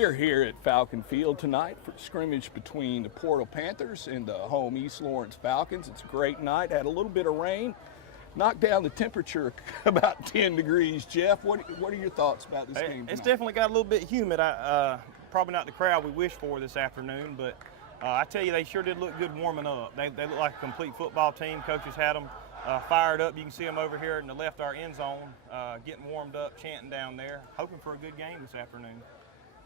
We're here at Falcon Field tonight for a scrimmage between the Portal Panthers and the home East Lawrence Falcons. It's a great night. Had a little bit of rain, knocked down the temperature about 10 degrees. Jeff, what are your thoughts about this game tonight? It's definitely got a little bit humid. Probably not the crowd we wished for this afternoon, but I tell you, they sure did look good warming up. They look like a complete football team. Coaches had them fired up. You can see them over here in the left our end zone, getting warmed up, chanting down there, hoping for a good game this afternoon.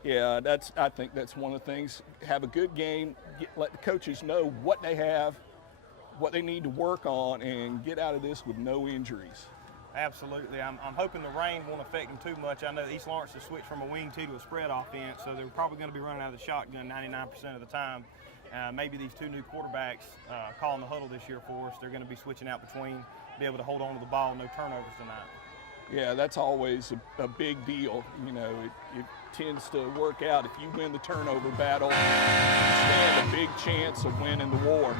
Yeah, I think that's one of the things. Have a good game, let the coaches know what they have, what they need to work on, and get out of this with no injuries. Absolutely. I'm hoping the rain won't affect them too much. I know East Lawrence has switched from a wing tee to a spread offense, so they're probably going to be running out of the shotgun 99% of the time. Maybe these two new quarterbacks calling the huddle this year for us, they're going to be switching out between, be able to hold on to the ball, no turnovers tonight. Yeah, that's always a big deal. You know, it tends to work out. If you win the turnover battle, you stand a big chance of winning the war.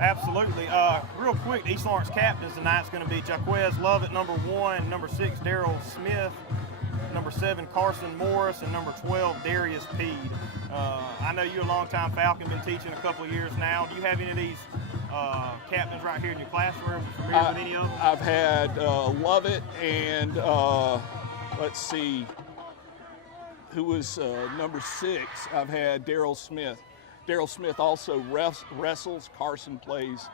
Absolutely. Real quick, East Lawrence captains tonight is going to be Jaquez Lovett, number 1, number 6, Daryl Smith, number 7, Carson Morris, and number 12, Darius Peed. I know you're a longtime Falcon, been teaching a couple of years now. Do you have any of these captains right here in your classroom? Familiar with any of them? I've had Lovett and let's see, who was number 6? I've had Daryl Smith. Daryl Smith also wrestles. Carson plays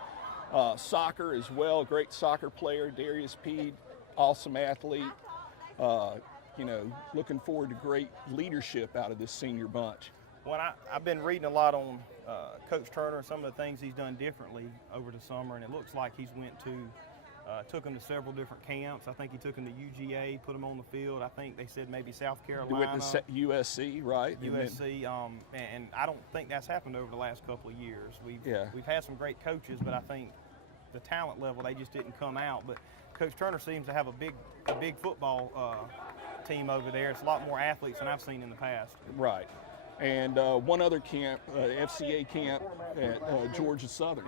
soccer as well, great soccer player. Darius Peed, awesome athlete. You know, looking forward to great leadership out of this senior bunch. Well, I've been reading a lot on Coach Turner, some of the things he's done differently over the summer, and it looks like he's took him to several different camps. I think he took him to UGA, put him on the field. I think they said maybe South Carolina. He went to USC, right? USC, and I don't think that's happened over the last couple of years. We've had some great coaches, but I think the talent level, they just didn't come out. But Coach Turner seems to have a big football team over there. It's a lot more athletes than I've seen in the past. Right. And one other camp, FCA camp at Georgia Southern.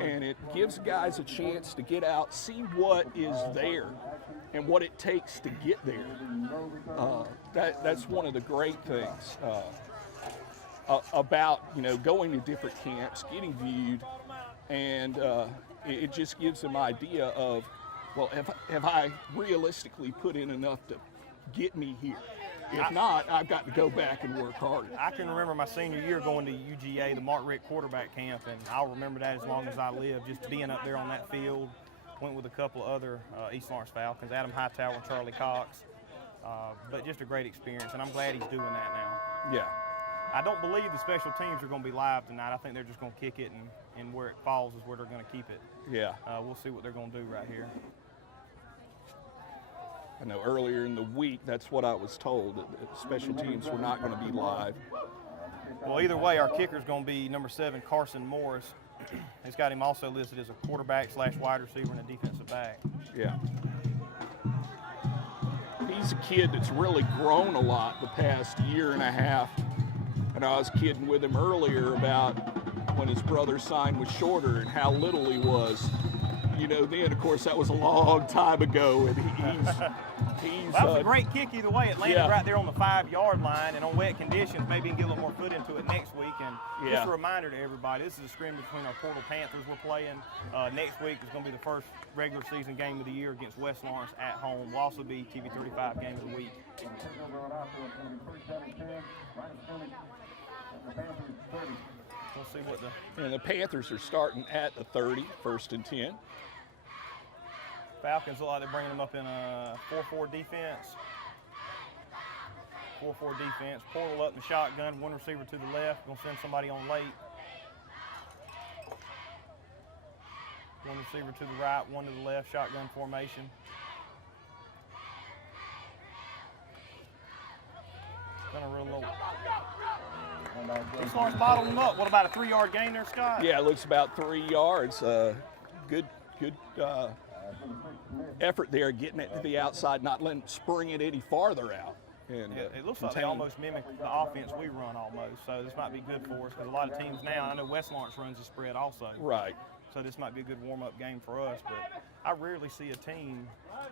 And it gives guys a chance to get out, see what is there and what it takes to get there. That's one of the great things about, you know, going to different camps, getting viewed, and it just gives them an idea of, well, have I realistically put in enough to get me here? If not, I've got to go back and work harder. I can remember my senior year going to UGA, the Mark Richt quarterback camp, and I'll remember that as long as I live, just being up there on that field. Went with a couple of other East Lawrence Falcons, Adam Hightower and Charlie Cox. But just a great experience, and I'm glad he's doing that now. Yeah. I don't believe the special teams are going to be live tonight. I think they're just going to kick it, and where it falls is where they're going to keep it. Yeah. We'll see what they're going to do right here. I know earlier in the week, that's what I was told, that special teams were not going to be live. Well, either way, our kicker is going to be number 7, Carson Morris. He's got him also listed as a quarterback/wide receiver and a defensive back. Yeah. He's a kid that's really grown a lot the past year and a half. And I was kidding with him earlier about when his brother signed with Shorter and how little he was. You know, then, of course, that was a long time ago, and that was a great kick either way. It landed right there on the 5-yard line, and on wet conditions, maybe he can get a little more foot into it next week. And just a reminder to everybody, this is a scrimmage between our Portal Panthers we're playing. Next week is going to be the first regular season game of the year against West Lawrence at home. We'll also be TV 35 game of the week. We'll see what and the Panthers are starting at the 30, 1st and 10. Falcons look like they're bringing them up in a 4-4 defense. 4-4 defense. Portal up in the shotgun. One receiver to the left. Going to send somebody on late. One receiver to the right, one to the left. Shotgun formation. Going to real low. East Lawrence bottled them up. What about a 3-yard gain there, Scott? Yeah, it looks about 3 yards. Good effort there, getting it to the outside, not letting it spring it any farther out. And, it looks like they almost mimic the offense we run almost. So this might be good for us because a lot of teams now, I know West Lawrence runs the spread also. Right. So this might be a good warm-up game for us. But I rarely see a team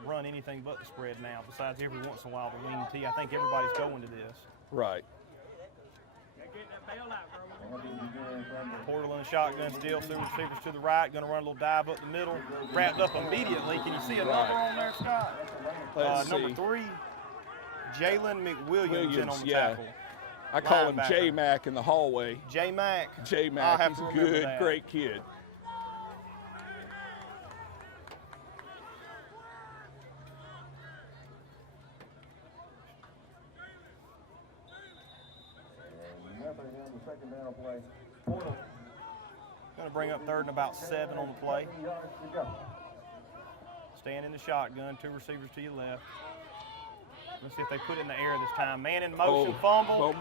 run anything but the spread now, besides every once in a while the wing tee. I think everybody's going to this. Right. Portal in the shotgun still. Two receivers to the right. Going to run a little dive up the middle. Wrapped up immediately. Can you see a number on there, Scott? Number 3, Jalen McWilliams in on the tackle. I call him J-Mac in the hallway. J-Mac. J-Mac, he's a good, great kid. Going to bring up 3rd and about 7 on the play. Staying in the shotgun, 2 receivers to your left. Let's see if they put it in the air this time. Man in motion, fumble.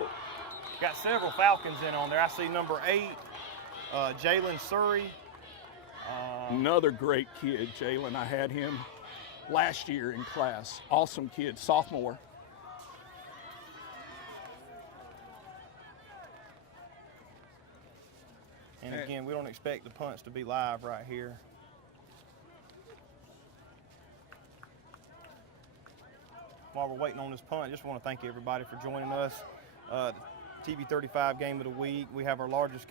Got several Falcons in on there. I see number 8, Jalen Surrey. Another great kid, Jalen. I had him last year in class. Awesome kid, sophomore. And again, we don't expect the punts to be live right here. While we're waiting on this punt, I just want to thank everybody for joining us. The TV 35 game of the week. We have our largest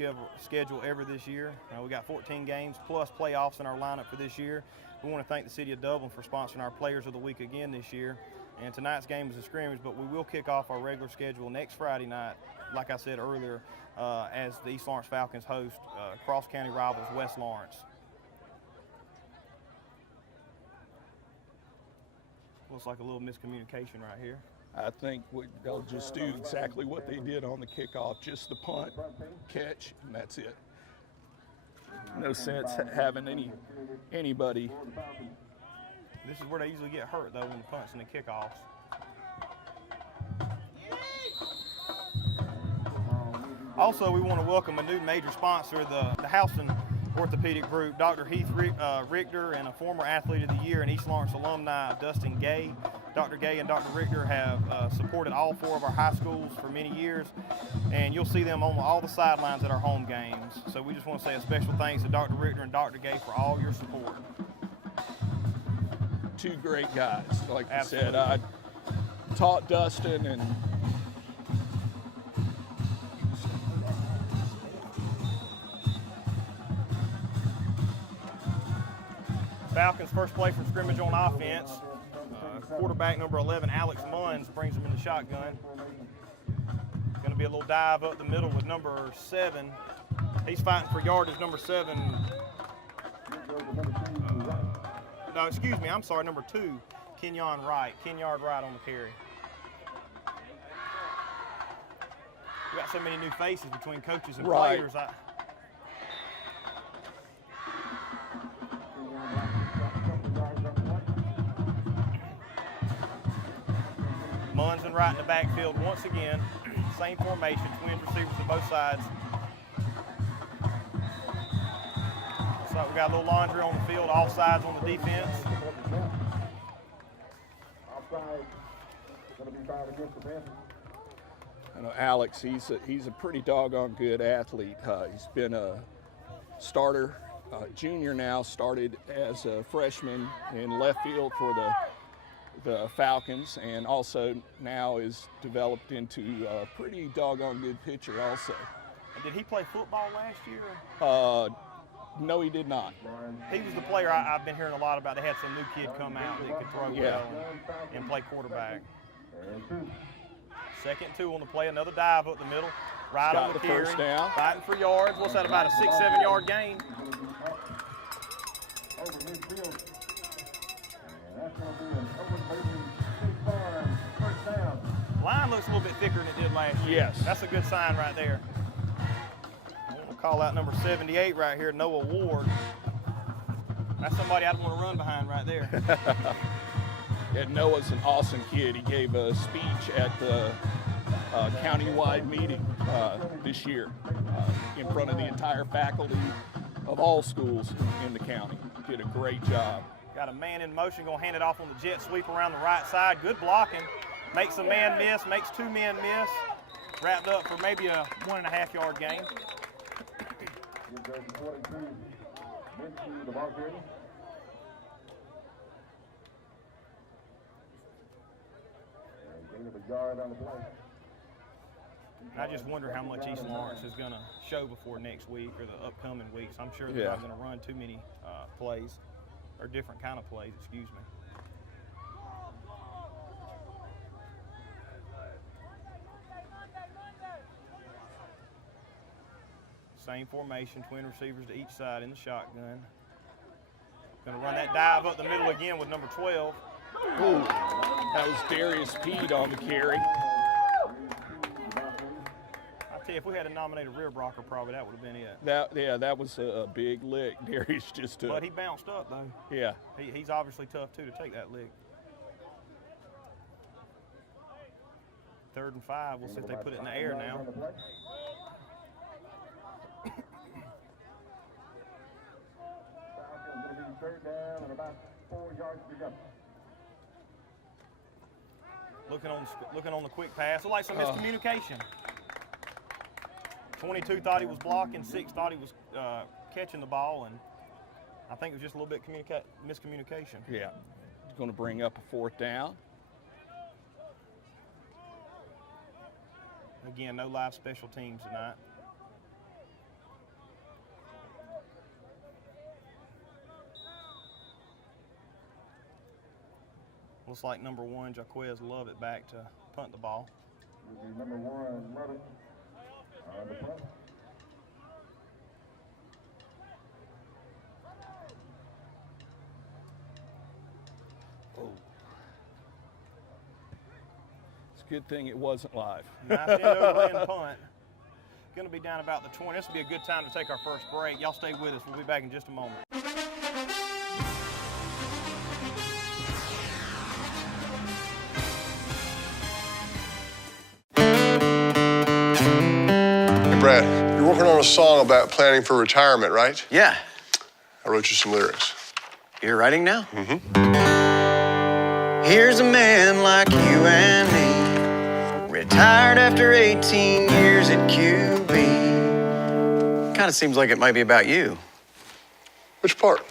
schedule ever this year. We got 14 games plus playoffs in our lineup for this year. We want to thank the City of Dublin for sponsoring our Players of the Week again this year. And tonight's game is a scrimmage, but we will kick off our regular schedule next Friday night, like I said earlier, as the East Lawrence Falcons host cross-county rivals West Lawrence. Looks like a little miscommunication right here. I think they'll just do exactly what they did on the kickoff, just the punt, catch, and that's it. No sense having anybody. This is where they usually get hurt, though, in the punts and the kickoffs. Also, we want to welcome a new major sponsor, the Houston Orthopedic Group, Dr. Heath Richter, and a former Athlete of the Year and East Lawrence alumni, Dustin Gay. Dr. Gay and Dr. Richter have supported all 4 of our high schools for many years, and you'll see them on all the sidelines at our home games. So we just want to say a special thanks to Dr. Richter and Dr. Gay for all your support. 2 great guys. Like Absolutely. you said, I taught Dustin and Falcons first play from scrimmage on offense. Quarterback number 11, Alex Munns, brings him in the shotgun. Going to be a little dive up the middle with number 7. He's fighting for yardage, number 7. No, excuse me, I'm sorry, number 2, Kenyon Wright. Kenyard Wright on the carry. We got so many new faces between coaches and players. Munns and Wright in the backfield once again. Same formation, twin receivers to both sides. Looks like we got a little laundry on the field, all sides on the defense. I know Alex, he's a pretty doggone good athlete. He's been a starter, junior now, started as a freshman in left field for the Falcons, and also now is developed into a pretty doggone good pitcher also. Did he play football last year? No, he did not. He was the player I've been hearing a lot about. They had some new kid come out that could throw well and play quarterback. 2nd and 2 on the play, another dive up the middle. Right on the carry, first down. Fighting for yards. What's that, about a 6-7 yard gain? Line looks a little bit thicker than it did last year. Yes. That's a good sign right there. I'm going to call out number 78 right here, Noah Ward. That's somebody I'd want to run behind right there. Yeah, Noah's an awesome kid. He gave a speech at the county-wide meeting this year in front of the entire faculty of all schools in the county. Did a great job. Got a man in motion, going to hand it off on the jet sweep around the right side. Good blocking. Makes a man miss, makes 2 men miss. Wrapped up for maybe a 1.5 yard gain. I just wonder how much East Lawrence is going to show before next week or the upcoming weeks. I'm sure they're not going to run too many plays or different kind of plays, excuse me. Same formation, twin receivers to each side in the shotgun. Going to run that dive up the middle again with number 12. Ooh, that was Darius Pede on the carry. I tell you, if we had a nominated rear blocker, probably that would have been it. That was a big lick. Darius just took. But he bounced up though. Yeah. He's obviously tough too to take that lick. 3rd and 5. We'll see if they put it in the air now. Third down and about 4 yards to go. Looking on the quick pass. Looked like some miscommunication. 22 thought he was blocking. 6 thought he was catching the ball, and I think it was just a little bit miscommunication. Yeah. He's going to bring up a 4th down. Again, no live special teams tonight. Looks like number 1, Jaquez Lovett, back to punt the ball. Number 1, Lovett, on the punt. Oh. It's a good thing it wasn't live. Nice end over end punt. Going to be down about the 20. This will be a good time to take our first break. Y'all stay with us. We'll be back in just a moment. Brad, you're working on a song about planning for retirement, right? Yeah. I wrote you some lyrics. You're writing now? Mm-hmm. Here's a man like you and me, retired after 18 years at QB. Kind of seems like it might be about you. Which part?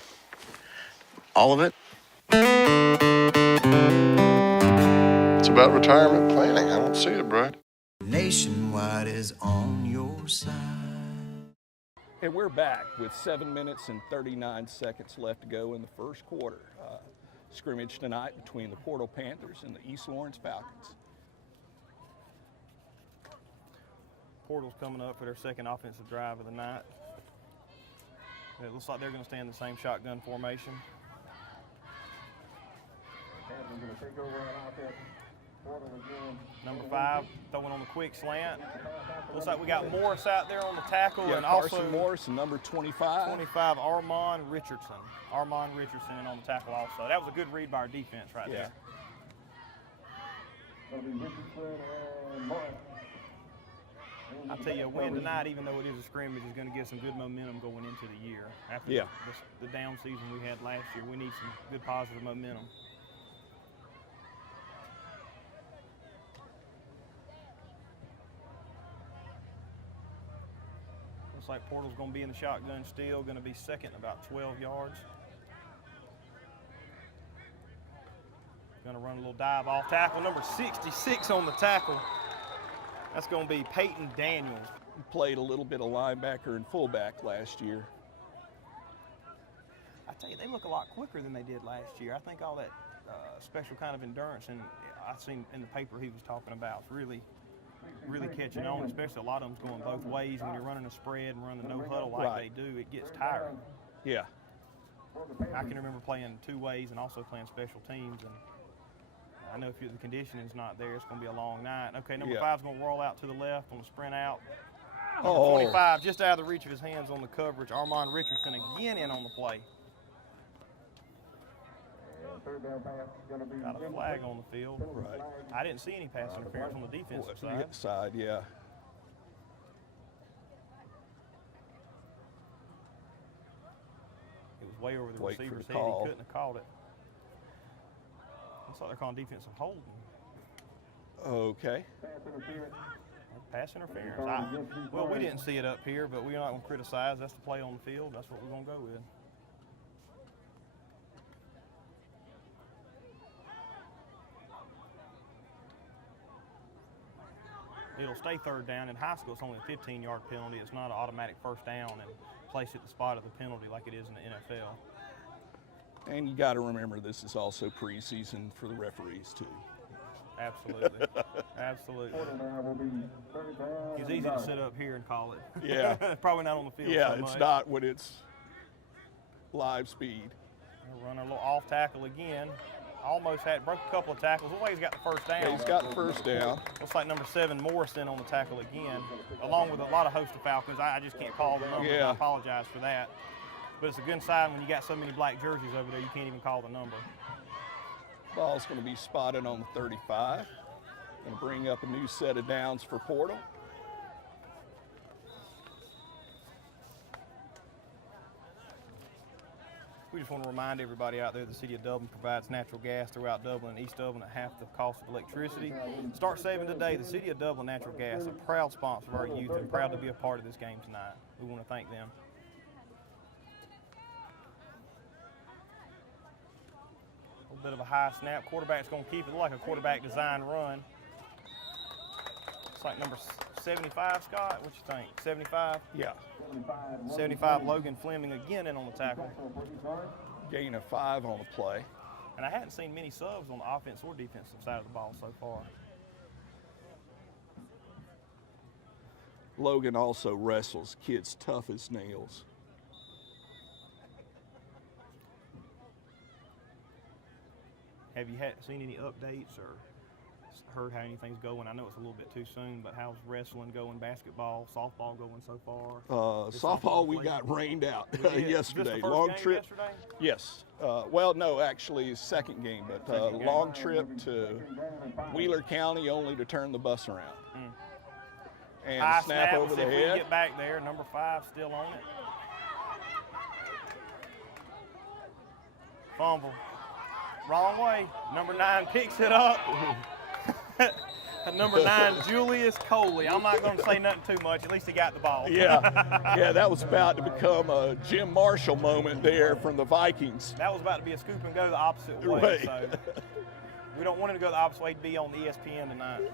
All of it? It's about retirement planning. I don't see it, Brad. Nationwide is on your side. And we're back with 7 minutes and 39 seconds left to go in the first quarter. Scrimmage tonight between the Portal Panthers and the East Lawrence Falcons. Portal's coming up for their second offensive drive of the night. It looks like they're going to stay in the same shotgun formation. We're going to take over on offense. Number 5 throwing on the quick slant. Looks like we got Morris out there on the tackle, and Carson also Morris, number 25. 25, Armand Richardson. Armand Richardson in on the tackle also. That was a good read by our defense right there. I tell you, a win tonight, even though it is a scrimmage, is going to get some good momentum going into the year. After the down season we had last year, we need some good positive momentum. Looks like Portal's going to be in the shotgun still, going to be second, about 12 yards. Going to run a little dive off tackle. Number 66 on the tackle. That's going to be Peyton Daniels. He played a little bit of linebacker and fullback last year. I tell you, they look a lot quicker than they did last year. I think all that special kind of endurance, and I've seen in the paper he was talking about, really catching on, especially a lot of them's going both ways. When you're running a spread and running the no huddle like they do, it gets tiring. Yeah. I can remember playing 2 ways and also playing special teams, and I know if the conditioning's not there, it's going to be a long night. Okay, number 5's going to roll out to the left on the sprint out. Number 25 just out of the reach of his hands on the coverage. Armand Richardson again in on the play. Got a flag on the field. Right. I didn't see any pass interference on the defensive side. Yeah. It was way over the Wait for receiver's the head. call. He couldn't have called it. Looks like they're calling defensive holding. Okay. Pass interference. Well, we didn't see it up here, but we're not going to criticize. That's the play on the field. That's what we're going to go with. it'll stay third down. In high school, it's only a 15-yard penalty. It's not an automatic first down and place at the spot of the penalty like it is in the NFL. And you got to remember, this is also preseason for the referees too. Absolutely. Absolutely. It's easy to sit up here and call it. Yeah. Probably not on the field Yeah, so it's much. not when it's live speed. We'll run our little off tackle again. Almost broke a couple of tackles. Looks like he's got the first down. Yeah, he's got the first down. Looks like number 7 Morrison on the tackle again, along with a lot of host of Falcons. I just can't call the numbers. Yeah. I apologize for that. But it's a good sign when you got so many black jerseys over there, you can't even call the number. Ball's going to be spotted on the 35. Going to bring up a new set of downs for Portal. We just want to remind everybody out there the City of Dublin provides natural gas throughout Dublin and East Dublin at half the cost of electricity. Start saving today. The City of Dublin Natural Gas, a proud sponsor of our youth and proud to be a part of this game tonight. We want to thank them. A little bit of a high snap. Quarterback's going to keep it like a quarterback design run. It's like number 75, Scott. What you think? 75? Yeah. 75, Logan Fleming again in on the tackle. Gain of 5 on the play. And I hadn't seen many subs on the offense or defensive side of the ball so far. Logan also wrestles kids tough as nails. Have you seen any updates or heard how anything's going? I know it's a little bit too soon, but how's wrestling going, basketball, softball going so far? Softball, we got rained out yesterday. Long trip. Yesterday? Yes. Well, no, actually, second game, but long trip to Wheeler County only to turn the bus around. And High snap over Let's the see if we can head. get back there. Number 5 still on it. Fumble. Wrong way. Number 9 picks it up. Number 9, Julius Coley. I'm not going to say nothing too much. At least he got the ball. Yeah, that was about to become a Jim Marshall moment there from the Vikings. That was about to be a scoop and go the opposite way. Right. So we don't want him to go the opposite way to be on the ESPN tonight.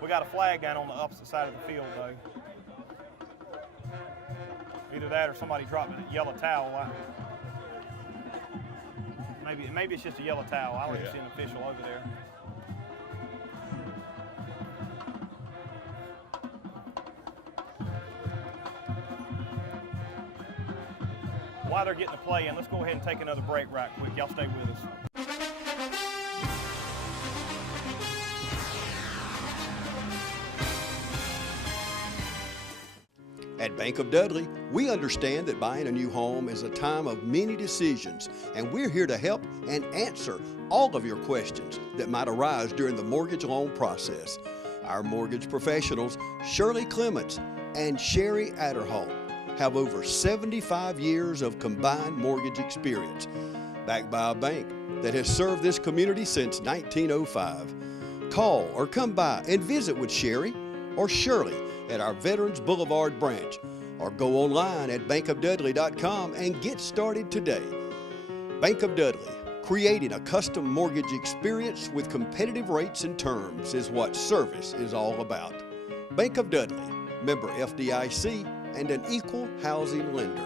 We got a flag down on the opposite side of the field, though. Either that or somebody dropped a yellow towel. Maybe it's just a yellow towel. I don't even see an official over there. While they're getting the play in, let's go ahead and take another break right quick. Y'all stay with us. At Bank of Dudley, we understand that buying a new home is a time of many decisions, and we're here to help and answer all of your questions that might arise during the mortgage loan process. Our mortgage professionals, Shirley Clements and Sherry Adderhall, have over 75 years of combined mortgage experience, backed by a bank that has served this community since 1905. Call or come by and visit with Sherry or Shirley at our Veterans Boulevard branch, or go online at bankofdudley.com and get started today. Bank of Dudley, creating a custom mortgage experience with competitive rates and terms is what service is all about. Bank of Dudley, member FDIC, and an equal housing lender.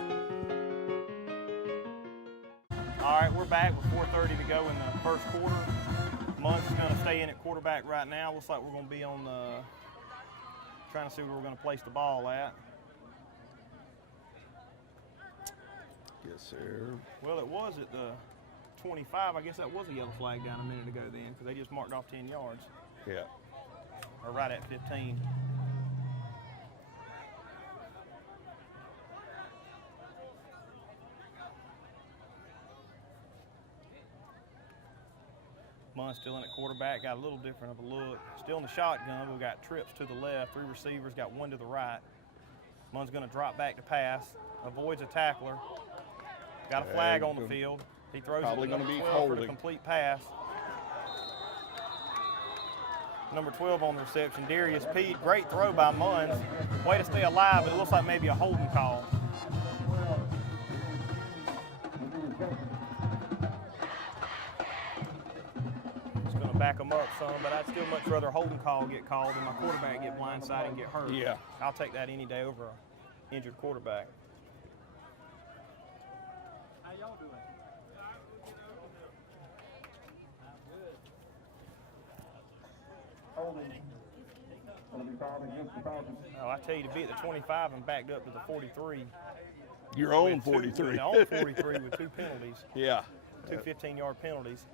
All right, we're back with 4:30 to go in the first quarter. Munt's going to stay in at quarterback right now. Looks like we're going to be on the trying to see where we're going to place the ball at. Yes, sir. Well, it was at the 25. I guess that was a yellow flag down a minute ago then, because they just marked off 10 yards. Yeah. Or right at 15. Munn still in at quarterback, got a little different of a look. Still in the shotgun, we've got trips to the left, 3 receivers, got 1 to the right. Munn's gonna drop back to pass, avoids a tackler. Got a flag on the field. He throws probably it to gonna be number 12 for the holding. complete pass. Number 12 on the reception, Darius Pete. Great throw by Munn. Way to stay alive, but it looks like maybe a holding call. It's going to to back them up some, but I'd still much rather a holding call get called than my quarterback get blindsided and get hurt. Yeah. I'll take that any day over an injured quarterback. How y'all doing? Holding. Going to be called against the Falcons. Oh, I tell you, to be at the 25 and backed up to the 43. Your own with 43. Your own 43 with 2 penalties. Yeah. 2 15-yard penalties.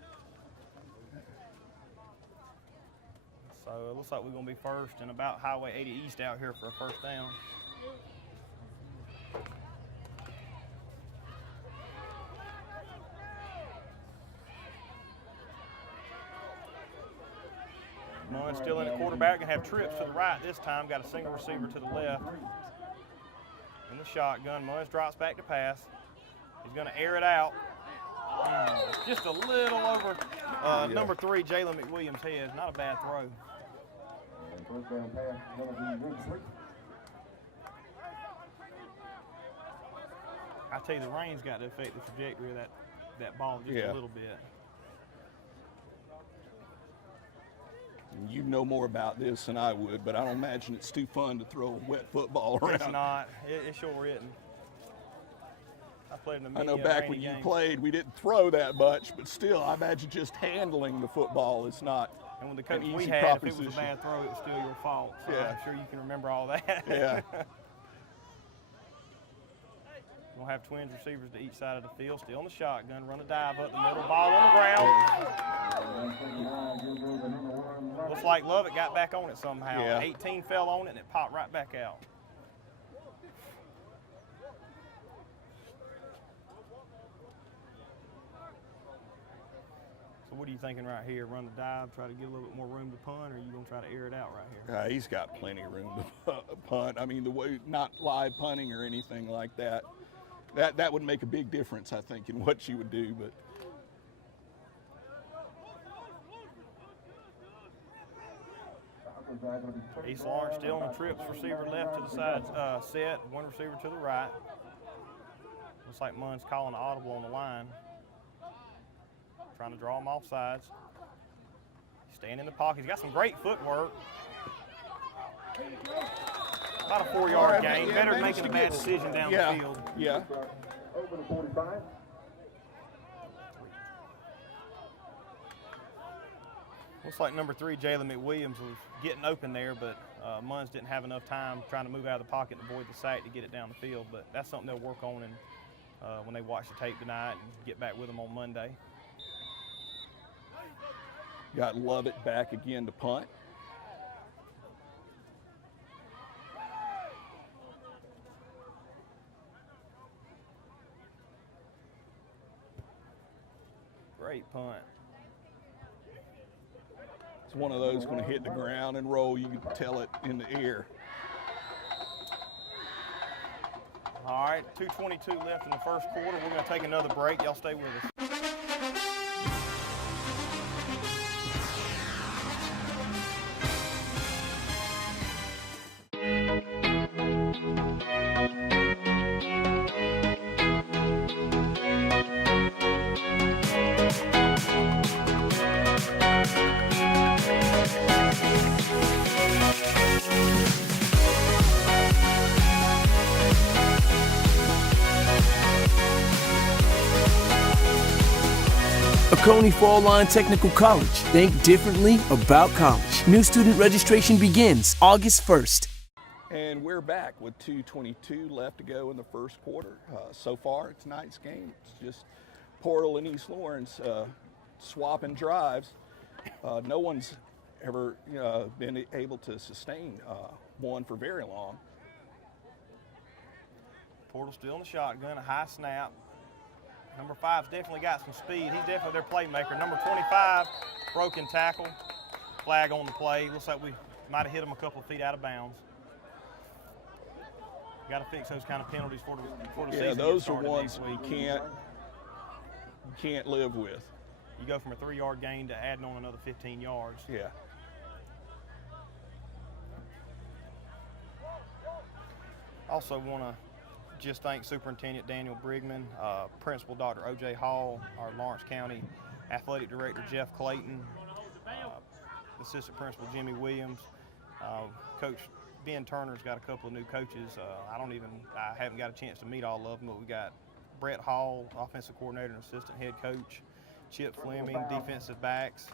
So it looks like we're going to be first and about Highway 80 East out here for a first down. Munn still in at quarterback, and have trips to the right this time. Got a single receiver to the left. In the shotgun, Munn drops back to pass. He's going to air it out. Just a little over number 3, Jalen McWilliams' head. Not a bad throw. First down pass is going to be Woodford. I tell you, the rain's got to affect the trajectory of that ball just a little bit. You know more about this than I would, but I don't imagine it's too fun to throw a wet football around. It's not. It sure isn't. I played in the I know back when you played, we didn't throw that much, but still, I imagine just handling the football is not and when the an coach easy we had, proposition. if it was a bad throw, it was still your fault. So Yeah. I'm sure you can remember all that. Yeah. We'll have twins receivers to each side of the field. Still in the shotgun. Run a dive up the middle. Ball on the ground. Looks like Lovett got back on it somehow. Yeah. 18 fell on it, and it popped right back out. So what are you thinking right here? Run the dive, try to get a little bit more room to punt, or are you going to try to air it out right here? He's got plenty of room to punt. I mean, the way not live punting or anything like that. That would make a big difference, I think, in what you would do. But East Lawrence still on the trips. Receiver left to the side set. One receiver to the right. Looks like Munn's calling an audible on the line. Trying to draw him off sides. Staying in the pocket. He's got some great footwork. About a 4-yard gain. Better than making a bad decision down the field. Yeah. Over to 45. Looks like number 3, Jalen McWilliams, was getting open there, but Munns didn't have enough time trying to move out of the pocket and avoid the sack to get it down the field. But that's something they'll work on when they watch the tape tonight and get back with them on Monday. Got Lovett back again to punt. Great punt. It's one of those going to hit the ground and roll. You can tell it in the air. All right, 2:22 left in the first quarter. We're going to take another break. Y'all stay with us. Coney Fall Line Technical College. Think differently about college. New student registration begins August 1st. And we're back with 2:22 left to go in the first quarter. So far, tonight's game, it's just Portal and East Lawrence swapping drives. No one's ever been able to sustain one for very long. Portal still in the shotgun, a high snap. Number 5's definitely got some speed. He's definitely their playmaker. Number 25, broken tackle. Flag on the play. Looks like we might have hit him a couple of feet out of bounds. Got to fix those kind of penalties for the season. Yeah, those are ones you can't live with. You go from a 3-yard gain to adding on another 15 yards. Yeah. Also want to just thank Superintendent Daniel Brigman, Principal Dr. O.J. Hall, our Lawrence County Athletic Director Jeff Clayton, assistant principal Jimmy Williams. Coach Ben Turner's got a couple of new coaches. I haven't got a chance to meet all of them, but we got Brett Hall, offensive coordinator and assistant head coach, Chip Fleming, defensive backs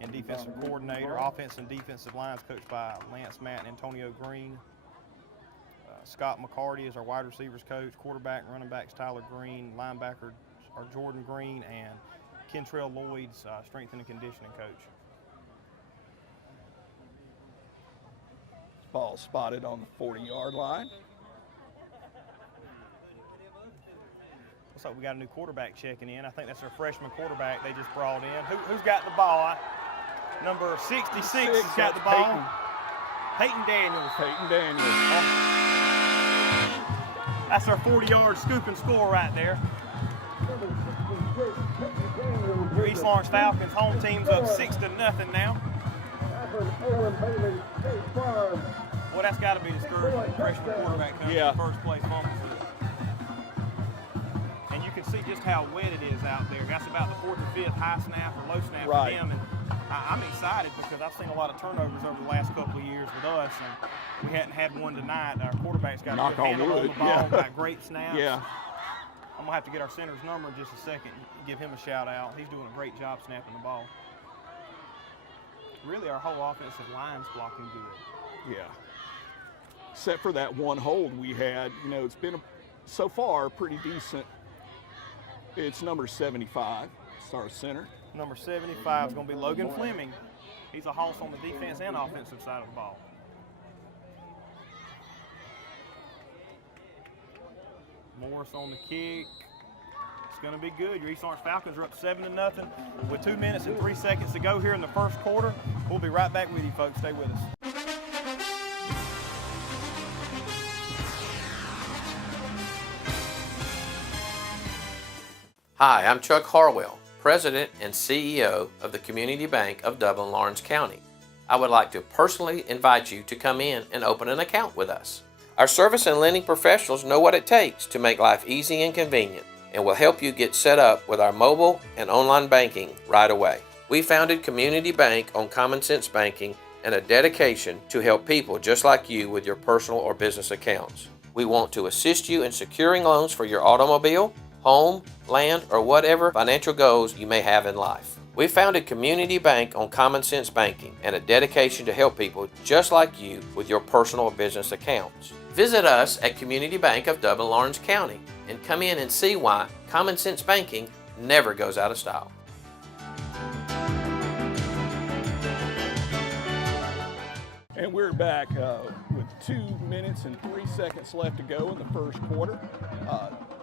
and defensive coordinator, offensive and defensive lines coached by Lance Matt and Antonio Green. Scott McCarty is our wide receivers coach, quarterback, running backs Tyler Green, linebacker are Jordan Green, and Kentrell Lloyd's strength and conditioning coach. Ball spotted on the 40-yard line. Looks like we got a new quarterback checking in. I think that's our freshman quarterback they just brought in. Who's got the ball? Number 66 has got the ball. Peyton Daniels. Peyton Daniels. That's our 40-yard scoop and score right there. Your East Lawrence Falcons home team's up 6-0 now. Well, that's got to be discouraging. Freshman quarterback comes in first place fumble. And you can see just how wet it is out there. That's about the 4th or 5th high snap or low snap for them. And I'm excited because I've seen a lot of turnovers over the last couple of years with us, and we hadn't had one tonight. Our quarterback's got a good handle on the ball, got great snaps. Yeah. I'm going to have to get our center's number in just a second and give him a shout out. He's doing a great job snapping the ball. Really, our whole offensive line's blocking good. Yeah. Except for that one hold we had, it's been so far pretty decent. It's number 75. It's our center. Number 75 is going to be Logan Fleming. He's a hoss on the defense and offensive side of the ball. Morris on the kick. It's going to be good. Your East Lawrence Falcons are up 7-0 with 2 minutes and 3 seconds to go here in the first quarter. We'll be right back with you, folks. Stay with us. Hi, I'm Chuck Harwell, President and CEO of the Community Bank of Dublin-Lawrence County. I would like to personally invite you to come in and open an account with us. Our service and lending professionals know what it takes to make life easy and convenient, and will help you get set up with our mobile and online banking right away. We founded Community Bank on common sense banking and a dedication to help people just like you with your personal or business accounts. We want to assist you in securing loans for your automobile, home, land, or whatever financial goals you may have in life. We founded Community Bank on common sense banking and a dedication to help people just like you with your personal or business accounts. Visit us at Community Bank of Dublin-Lawrence County and come in and see why common sense banking never goes out of style. And we're back with 2 minutes and 3 seconds left to go in the first quarter.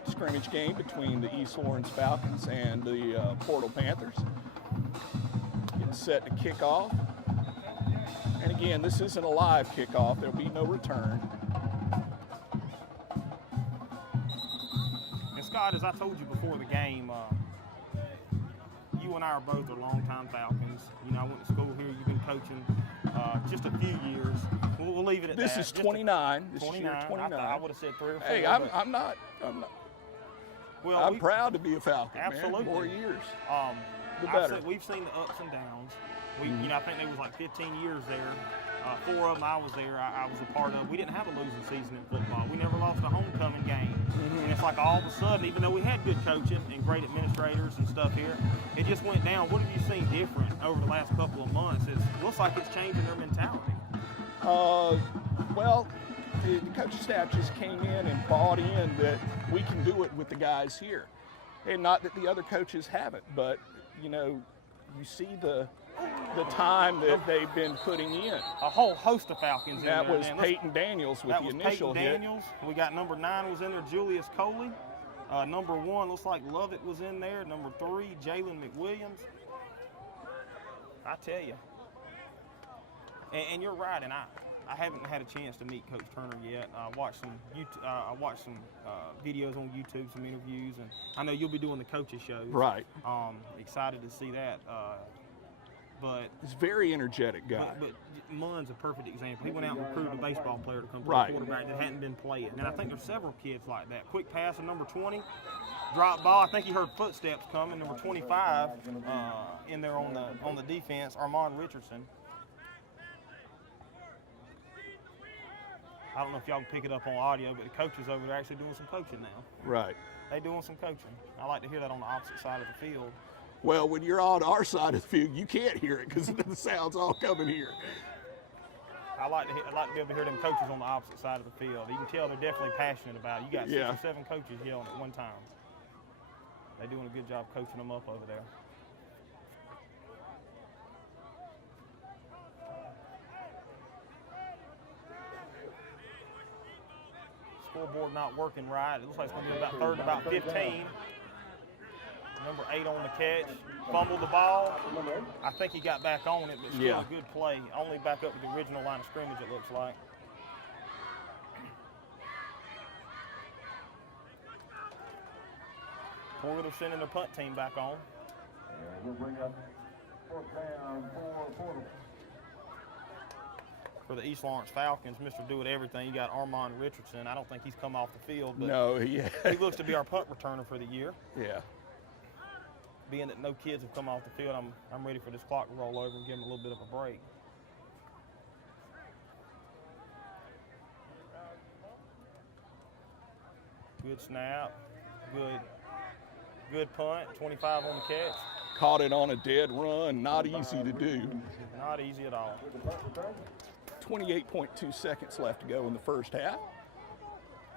Scrimmage game between the East Lawrence Falcons and the Portal Panthers. Getting set to kick off. And again, this isn't a live kickoff. There'll be no return. And Scott, as I told you before the game, you and I are both longtime Falcons. I went to school here. You've been coaching just a few years. We'll leave it at this that. Is 29. This 29. is 29. I would have said 3 or 4. Hey, I'm not. Well, I'm proud to be a Falcon. Absolutely. Man. More years. The better. We've seen the ups and downs. I think there was like 15 years there. 4 of them I was there. I was a part of. We didn't have a losing season in football. We never lost a homecoming game. And it's like all of a sudden, even though we had good coaching and great administrators and stuff here, it just went down. What have you seen different over the last couple of months? It looks like it's changing their mentality. Well, the coaching staff just came in and bought in that we can do it with the guys here. And not that the other coaches haven't, but, you see the time that they've been putting in. A whole host of Falcons in there. That was Peyton Daniels with the initial hit. Peyton Daniels. We got number 9 was in there, Julius Coley. Number 1 looks like Lovett was in there. Number 3, Jalen McWilliams. I tell you. And you're right, and I haven't had a chance to meet Coach Turner yet. I watched some videos on YouTube, some interviews, and I know you'll be doing the coaches shows. Right. Excited to see that. But he's a very energetic guy. But Munn's a perfect example. He went out and recruited a baseball player to come play quarterback that hadn't been playing. And I think there's several kids like that. Quick pass of number 20, drop ball. I think he heard footsteps coming. Number 25 in there on the defense, Armand Richardson. I don't know if y'all can pick it up on audio, but the coaches over there are actually doing some coaching now. Right. They doing some coaching. I like to hear that on the opposite side of the field. Well, when you're on our side of the field, you can't hear it because the sound's all coming here. I like to be able to hear them coaches on the opposite side of the field. You can tell they're definitely passionate about it. You got 6 or 7 coaches yelling at one time. They're doing a good job coaching them up over there. Scoreboard not working right. It looks like it's going to be about 3rd and about 15. Number 8 on the catch, fumbled the ball. I think he got back on it, but still a good play. Only back up to the original line of scrimmage, it looks like. Porter sending the punt team back on. We'll bring up 4th down for Porter. For the East Lawrence Falcons, Mr. Do It Everything, you got Armand Richardson. I don't think he's come off the field, but no, he looks to be our punt returner for the year. Yeah. Being that no kids have come off the field, I'm ready for this clock to roll over and give them a little bit of a break. Good snap, good punt, 25 on the catch. Caught it on a dead run, not easy to do. Not easy at all. 28.2 seconds left to go in the first half.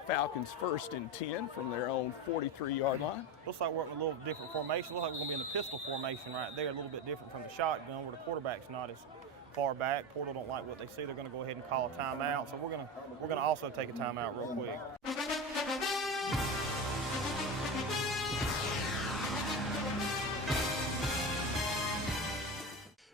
Falcons 1st and 10 from their own 43-yard line. Looks like we're in a little different formation. Looks like we're going to be in the pistol formation right there, a little bit different from the shotgun where the quarterback's not as far back. Portal don't like what they see. They're going to go ahead and call a timeout. So we're going to also take a timeout real quick.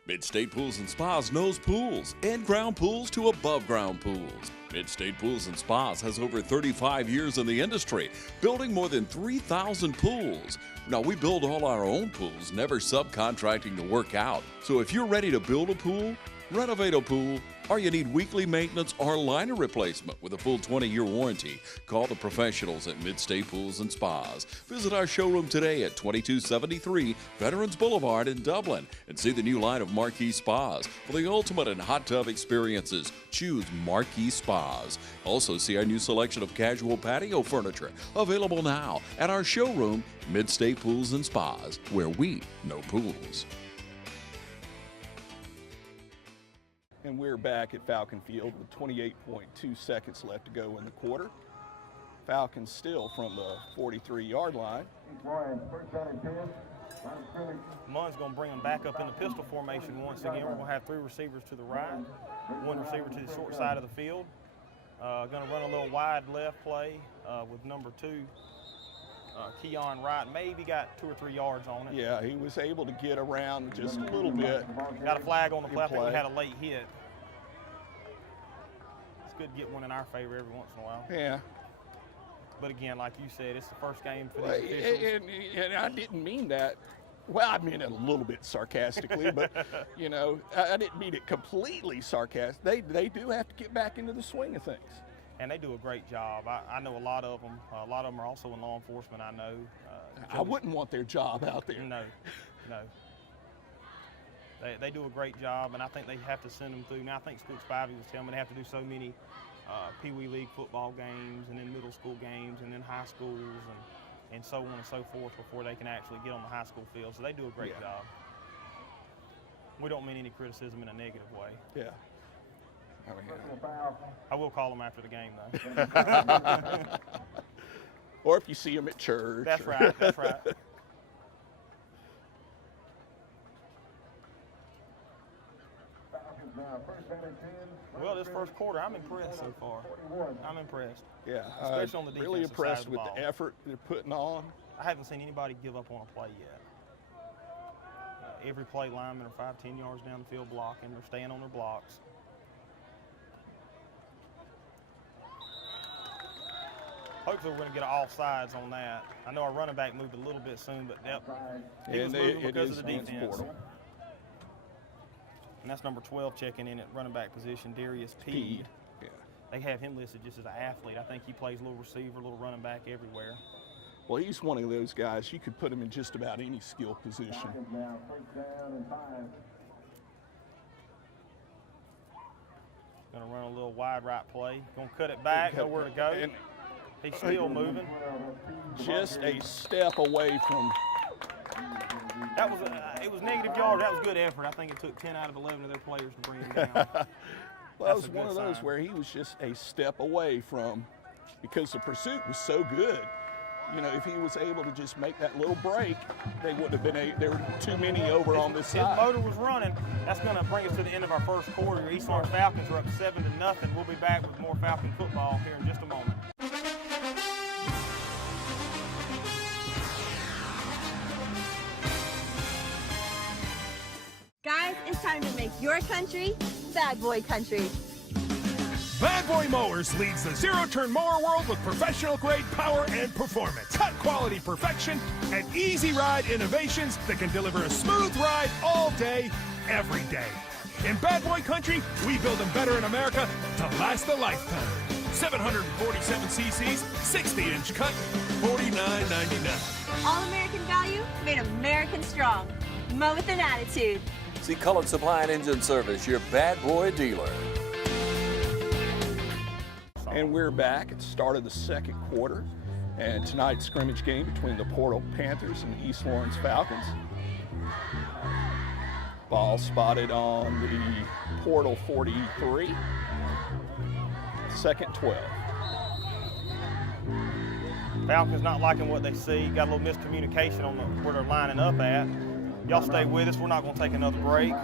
Mid-State Pools and Spas knows pools, in-ground pools to above-ground pools. Mid-State Pools and Spas has over 35 years in the industry, building more than 3,000 pools. Now, we build all our own pools, never subcontracting the work out. So if you're ready to build a pool, renovate a pool, or you need weekly maintenance or liner replacement with a full 20-year warranty, call the professionals at Mid-State Pools and Spas. Visit our showroom today at 2273 Veterans Boulevard in Dublin and see the new line of Marquee Spas. For the ultimate in hot tub experiences, choose Marquee Spas. Also see our new selection of casual patio furniture available now at our showroom, Mid-State Pools and Spas, where we know pools. And we're back at Falcon Field with 28.2 seconds left to go in the quarter. Falcons still from the 43-yard line. Munn's going to bring them back up in the pistol formation once again. We're going to have 3 receivers to the right, 1 receiver to the short side of the field. Going to run a little wide left play with number 2, Keon Wright. Maybe got 2 or 3 yards on it. Yeah, he was able to get around just a little bit. Got a flag on the play. I think we had a late hit. It's good to get one in our favor every once in a while. Yeah. But again, like you said, it's the first game for these officials. And I didn't mean that. Well, I mean it a little bit sarcastically, but, you know, I didn't mean it completely sarcastic. They do have to get back into the swing of things. And they do a great job. I know a lot of them. A lot of them are also in law enforcement, I know. I wouldn't want their job out there. No. They do a great job, and I think they have to send them through. Now, I think Coach Spivey was telling me they have to do so many Pee Wee League football games, and then middle school games, and then high schools, and so on and so forth before they can actually get on the high school field. So they do a great job. We don't mean any criticism in a negative way. Yeah. I will call them after the game, though. Or if you see them at church. That's right. That's right. Well, this first quarter, I'm impressed so far. I'm impressed. Yeah, especially on the defensive really impressed side of the with ball. the effort they're putting on. I haven't seen anybody give up on a play yet. Every play linemen are 5-10 yards down the field blocking. They're staying on their blocks. Hopefully we're going to get all sides on that. I know our running back moved a little bit soon, but he was moving because of the defense. And that's number 12 checking in at running back position, Darius Peed. Yeah. They have him listed just as an athlete. I think he plays a little receiver, a little running back everywhere. Well, he's one of those guys, you could put him in just about any skill position. Gonna run a little wide right play. Gonna cut it back, nowhere to go. And he's still moving. Just a step away from. That was it was negative yards. That was good effort. I think it took 10 out of 11 of their players to bring him down. Well, that was one of those where he was just a step away from, because the pursuit was so good. You know, if he was able to just make that little break, they wouldn't have been. There were too many over on this side. His motor was running. That's going to bring us to the end of our first quarter. East Lawrence Falcons are up 7-0. We'll be back with more Falcon football here in just a moment. Guys, it's time to make your country Bad Boy Country. Bad Boy Mowers leads the zero-turn mower world with professional-grade power and performance, cut-quality perfection, and easy-ride innovations that can deliver a smooth ride all day, every day. In Bad Boy Country, we build them better in America to last a lifetime. 747 cc's, 60-inch cut, $49.99. All-American value, made American strong. Mow with an attitude. See Colored Supply and Engine Service, your Bad Boy dealer. And we're back at the start of the second quarter, and tonight's scrimmage game between the Portal Panthers and the East Lawrence Falcons. Ball spotted on the Portal 43, second 12. Falcons not liking what they see. Got a little miscommunication on where they're lining up at. Y'all stay with us. We're not going to take another break.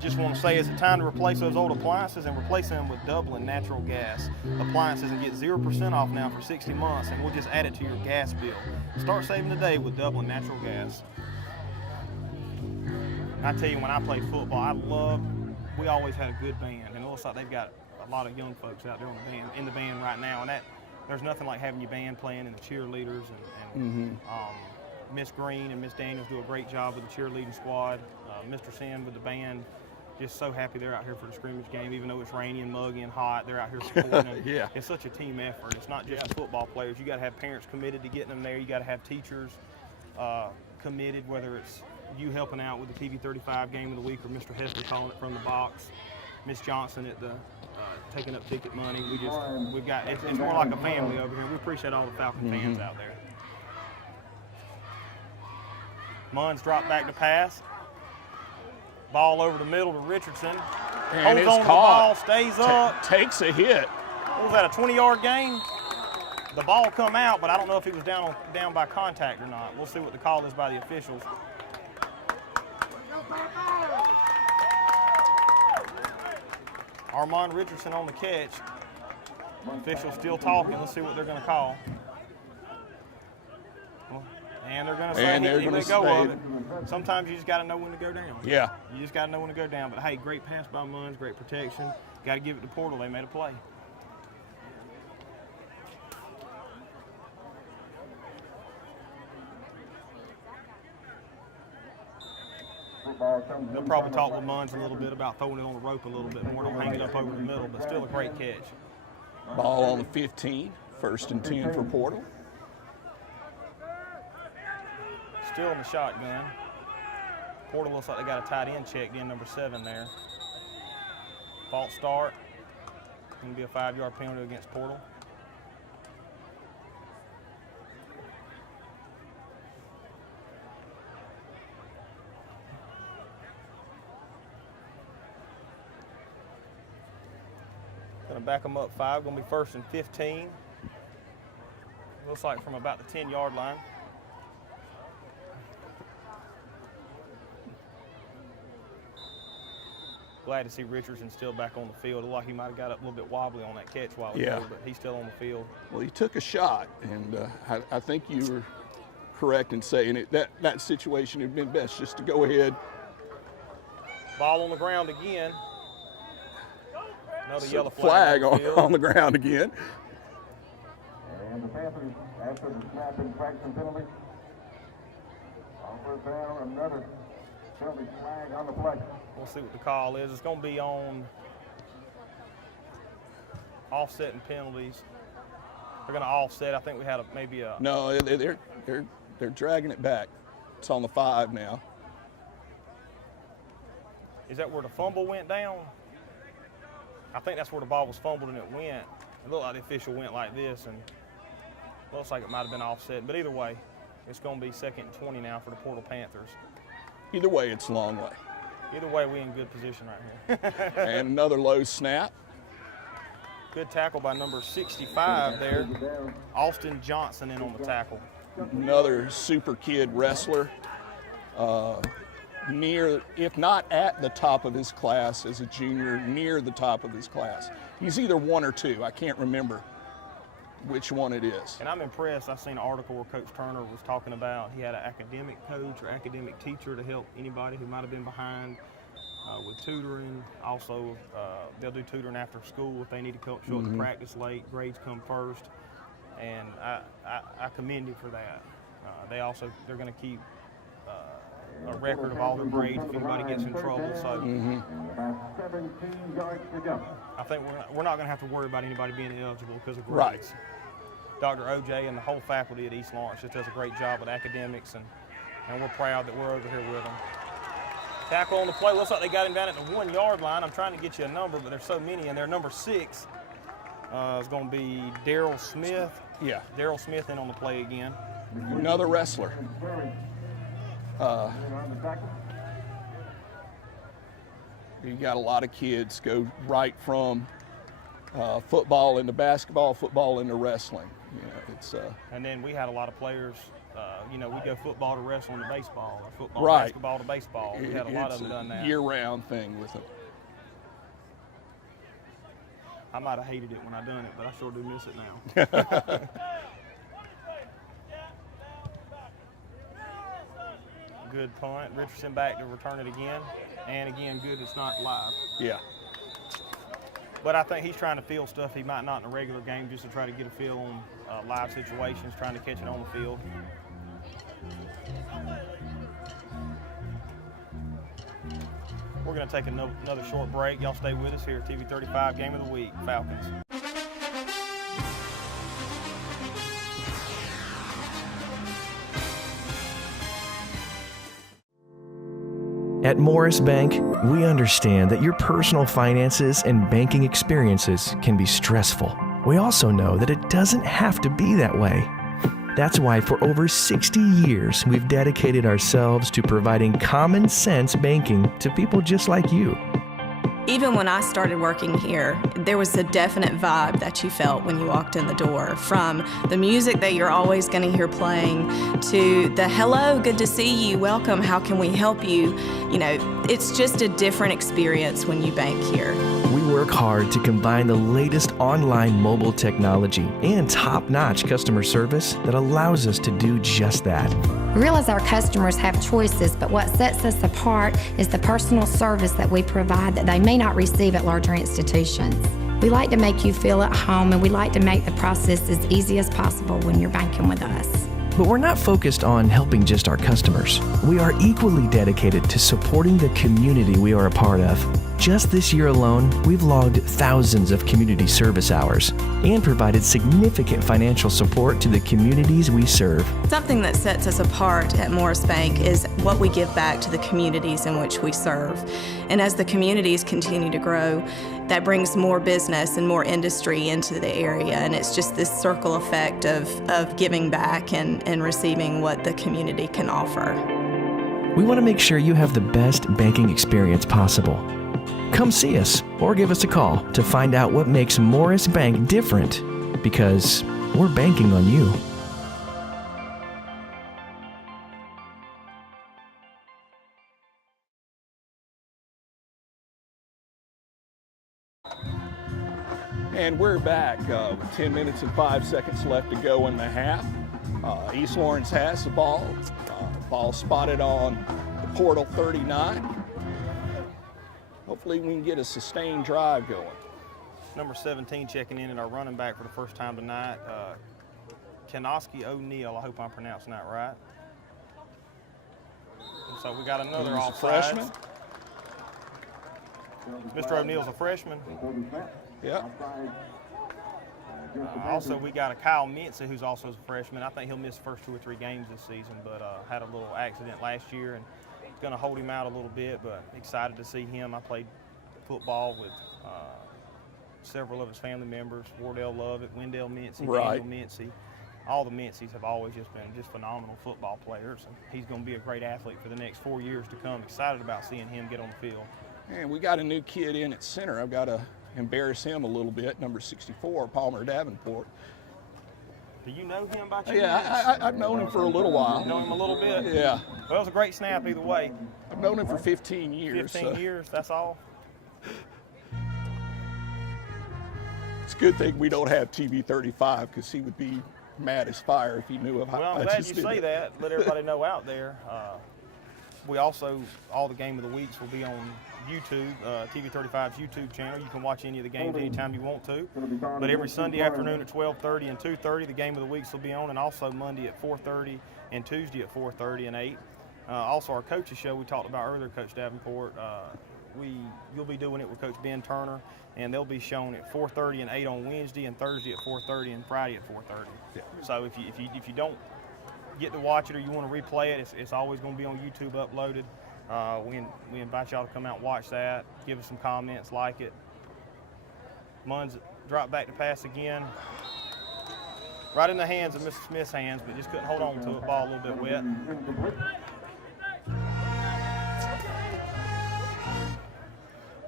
Just want to say, is it time to replace those old appliances and replace them with Dublin natural gas appliances and get 0% off now for 60 months, and we'll just add it to your gas bill. Start saving today with Dublin natural gas. I tell you, when I played football, we always had a good band, and it looks like they've got a lot of young folks out there in the band right now, and there's nothing like having your band playing and the cheerleaders and Miss Green and Miss Daniels do a great job with the cheerleading squad. Mr. Sin with the band, just so happy they're out here for the scrimmage game, even though it's rainy and muggy and hot. They're out here supporting them. Yeah. It's such a team effort. It's not just the football players. You got to have parents committed to getting them there. You got to have teachers committed, whether it's you helping out with the TV35 game of the week or Mr. Hester calling it from the box, Miss Johnson at the taking up ticket money. We've got it's more like a family over here. We appreciate all the Falcon fans out there. Munns drop back to pass. Ball over the middle to Richardson. And holds on to the ball, stays up. Takes a hit. What was that, a 20-yard gain? The ball come out, but I don't know if he was down by contact or not. We'll see what the call is by the officials. Armand Richardson on the catch. Officials still talking. Let's see what they're going to call. And they're going to say he let go of it. Sometimes you just got to know when to go down. Yeah. You just got to know when to go down. But, hey, great pass by Munns, great protection. Got to give it to Portal. They made a play. They'll probably talk with Munns a little bit about throwing it on the rope a little bit more. Don't hang it up over the middle, but still a great catch. Ball on the 15, 1st and 10 for Portal. Still in the shotgun. Portal looks like they got a tight end checked in, number 7 there. False start. Going to be a 5-yard penalty against Portal. Going to back them up 5. Going to be 1st and 15. Looks like from about the 10-yard line. Glad to see Richardson still back on the field. It looked like he might have got up a little bit wobbly on that catch while ago, but he's still on the field. Well, he took a shot, and I think you were correct in saying it. That situation had been best just to go ahead. Ball on the ground again. Another yellow flag on the ground again. And the Panthers, after the snap infraction penalty, on first down, another penalty flag on the play. We'll see what the call is. It's going to be on offsetting penalties. They're going to offset. I think we had maybe a. No, they're dragging it back. It's on the 5 now. Is that where the fumble went down? I think that's where the ball was fumbled and it went. It looked like the official went like this, and looks like it might have been offset. But either way, it's going to be 2nd and 20 now for the Portal Panthers. Either way, it's a long way. Either way, we're in good position right here. And another low snap. Good tackle by number 65 there. Austin Johnson in on the tackle. Another super kid wrestler. Near, if not at the top of his class as a junior, near the top of his class. He's either 1 or 2. I can't remember which one it is. And I'm impressed. I've seen an article where Coach Turner was talking about he had an academic coach or academic teacher to help anybody who might have been behind with tutoring. Also, they'll do tutoring after school if they need to show up to practice late. Grades come first. And I commend him for that. They're going to keep a record of all their grades if anybody gets in trouble. So I think we're not going to have to worry about anybody being eligible because of grades. Right. Dr. OJ and the whole faculty at East Lawrence just does a great job with academics, and we're proud that we're over here with them. Tackle on the play. Looks like they got him down at the 1 yard line. I'm trying to get you a number, but there's so many, and their number 6 is going to be Daryl Smith. Yeah. Daryl Smith in on the play again. Another wrestler. You got a lot of kids go right from football into basketball, football into wrestling. You know, it's and then we had a lot of players. We go football to wrestling to baseball, or football right. basketball to baseball. We had a lot of them done that. Year-round thing with them. I might have hated it when I done it, but I sure do miss it now. Good punt. Richardson back to return it again. And again, good it's not live. Yeah. But I think he's trying to feel stuff he might not in a regular game just to try to get a feel on live situations, trying to catch it on the field. We're going to take another short break. Y'all stay with us here at TV 35 Game of the Week, Falcons. At Morris Bank, we understand that your personal finances and banking experiences can be stressful. We also know that it doesn't have to be that way. That's why for over 60 years, we've dedicated ourselves to providing common sense banking to people just like you. Even when I started working here, there was a definite vibe that you felt when you walked in the door, from the music that you're always going to hear playing to the hello, good to see you, welcome, how can we help you? You know, it's just a different experience when you bank here. We work hard to combine the latest online mobile technology and top-notch customer service that allows us to do just that. We realize our customers have choices, but what sets us apart is the personal service that we provide that they may not receive at larger institutions. We like to make you feel at home, and we like to make the process as easy as possible when you're banking with us. But we're not focused on helping just our customers. We are equally dedicated to supporting the community we are a part of. Just this year alone, we've logged thousands of community service hours and provided significant financial support to the communities we serve. Something that sets us apart at Morris Bank is what we give back to the communities in which we serve. And as the communities continue to grow, that brings more business and more industry into the area. And it's just this circle effect of giving back and receiving what the community can offer. We want to make sure you have the best banking experience possible. Come see us or give us a call to find out what makes Morris Bank different, because we're banking on you. And we're back with 10 minutes and 5 seconds left to go in the half. East Lawrence has the ball. Ball spotted on the Portal 39. Hopefully we can get a sustained drive going. Number 17 checking in at our running back for the first time tonight. Kenoski O'Neal, I hope I'm pronouncing that right. And so we got another He's a offside. freshman. Mr. O'Neal's a freshman. Yep. Also, we got a Kyle Mincy, who's also a freshman. I think he'll miss the first 2 or 3 games this season, but had a little accident last year and going to hold him out a little bit, but excited to see him. I played football with several of his family members, Wardell Lovett, Wendell Mincy, Right. Daniel Mincy. All the Mincys have always just been just phenomenal football players, and he's going to be a great athlete for the next 4 years to come. Excited about seeing him get on the field. And we got a new kid in at center. I've got to embarrass him a little bit, number 64, Palmer Davenport. Do you know him by chance? Yeah, I've known him for a little while. You know him a little bit? Yeah. Well, it was a great snap either way. I've known him for 15 years. 15 years, that's all? It's a good thing we don't have TV 35 because he would be mad as fire if he knew of how Well, I'm glad you say that. Let everybody know out there. We also, all the Game of the Weeks will be on YouTube, TV 35's YouTube channel. You can watch any of the games anytime you want to. But every Sunday afternoon at 12:30 and 2:30, the Game of the Weeks will be on, and also Monday at 4:30 and Tuesday at 4:30 and 8. Also, our coaches show we talked about earlier, Coach Davenport. You'll be doing it with Coach Ben Turner, and they'll be shown at 4:30 and 8 on Wednesday, and Thursday at 4:30 and Friday at 4:30. Yeah. So if you don't get to watch it or you want to replay it, it's always going to be on YouTube uploaded. We invite y'all to come out and watch that. Give us some comments, like it. Munns drop back to pass again. Right in the hands of Mr. Smith's hands, but just couldn't hold on to it. Ball a little bit wet.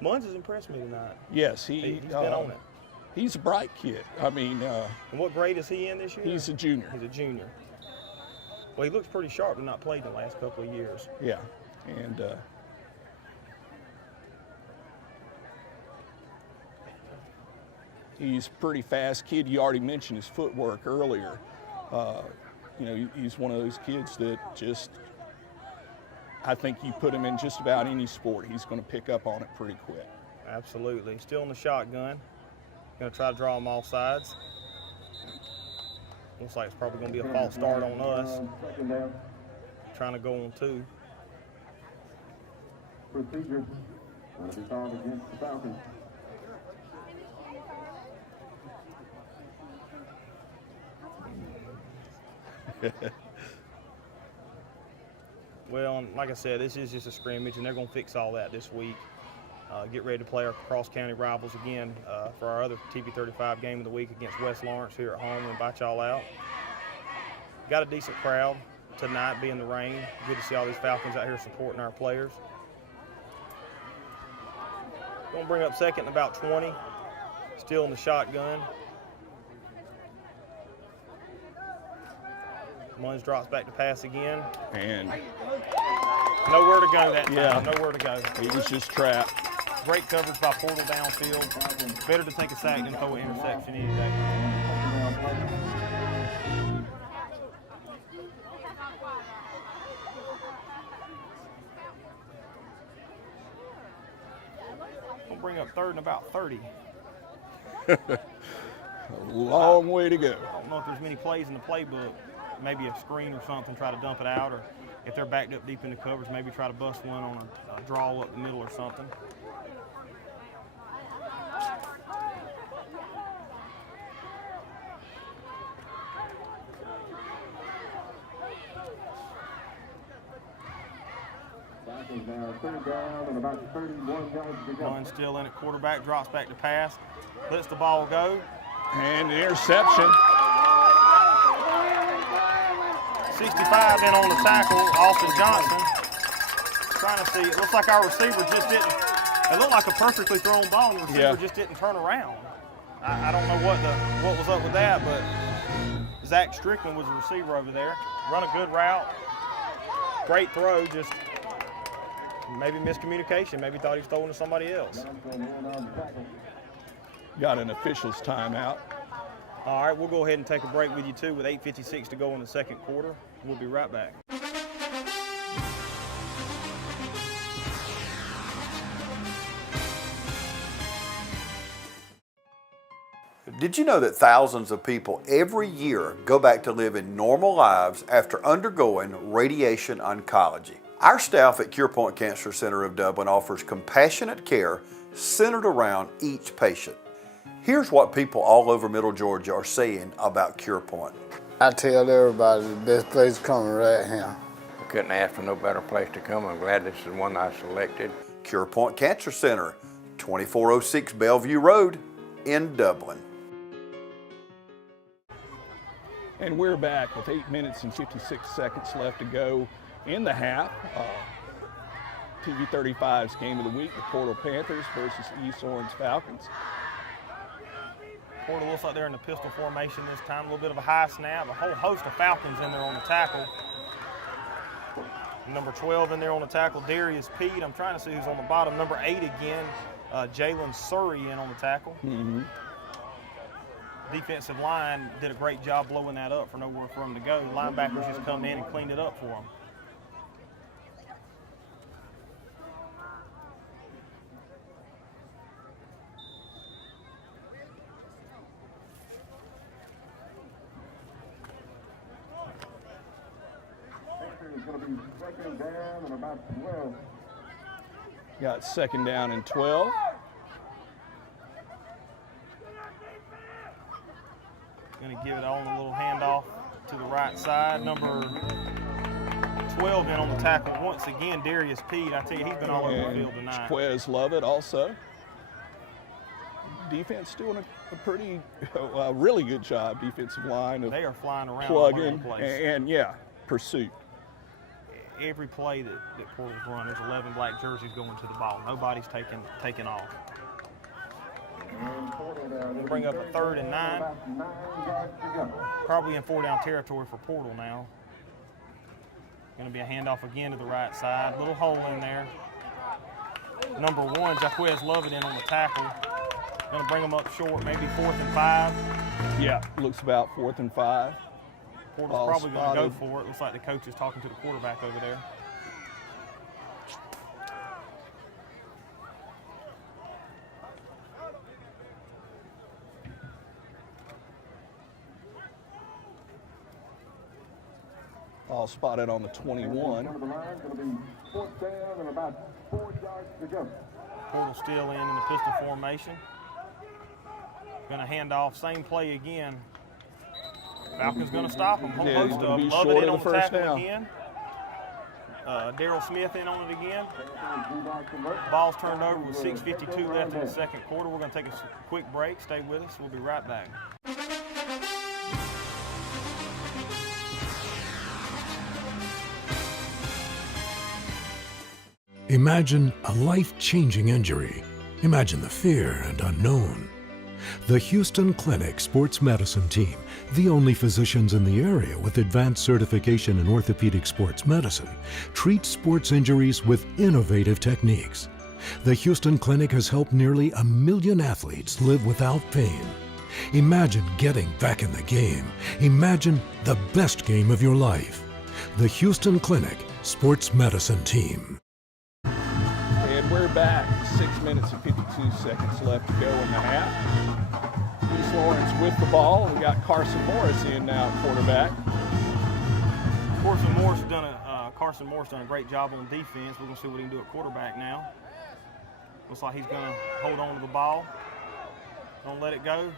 Munns has impressed me tonight. Yes, He's been on it. He's a bright kid. I mean, and what grade is he in this year? He's a junior. He's a junior. Well, he looks pretty sharp to not played in the last couple of years. Yeah, and he's a pretty fast kid. You already mentioned his footwork earlier. You know, he's one of those kids that just, I think you put him in just about any sport, he's going to pick up on it pretty quick. Absolutely. Still in the shotgun. Going to try to draw him off sides. Looks like it's probably going to be a false start on us. Trying to go on 2. Procedure to be called against the Falcons. Well, like I said, this is just a scrimmage, and they're going to fix all that this week. Get ready to play our cross-county rivals again for our other TV 35 game of the week against West Lawrence here at home. We invite y'all out. Got a decent crowd tonight, being the rain. Good to see all these Falcons out here supporting our players. Going to bring up second in about 20. Still in the shotgun. Munns drops back to pass again. And nowhere to go that time. Nowhere to go. He was just trapped. Great coverage by Portal downfield. Better to take a sack than throw an interception any day. We'll bring up third and about 30. A long way to go. I don't know if there's many plays in the playbook. Maybe a screen or something, try to dump it out, or if they're backed up deep in the covers, maybe try to bust one on a draw up the middle or something. One still in at quarterback, drops back to pass, lets the ball go. And the interception. 65 then on the tackle, Austin Johnson. Trying to see, it looks like our receiver just didn't, it looked like a perfectly thrown ball, and the receiver just didn't turn around. I don't know what was up with that, but Zach Strickland was the receiver over there. Run a good route, great throw, just maybe miscommunication. Maybe thought he was throwing to somebody else. Got an official's timeout. All right, we'll go ahead and take a break with you too with 8:56 to go in the second quarter. We'll be right back. Did you know that thousands of people every year go back to living normal lives after undergoing radiation oncology? Our staff at CurePoint Cancer Center of Dublin offers compassionate care centered around each patient. Here's what people all over Middle Georgia are saying about CurePoint. I tell everybody the best place to come is right here. I couldn't ask for no better place to come. I'm glad this is the one I selected. CurePoint Cancer Center, 2406 Bellevue Road. in Dublin. And we're back with 8 minutes and 56 seconds left to go in the half. TV 35's game of the week, the Portal Panthers versus East Orange Falcons. Portal looks like they're in the pistol formation this time. A little bit of a high snap. A whole host of Falcons in there on the tackle. Number 12 in there on the tackle, Darius Pete. I'm trying to see who's on the bottom. Number 8 again, Jalen Surrey in on the tackle. Mm-hmm. Defensive line did a great job blowing that up for nowhere for them to go. Linebackers just come in and cleaned it up for them. It's going to be second down and about 12. Got second down and 12. Going to give it on a little handoff to the right side. Number 12 in on the tackle once again, Darius Pete. I tell you, he's been all over the field tonight. Jaquez Lovett also. Defense doing a pretty, really good job. Defensive line of they are flying around plugging all over the place. and yeah, pursuit. Every play that Portal's run, there's 11 black jerseys going to the ball. Nobody's taking off. We'll bring up a 3rd and 9. Probably in 4-down territory for Portal now. Going to be a handoff again to the right side. Little hole in there. Number 1, Jaquez Lovett in on the tackle. Going to bring them up short, maybe 4th and 5. Yeah, looks about 4th and 5. Portal's probably going to go for it. Looks like the coach is talking to the quarterback over there. All spotted on the 21. Portal still in the pistol formation. Going to hand off, same play again. Falcons going to stop him. Whole host of them. Love it in on the tackle again. Daryl Smith in on it again. Ball's turned over with 6:52 left in the second quarter. We're going to take a quick break. Stay with us. We'll be right back. Imagine a life-changing injury. Imagine the fear and unknown. The Houston Clinic Sports Medicine Team, the only physicians in the area with advanced certification in orthopedic sports medicine, treats sports injuries with innovative techniques. The Houston Clinic has helped nearly 1 million athletes live without pain. Imagine getting back in the game. Imagine the best game of your life. The Houston Clinic Sports Medicine Team. And we're back. 6 minutes and 52 seconds left to go in the half. East Lawrence with the ball. We got Carson Morris in now at quarterback. Carson Morris done a great job on defense. We're going to see what he can do at quarterback now. Looks like he's going to hold on to the ball. Don't let it go.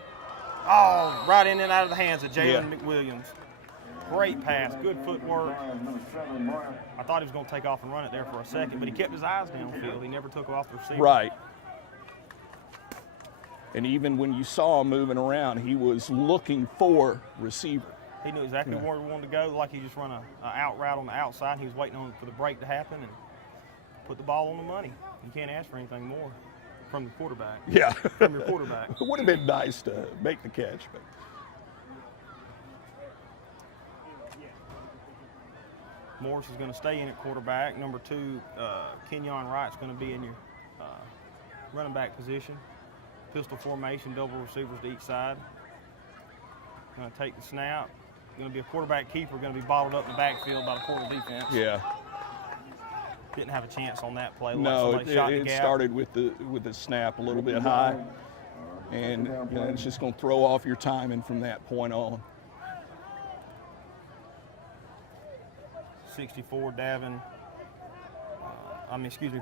Oh, right in and out of the hands of Jalen McWilliams. Great pass, good footwork. I thought he was going to take off and run it there for a second, but he kept his eyes downfield. He never took off the receiver. Right. And even when you saw him moving around, he was looking for receiver. He knew exactly where he wanted to go, like he just run an out route on the outside. He was waiting for the break to happen and put the ball on the money. You can't ask for anything more from the quarterback. Yeah. From your quarterback. It would have been nice to make the catch, but. Morris is going to stay in at quarterback. Number 2, Kenyon Wright's going to be in your running back position. Pistol formation, double receivers to each side. Going to take the snap. Going to be a quarterback keeper, going to be bottled up in the backfield by the Portal defense. Yeah. Didn't have a chance on that play. No, it started with the snap a little bit high, and it's just going to throw off your timing from that point on. 64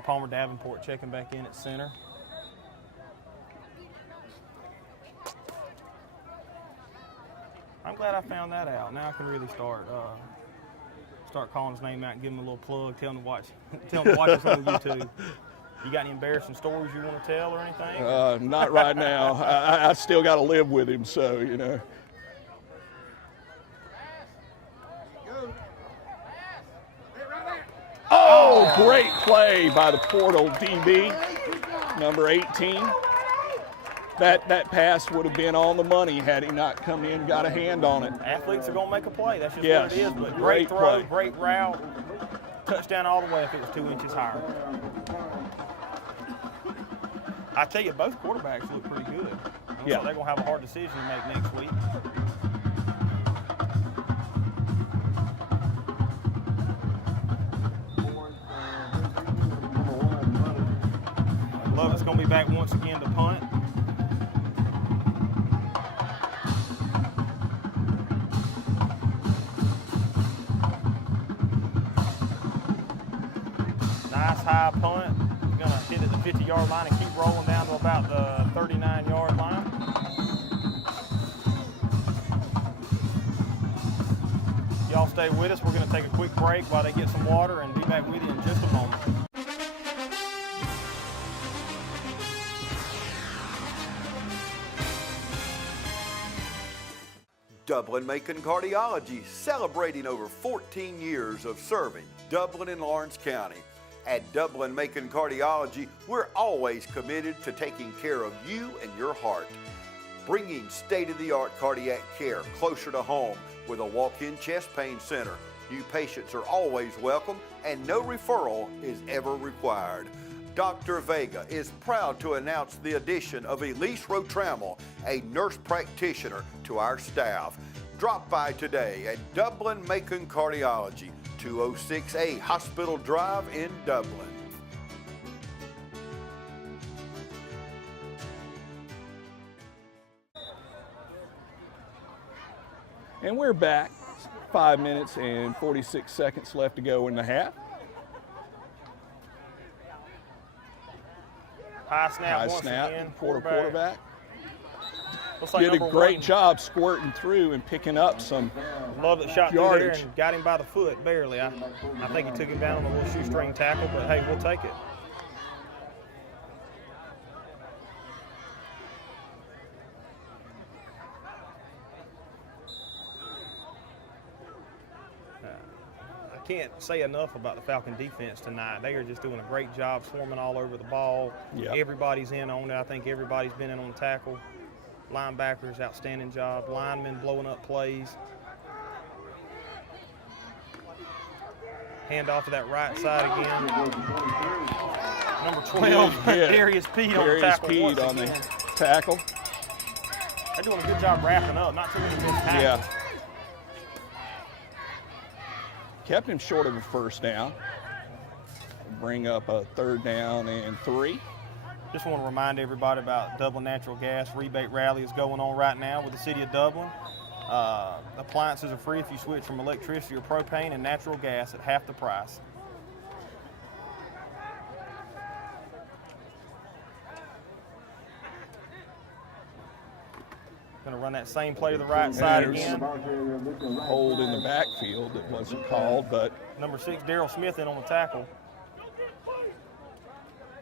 Palmer Davenport checking back in at center. I'm glad I found that out. Now I can really start calling his name out and give him a little plug, tell him to watch us on YouTube. You got any embarrassing stories you want to tell or anything? Not right now. I still got to live with him, so, you know. Oh, great play by the portal DB, number 18. That pass would have been on the money had he not come in and got a hand on it. Athletes are going to make a play. That's just yes. what it is. But Great throw, play. great route, touchdown all the way if it was 2 inches higher. I tell you, both quarterbacks look pretty good. Looks like they're going to have a hard decision to make next week. Lovett's going to be back once again to punt. Nice high punt. Going to hit at the 50-yard line and keep rolling down to about the 39-yard line. Y'all stay with us. We're going to take a quick break while they get some water and be back with you in just a moment. Dublin-Macon Cardiology, celebrating over 14 years of serving Dublin and Lawrence County. At Dublin-Macon Cardiology, we're always committed to taking care of you and your heart. Bringing state-of-the-art cardiac care closer to home with a walk-in chest pain center. New patients are always welcome and no referral is ever required. Dr. Vega is proud to announce the addition of Elise Rotrammel, a nurse practitioner, to our staff. Drop by today at Dublin-Macon Cardiology, 206A Hospital Drive in Dublin. And we're back. 5 minutes and 46 seconds left to go in the half. High snap once snap, again. quarterback. Looks like did a great job squirting through and picking up some Lovett shot yardage. through there and got him by the foot, barely. I think he took him down on a little shoestring tackle, but hey, we'll take it. I can't say enough about the Falcon defense tonight. They are just doing a great job swarming all over the ball. Yep. Everybody's in on it. I think everybody's been in on the tackle. Linebackers, outstanding job. Linemen blowing up plays. Hand off to that right side again. Number 12, Darius Pede on the tackle. Darius Pede on the tackle. They're doing a good job wrapping up. Not too many missed tackles. Yeah. Kept him short of a first down. Bring up a 3rd down and 3. Just want to remind everybody about Dublin Natural Gas rebate rally is going on right now with the city of Dublin. Appliances are free if you switch from electricity or propane and natural gas at half the price. Going to run that same play to the right side again. Hold in the backfield that wasn't called, but number 6, Daryl Smith, in on the tackle.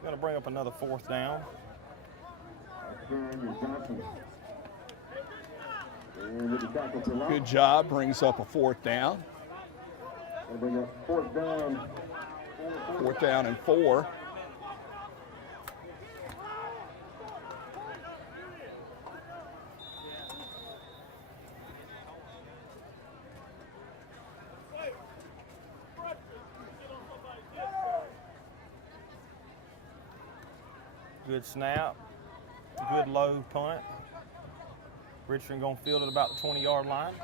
Going to bring up another 4th down. Good job, brings up a 4th down. 4th down and 4. Good snap, good low punt. Richardson going to field it about the 20-yard line.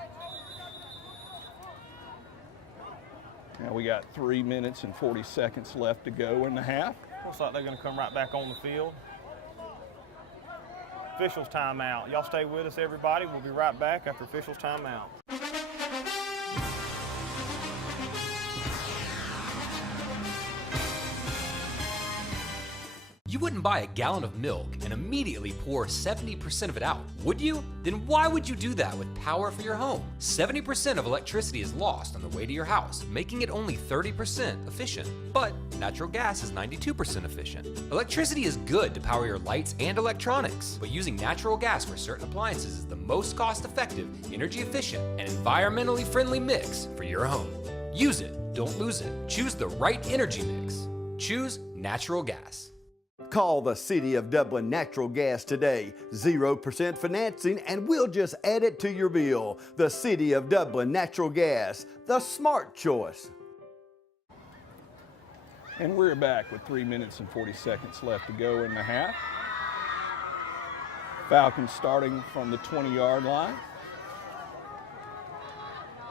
Now we got 3 minutes and 40 seconds left to go in the half. Looks like they're going to come right back on the field. Officials timeout. Y'all stay with us, everybody. We'll be right back after officials timeout. You wouldn't buy a gallon of milk and immediately pour 70% of it out, would you? Then why would you do that with power for your home? 70% of electricity is lost on the way to your house, making it only 30% efficient. But natural gas is 92% efficient. Electricity is good to power your lights and electronics, but using natural gas for certain appliances is the most cost-effective, energy-efficient, and environmentally friendly mix for your home. Use it, don't lose it. Choose the right energy mix. Choose natural gas. Call the City of Dublin Natural Gas today. 0% financing and we'll just add it to your bill. The City of Dublin Natural Gas, the smart choice. And we're back with 3 minutes and 40 seconds left to go in the half. Falcons starting from the 20-yard line.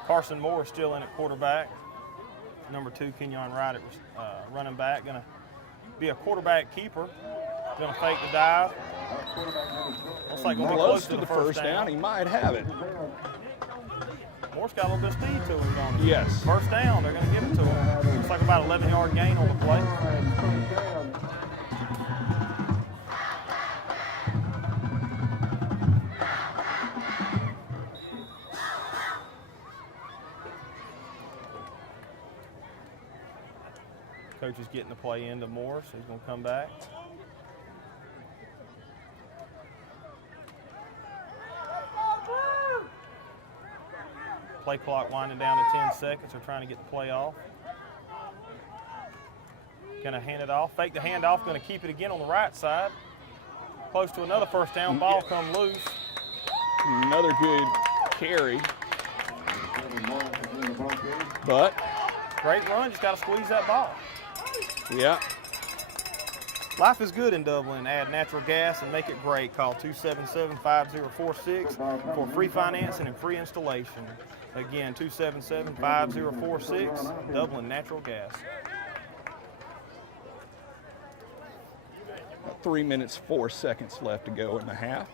Carson Moore still in at quarterback. Number 2, Kenyon Wright at running back. Going to be a quarterback keeper. Going to fake the dive. Looks like going to be close to the first down. He might have it. Moore's got a little bit of speed to him, don't he? Yes. First down, they're going to give it to him. Looks like about an 11-yard gain on the play. Coach is getting the play into Moore, so he's going to come back. Play clock winding down to 10 seconds. They're trying to get the play off. Going to hand it off. Fake the handoff. Going to keep it again on the right side. Close to another first down. Ball come loose. Another good carry. But great run. Just got to squeeze that ball. Yeah. Life is good in Dublin. Add natural gas and make it great. Call 277-5046 for free financing and free installation. Again, 277-5046, Dublin Natural Gas. 3 minutes, 4 seconds left to go in the half.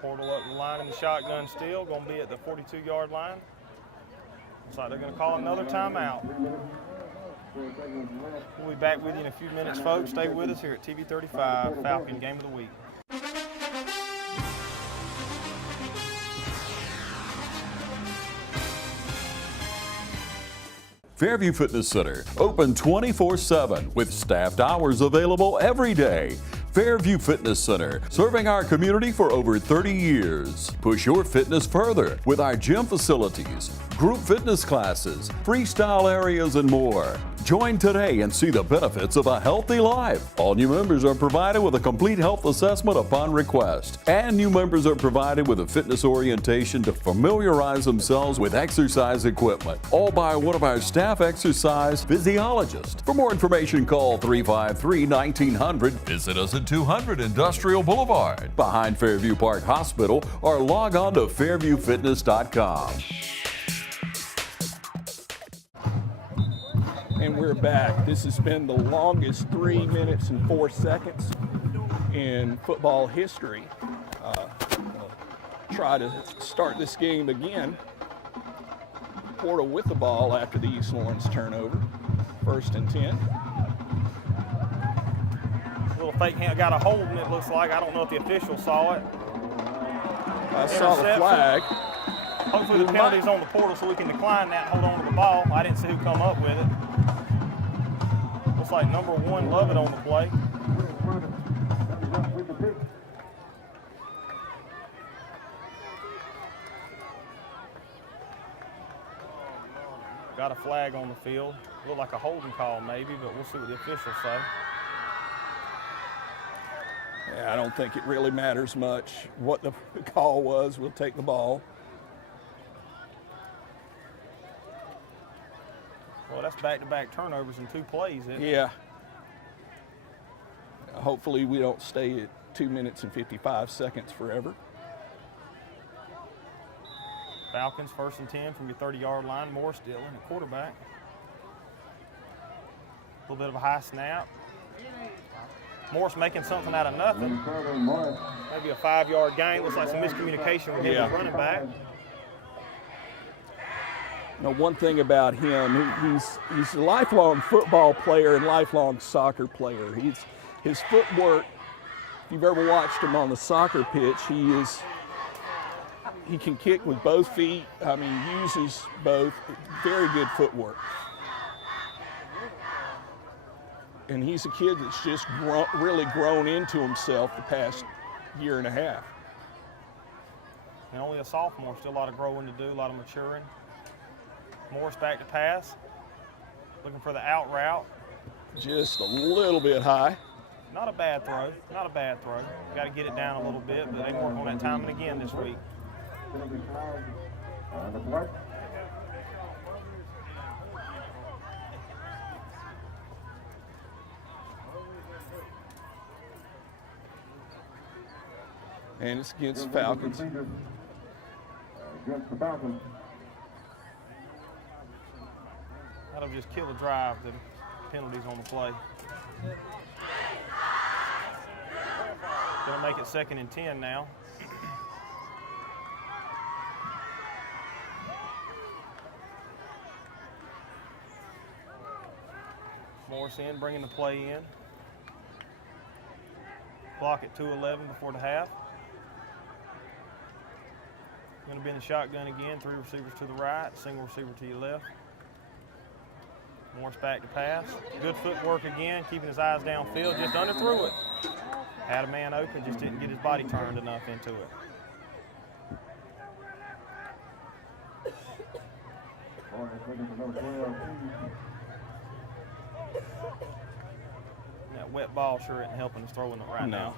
Portal up the line in the shotgun still, going to be at the 42-yard line. Looks like they're going to call another timeout. We'll be back with you in a few minutes, folks. Stay with us here at TV 35, Falcon Game of the Week. Fairview Fitness Center, open 24/7 with staffed hours available every day. Fairview Fitness Center, serving our community for over 30 years. Push your fitness further with our gym facilities, group fitness classes, freestyle areas, and more. Join today and see the benefits of a healthy life. All new members are provided with a complete health assessment upon request. And new members are provided with a fitness orientation to familiarize themselves with exercise equipment, all by one of our staff exercise physiologists. For more information, call 353-1900. Visit us at 200 Industrial Boulevard, behind Fairview Park Hospital, or log on to fairviewfitness.com. And we're back. This has been the longest 3 minutes and 4 seconds in football history. Try to start this game again. Portal with the ball after the East Lawrence turnover. 1st and 10. Little fake hand, got a hold in it, looks like. I don't know if the official saw it. I saw the flag. Hopefully the penalty's on the portal so we can decline that and hold on to the ball. I didn't see who come up with it. Looks like number 1 Lovett on the play. Got a flag on the field. Looked like a holding call maybe, but we'll see what the officials say. Yeah, I don't think it really matters much what the call was. We'll take the ball. Well, that's back-to-back turnovers in 2 plays, isn't it? Yeah. Hopefully we don't stay at 2 minutes and 55 seconds forever. Falcons 1st and 10 from your 30-yard line. Moore still in at quarterback. A little bit of a high snap. Morris making something out of nothing. Maybe a 5-yard gain. Looks like some miscommunication with him and running back. Now, one thing about him, he's a lifelong football player and lifelong soccer player. His footwork, if you've ever watched him on the soccer pitch, he can kick with both feet. I mean, uses both. Very good footwork. And he's a kid that's just really grown into himself the past year and a half. And only a sophomore, still a lot of growing to do, a lot of maturing. Morris back to pass, looking for the out route. Just a little bit high. Not a bad throw, not a bad throw. Got to get it down a little bit, but they can work on that timing again this week. And it's against the Falcons. Against the Falcons. That'll just kill the drive, the penalties on the play. Gonna make it 2nd and 10 now. Morris in, bringing the play in. Clock at 2:11 before the half. Going to be in the shotgun again. 3 receivers to the right, single receiver to your left. Morris back to pass. Good footwork again, keeping his eyes downfield, just underthrew it. Had a man open, just didn't get his body turned enough into it. That wet ball sure isn't helping us throwing it right now.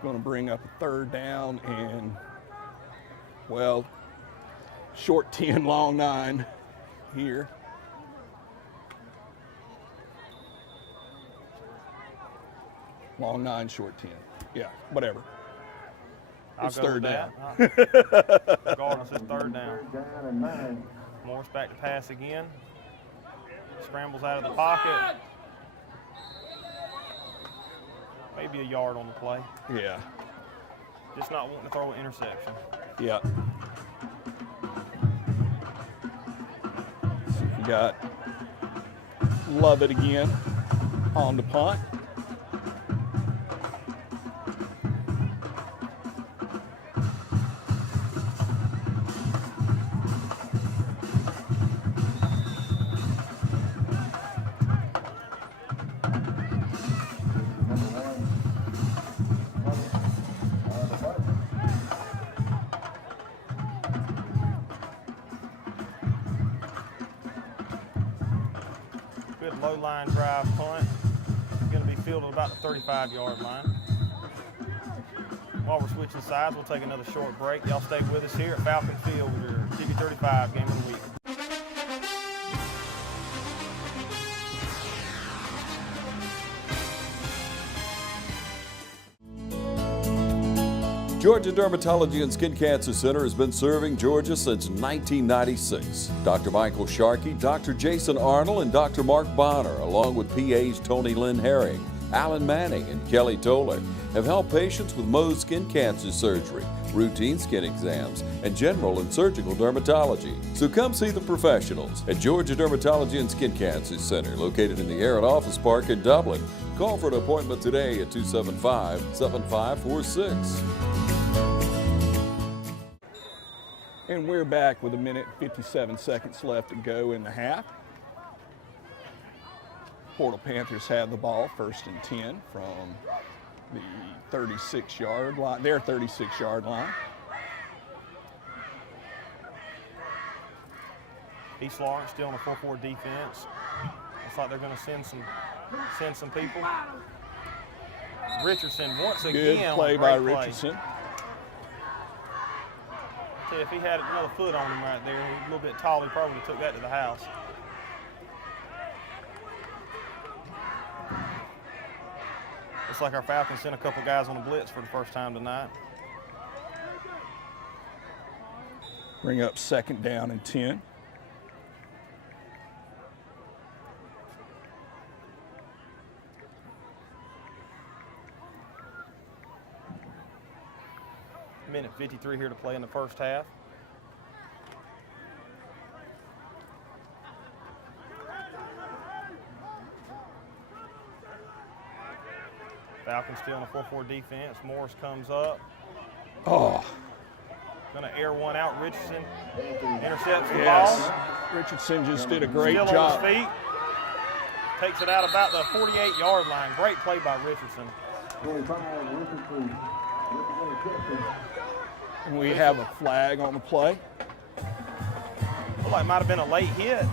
Going to bring up a 3rd down and, well, short 10, long 9 here. Long 9, short 10. Yeah, whatever. It's 3rd down. Regardless, it's 3rd down. Morris back to pass again. Scrambles out of the pocket. Maybe a yard on the play. Yeah. Just not wanting to throw an interception. Yeah. So we got Lovett again on the punt. Low line drive punt. Going to be fielded about the 35-yard line. While we're switching sides, we'll take another short break. Y'all stay with us here at Falcon Field with your TV35 game of the week. Georgia Dermatology and Skin Cancer Center has been serving Georgia since 1996. Dr. Michael Sharkey, Dr. Jason Arnold, and Dr. Mark Bonner, along with PAs Tony Lynn Herring, Alan Manning, and Kelly Toller, have helped patients with Mohs skin cancer surgery, routine skin exams, and general and surgical dermatology. So come see the professionals at Georgia Dermatology and Skin Cancer Center, located in the Aaron Office Park in Dublin. Call for an appointment today at 275-7546. And we're back with 1 minute and 57 seconds left to go in the half. Portal Panthers have the ball 1st and 10 from the 36-yard line, their 36-yard line. East Lawrence still on a 4-4 defense. Looks like they're going to send some people. Richardson once again. Good play by Richardson. If he had another foot on him right there, he's a little bit tall, he probably took that to the house. Looks like our Falcons sent a couple guys on the blitz for the first time tonight. Bring up 2nd down and 10. minute 53 here to play in the first half. Falcons still on a 4-4 defense. Morris comes up. Oh. Gonna air one out. Richardson intercepts the Yes. ball. Richardson just did a great Still job. on his feet. Takes it out about the 48-yard line. Great play by Richardson. And we have a flag on the play. Looked like it might have been a late hit.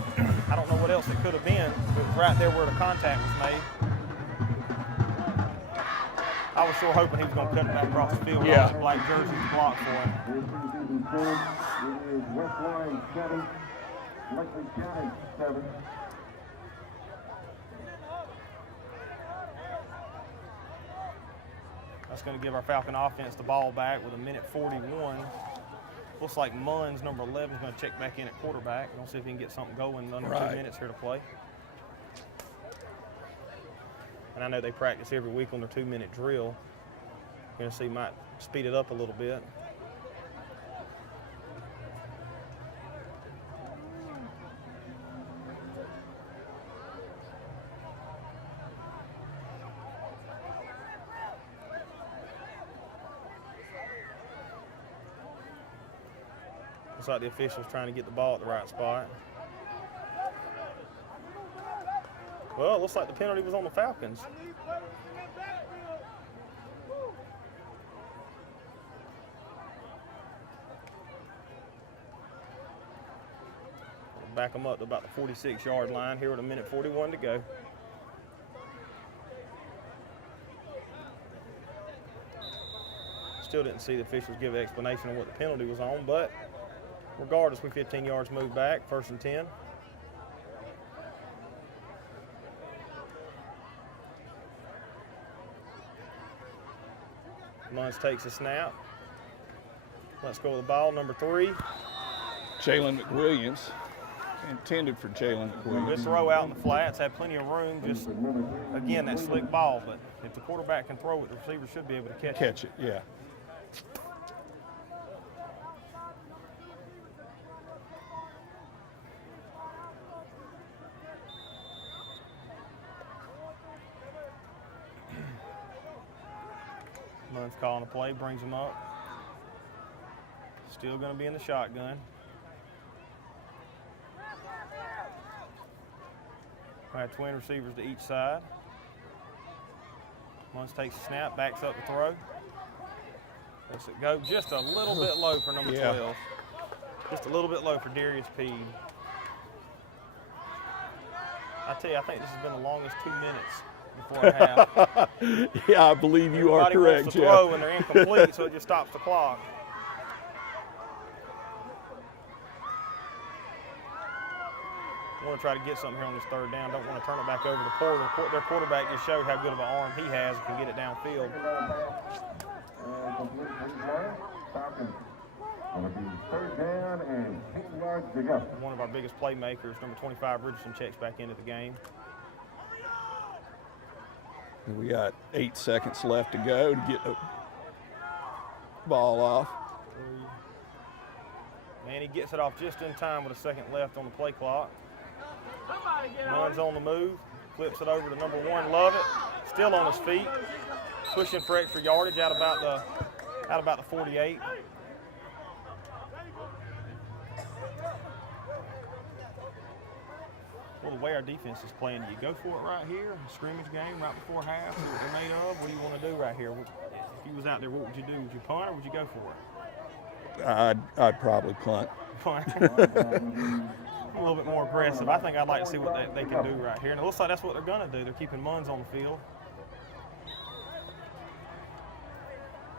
I don't know what else it could have been. It was right there where the contact was made. I was sure hoping he was going to cut it back across the field. Yeah. All the black jerseys to block for him. West Line 7, Likely County 7. That's going to give our Falcon offense the ball back with 1:41. Looks like Munns, number 11, is going to check back in at quarterback. We'll see if he can get something going under 2 minutes here to play. And I know they practice every week on their 2-minute drill. Going to see might speed it up a little bit. Looks like the officials trying to get the ball at the right spot. Well, it looks like the penalty was on the Falcons. We'll back them up to about the 46-yard line here with 1:41 to go. Still didn't see the officials give an explanation of what the penalty was on, but regardless, we 15 yards moved back, 1st and 10. Munns takes a snap. Let's go with the ball, number 3. Jalen McWilliams. Intended for Jalen McWilliams. Good throw out in the flats, had plenty of room. Just, again, that slick ball. But if the quarterback can throw it, the receiver should be able to catch it. Yeah. Munns calling a play, brings him up. Still going to be in the shotgun. We have twin receivers to each side. Munns takes a snap, backs up the throw. Lets it go just a little bit low for number 12. Just a little bit low for Darius Peed. I tell you, I think this has been the longest 2 minutes before a half. Yeah, I believe you are Everybody correct, wants to throw and they're incomplete, so it just stops the clock. Want to try to get something here on this 3rd down. Don't want to turn it back over to Porter. Their quarterback just showed how good of an arm he has and can get it downfield. One of our biggest playmakers, number 25, Richardson, checks back into the game. We got 8 seconds left to go to get the ball off. And he gets it off just in time with a second left on the play clock. Munns on the move, flips it over to number 1, Lovett, still on his feet, pushing for extra yardage out about the 48. Well, the way our defense is playing, do you go for it right here, scrimmage game right before half, see what they're made of? What do you want to do right here? If you was out there, what would you do? Would you punt or would you go for it? I'd probably punt. Punt. A little bit more aggressive. I think I'd like to see what they can do right here. And it looks like that's what they're going to do. They're keeping Munns on the field.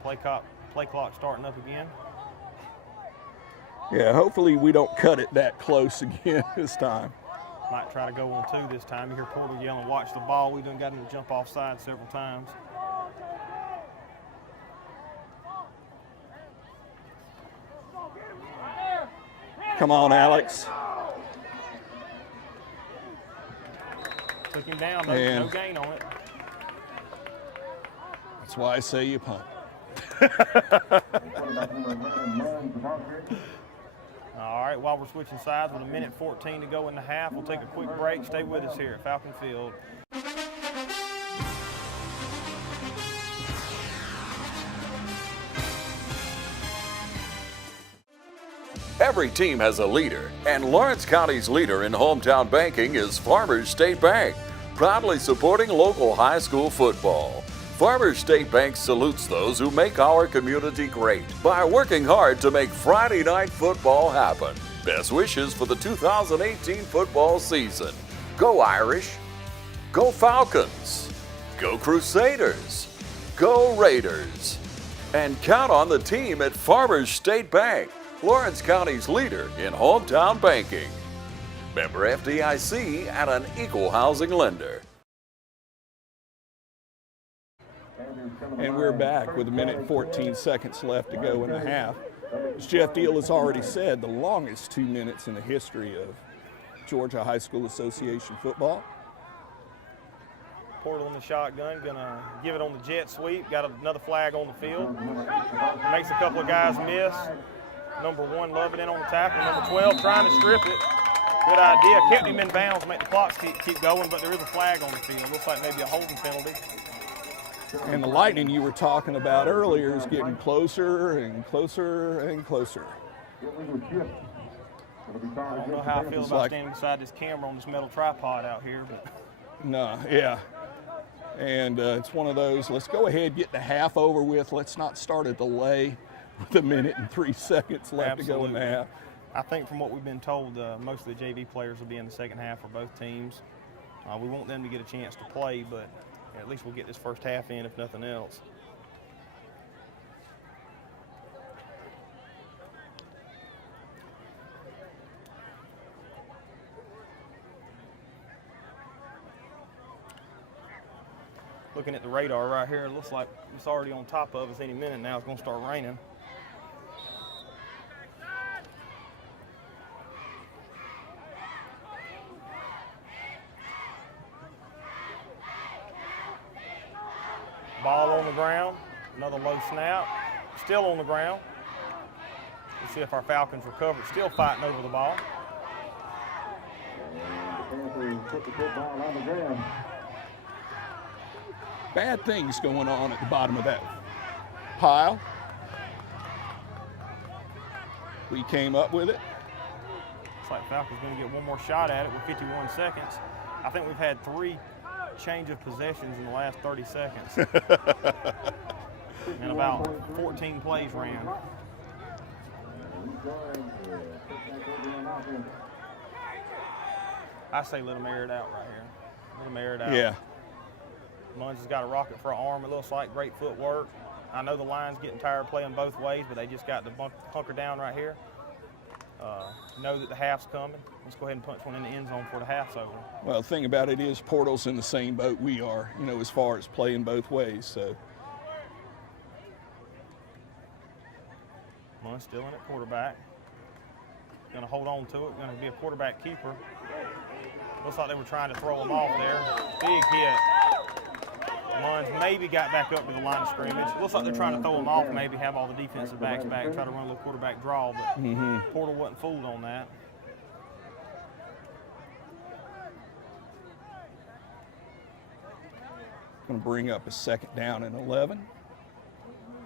Play clock starting up again. Yeah, hopefully we don't cut it that close again this time. Might try to go on 2 this time. You hear Porter yelling, watch the ball. We've done got him to jump offside several times. Come on, Alex. Took him down, no gain on it. That's why I say you punt. All right, while we're switching sides with 1:14 to go in the half, we'll take a quick break. Stay with us here at Falcon Field. Every team has a leader, and Lawrence County's leader in hometown banking is Farmers State Bank, proudly supporting local high school football. Farmers State Bank salutes those who make our community great by working hard to make Friday night football happen. Best wishes for the 2018 football season. Go Irish, go Falcons, go Crusaders, go Raiders, and count on the team at Farmers State Bank, Lawrence County's leader in hometown banking. Member FDIC and an equal housing lender. And we're back with 1:14 left to go in the half. As Jeff Deal has already said, the longest 2 minutes in the history of Georgia High School Association football. Portal in the shotgun, gonna give it on the jet sweep. Got another flag on the field. Makes a couple of guys miss. Number 1, Lovett in on the tackle. Number 12 trying to strip it. Good idea. Kept him in bounds, make the clock keep going, but there is a flag on the field. Looks like maybe a holding penalty. And the lightning you were talking about earlier is getting closer and closer and closer. I don't know how I feel about standing beside this camera on this metal tripod out here, but no, yeah. And it's one of those, let's go ahead, get the half over with. Let's not start a delay with 1:03 left to go in the half. I think from what we've been told, most of the JV players will be in the second half for both teams. We want them to get a chance to play, but at least we'll get this first half in, if nothing else. Looking at the radar right here, it looks like it's already on top of us any minute now. It's going to start raining. Ball on the ground, another low snap, still on the ground. Let's see if our Falcons recover. Still fighting over the ball. Bad things going on at the bottom of that pile. We came up with it. Looks like Falcons going to get one more shot at it with 51 seconds. I think we've had 3 change of possessions in the last 30 seconds. And about 14 plays ran. I say let them air it out right here. Let them air it out. Yeah. Munns has got a rocket for an arm, it looks like. Great footwork. I know the line's getting tired of playing both ways, but they just got to hunker down right here. Know that the half's coming. Let's go ahead and punch one in the end zone before the half's over. Well, the thing about it is Portal's in the same boat we are, you know, as far as playing both ways. So Munn still in at quarterback. Going to hold on to it. Going to be a quarterback keeper. Looks like they were trying to throw him off there. Big hit. Munns maybe got back up to the line of scrimmage. Looks like they're trying to throw him off, maybe have all the defensive backs back and try to run a little quarterback draw, but Portal wasn't fooled on that. Going to bring up a 2nd down and 11.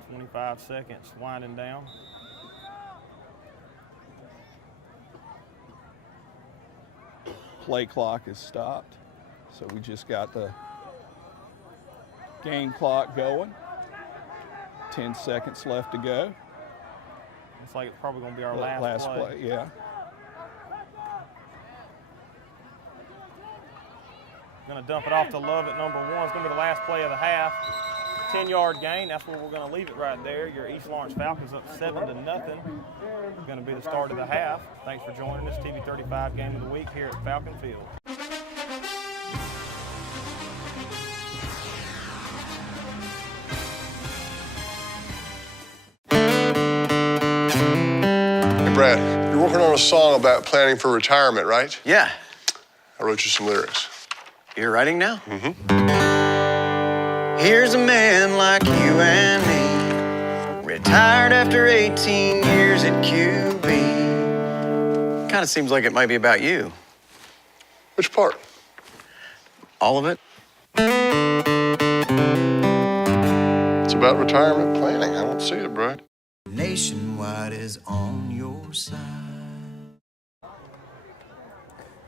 25 seconds winding down. Play clock is stopped, so we just got the game clock going. 10 seconds left to go. Looks like it's probably going to be our last play. Yeah. Going to dump it off to Love at number 1. It's going to be the last play of the half. 10-yard gain. That's where we're going to leave it right there. Your East Lawrence Falcons up 7-0. Going to be the start of the half. Thanks for joining us. TV 35 Game of the Week here at Falcon Field. Hey, Brad, you're working on a song about planning for retirement, right? Yeah. I wrote you some lyrics. You're writing now? Mm-hmm. Here's a man like you and me, Retired after 18 years at QB. Kind of seems like it might be about you. Which part? All of it. It's about retirement planning. I don't see it, bro. Nationwide is on your side.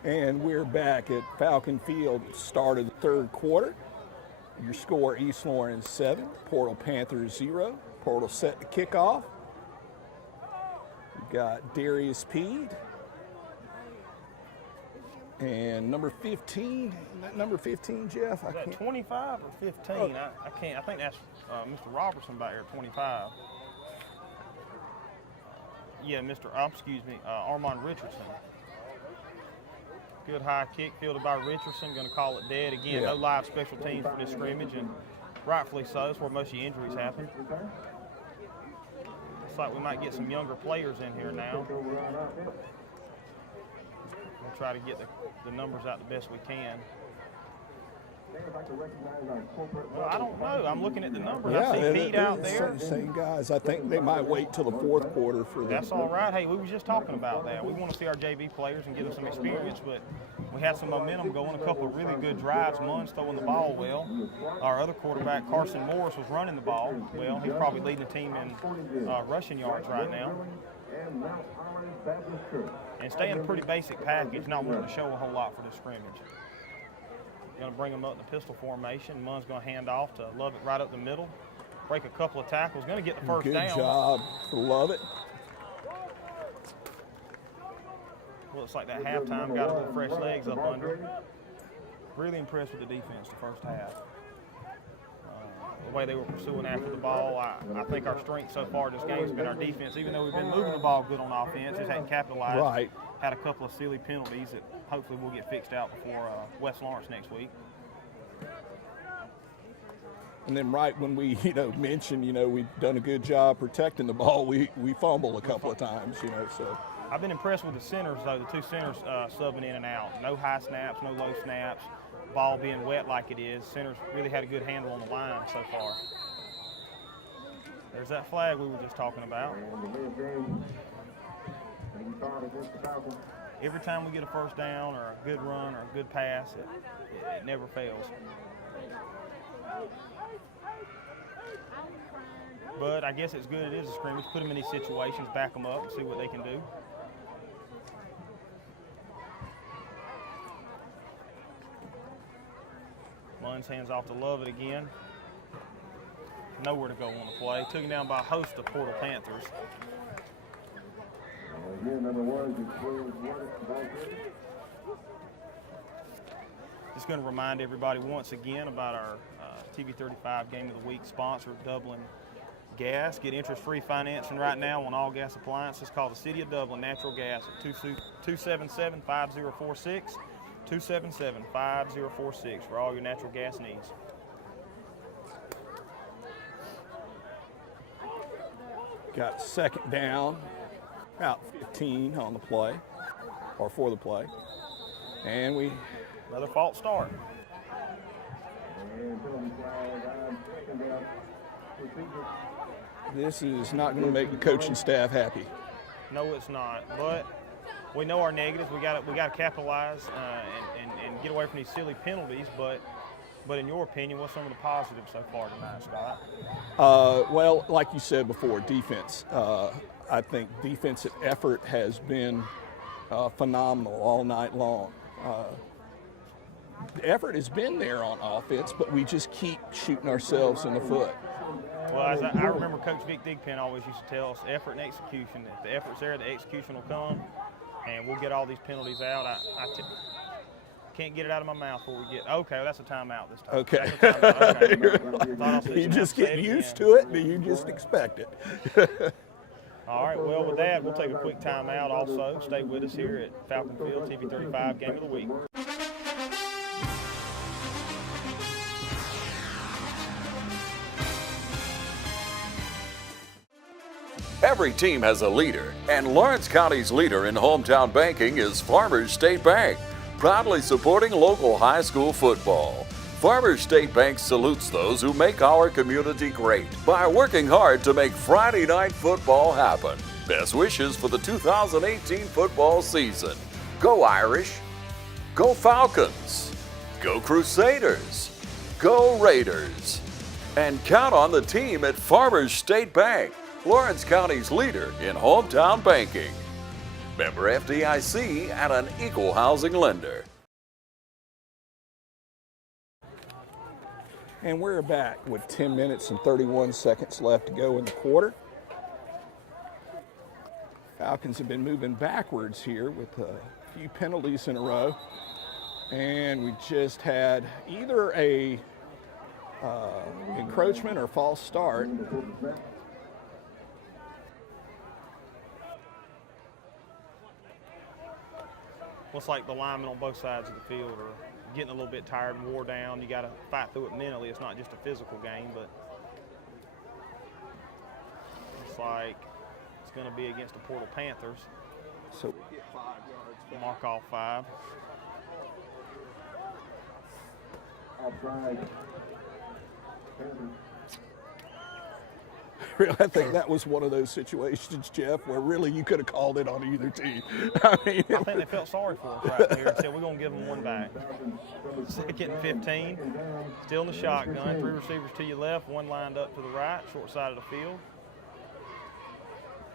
And we're back at Falcon Field, start of the third quarter. Your score, East Lawrence 7, Portal Panthers 0. Portal set to kick off. We've got Darius Peed. And number 15, isn't that number 15, Jeff? Is that 25 or 15? Oh. I can't. I think that's Mr. Robertson back here, 25. Yeah, Armand Richardson. Good high kick fielded by Richardson. Going to call it dead again. Yeah. No live special teams for this scrimmage, and rightfully so. That's where most of the injuries happen. Looks like we might get some younger players in here now. We'll try to get the numbers out the best we can. Well, I don't know. I'm looking at the numbers. I see Pete out there. Same guys. I think they might wait till the fourth quarter for That's all right. Hey, we were just talking about that. We want to see our JV players and give them some experience, but we had some momentum going, a couple of really good drives. Munn's throwing the ball well. Our other quarterback, Carson Morris, was running the ball well. He's probably leading the team in rushing yards right now. And staying a pretty basic package, not wanting to show a whole lot for this scrimmage. Going to bring them up in the pistol formation. Munn's going to hand off to Lovett right up the middle. Break a couple of tackles. Going to get the first down. Good job for Lovett. Looks like that halftime got a little fresh legs up under. Really impressed with the defense the first half. The way they were pursuing after the ball, I think our strength so far this game has been our defense. Even though we've been moving the ball good on offense, just hadn't capitalized. Right. Had a couple of silly penalties that hopefully will get fixed out before West Lawrence next week. And then right when we, mentioned, we've done a good job protecting the ball, we fumble a couple of times, so. I've been impressed with the centers, though, the two centers subbing in and out. No high snaps, no low snaps, ball being wet like it is. Centers really had a good handle on the line so far. There's that flag we were just talking about. Every time we get a first down or a good run or a good pass, it never fails. But I guess it's good it is a scrimmage. Put them in these situations, back them up, and see what they can do. Munn's hands off to Lovett again. Nowhere to go on the play. Took him down by a host of Portal Panthers. Just going to remind everybody once again about our TV35 Game of the Week sponsor, Dublin Gas. Get interest-free financing right now on all gas appliances. Call the City of Dublin Natural Gas at 277-5046. 277-5046 for all your natural gas needs. Got second down, about 15 on the play, or for the play. And another false start. This is not going to make the coaching staff happy. No, it's not. But we know our negatives. We got to capitalize and get away from these silly penalties. But in your opinion, what's some of the positives so far tonight, Scott? Well, like you said before, defense. I think defensive effort has been phenomenal all night long. The effort has been there on offense, but we just keep shooting ourselves in the foot. Well, as I remember Coach Vic Digpen always used to tell us, effort and execution. If the effort's there, the execution will come, and we'll get all these penalties out. I can't get it out of my mouth before we get – okay, well, that's a timeout this time. Okay. Okay. You just get used to it, and you just expect it. All right, well, with that, we'll take a quick timeout also. Stay with us here at Falcon Field, TV35 Game of the Week. Every team has a leader, and Lawrence County's leader in hometown banking is Farmers State Bank, proudly supporting local high school football. Farmers State Bank salutes those who make our community great by working hard to make Friday night football happen. Best wishes for the 2018 football season. Go Irish, go Falcons, go Crusaders, go Raiders. And count on the team at Farmers State Bank, Lawrence County's leader in hometown banking. Member FDIC and an equal housing lender. And we're back with 10 minutes and 31 seconds left to go in the quarter. Falcons have been moving backwards here with a few penalties in a row. And we just had either a encroachment or false start. Looks like the linemen on both sides of the field are getting a little bit tired and wore down. You got to fight through it mentally. It's not just a physical game, but looks like it's going to be against the Portal Panthers. So we get 5 yards. Mark off 5. I think that was one of those situations, Jeff, where really you could have called it on either team. I think they felt sorry for us right there and said, we're going to give them one back. 2nd and 15. Still in the shotgun. 3 receivers to your left, 1 lined up to the right, short side of the field.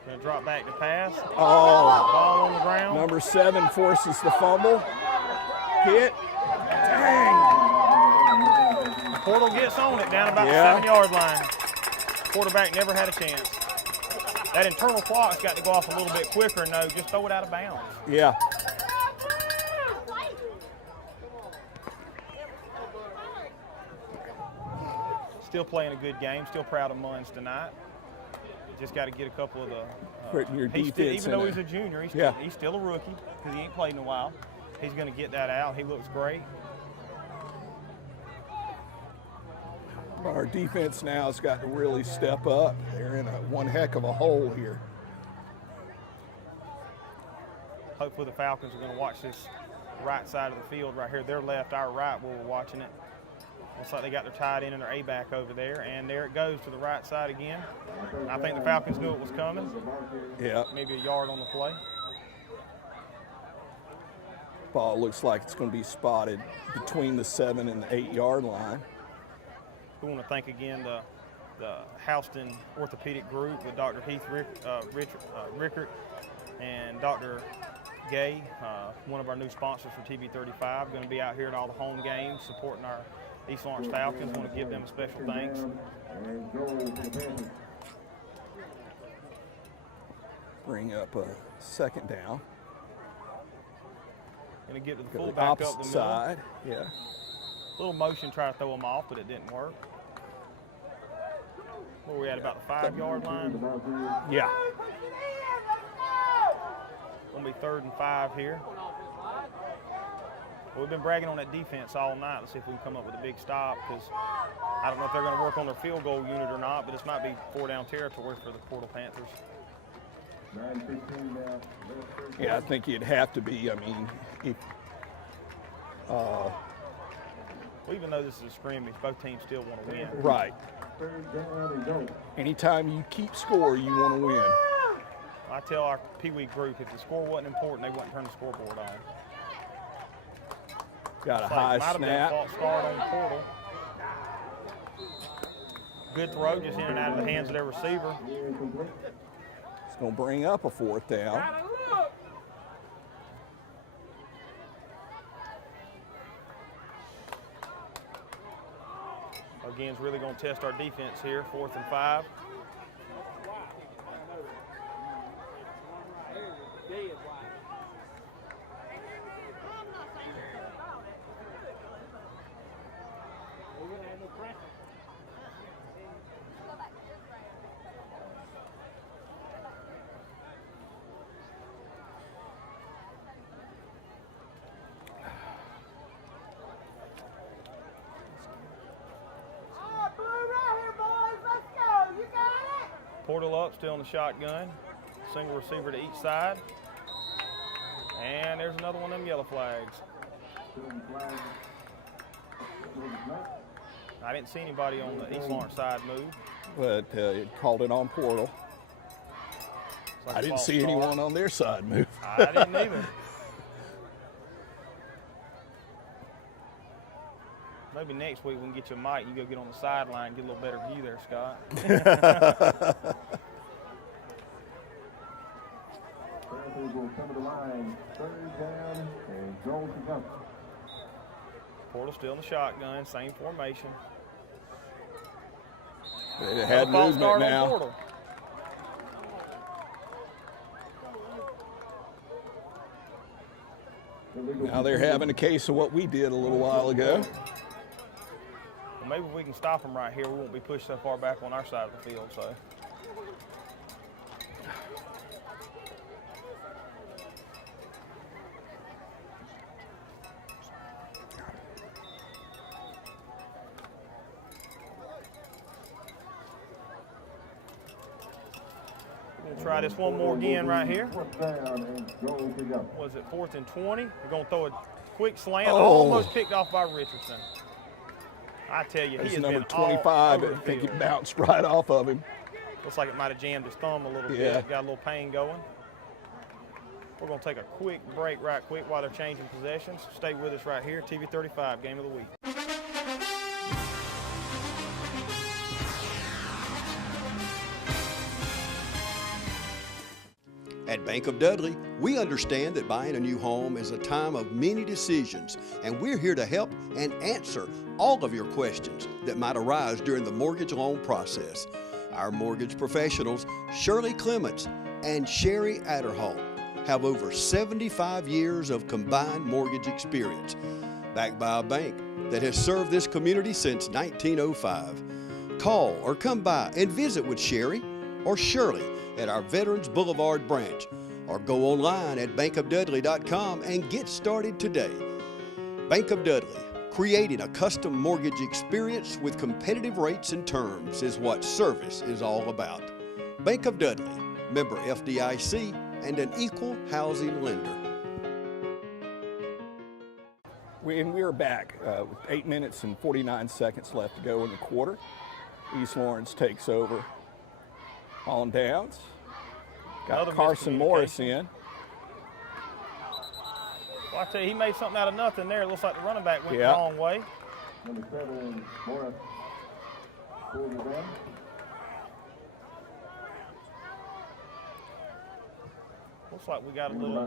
Going to drop back to pass. Ball on the ground. Number 7 forces the fumble. Hit. Dang. Portal gets on it down about the 7-yard line. Quarterback never had a chance. That internal clock's got to go off a little bit quicker. No, just throw it out of bounds. Yeah. Still playing a good game. Still proud of Munns tonight. Just got to get a couple of the. Your defense even though he's a junior, he's still a rookie because he ain't played in a while. He's going to get that out. He looks great. Our defense now has got to really step up. They're in one heck of a hole here. Hopefully the Falcons are going to watch this right side of the field right here. Their left, our right, where we're watching it. Looks like they got their tight end and their A-back over there. And there it goes to the right side again. I think the Falcons knew it was coming. Yeah. Maybe a yard on the play. Ball looks like it's going to be spotted between the 7 and the 8-yard line. We want to thank again the Houston Orthopedic Group with Dr. Heath Rickert and Dr. Gay, one of our new sponsors for TV35, going to be out here at all the home games supporting our East Lawrence Falcons. Want to give them a special thanks. Bring up a 2nd down. Going to get to the Go fullback up the opposite middle. side. Yeah. Little motion, try to throw them off, but it didn't work. Where are we at, about the 5-yard line? Yeah. Going to be 3rd and 5 here. Well, we've been bragging on that defense all night. Let's see if we can come up with a big stop, because I don't know if they're going to work on their field goal unit or not, but this might be 4-down territory for the Portal Panthers. Yeah, I think you'd have to be. I mean, if, well, even though this is a scrimmage, both teams still want to win. Right. Anytime you keep score, you want to win. I tell our Pee Wee group, if the score wasn't important, they wouldn't turn the scoreboard on. Got a high snap. Might have been a false start on the Portal. Good throw, just in and out of the hands of their receiver. It's going to bring up a 4th down. Again, it's really going to test our defense here, 4th and 5. Portal up, still in the shotgun. Single receiver to each side. And there's another one of them yellow flags. I didn't see anybody on the East Lawrence side move. But it called it on portal. Like I didn't see anyone on their side move. I didn't either. Maybe next week we can get you a mic. You go get on the sideline and get a little better view there, Scott. Will come to the line, third down, and goal to go. Portal still in the shotgun, same formation. It had movement now. Portal. Now they're having a case of what we did a little while ago. Well, maybe if we can stop them right here, we won't be pushed so far back on our side of the field. So. We'll try this one more again right here. Was it 4th and 20? We're going to throw a quick slant, almost picked off by Richardson. I tell you, he has number been 25. all over I think the it field. bounced right off of him. Looks like it might have jammed his thumb a little Yeah. bit. Got a little pain going. We're going to take a quick break right quick while they're changing possessions. Stay with us right here. TV 35, Game of the Week. At Bank of Dudley, we understand that buying a new home is a time of many decisions, and we're here to help and answer all of your questions that might arise during the mortgage loan process. Our mortgage professionals, Shirley Clements and Sherry Adderhall, have over 75 years of combined mortgage experience, backed by a bank that has served this community since 1905. Call or come by and visit with Sherry or Shirley at our Veterans Boulevard branch, or go online at bankofdudley.com and get started today. Bank of Dudley, creating a custom mortgage experience with competitive rates and terms is what service is all about. Bank of Dudley, member FDIC, and an equal housing lender. We're back with 8 minutes and 49 seconds left to go in the quarter. East Lawrence takes over on downs. Got Another Carson Morris in. Well, I tell you, he made something out of nothing there. It looks like the running back went the Yeah. wrong way. Number 7, Morris. Pulls it in. Looks like we got a little,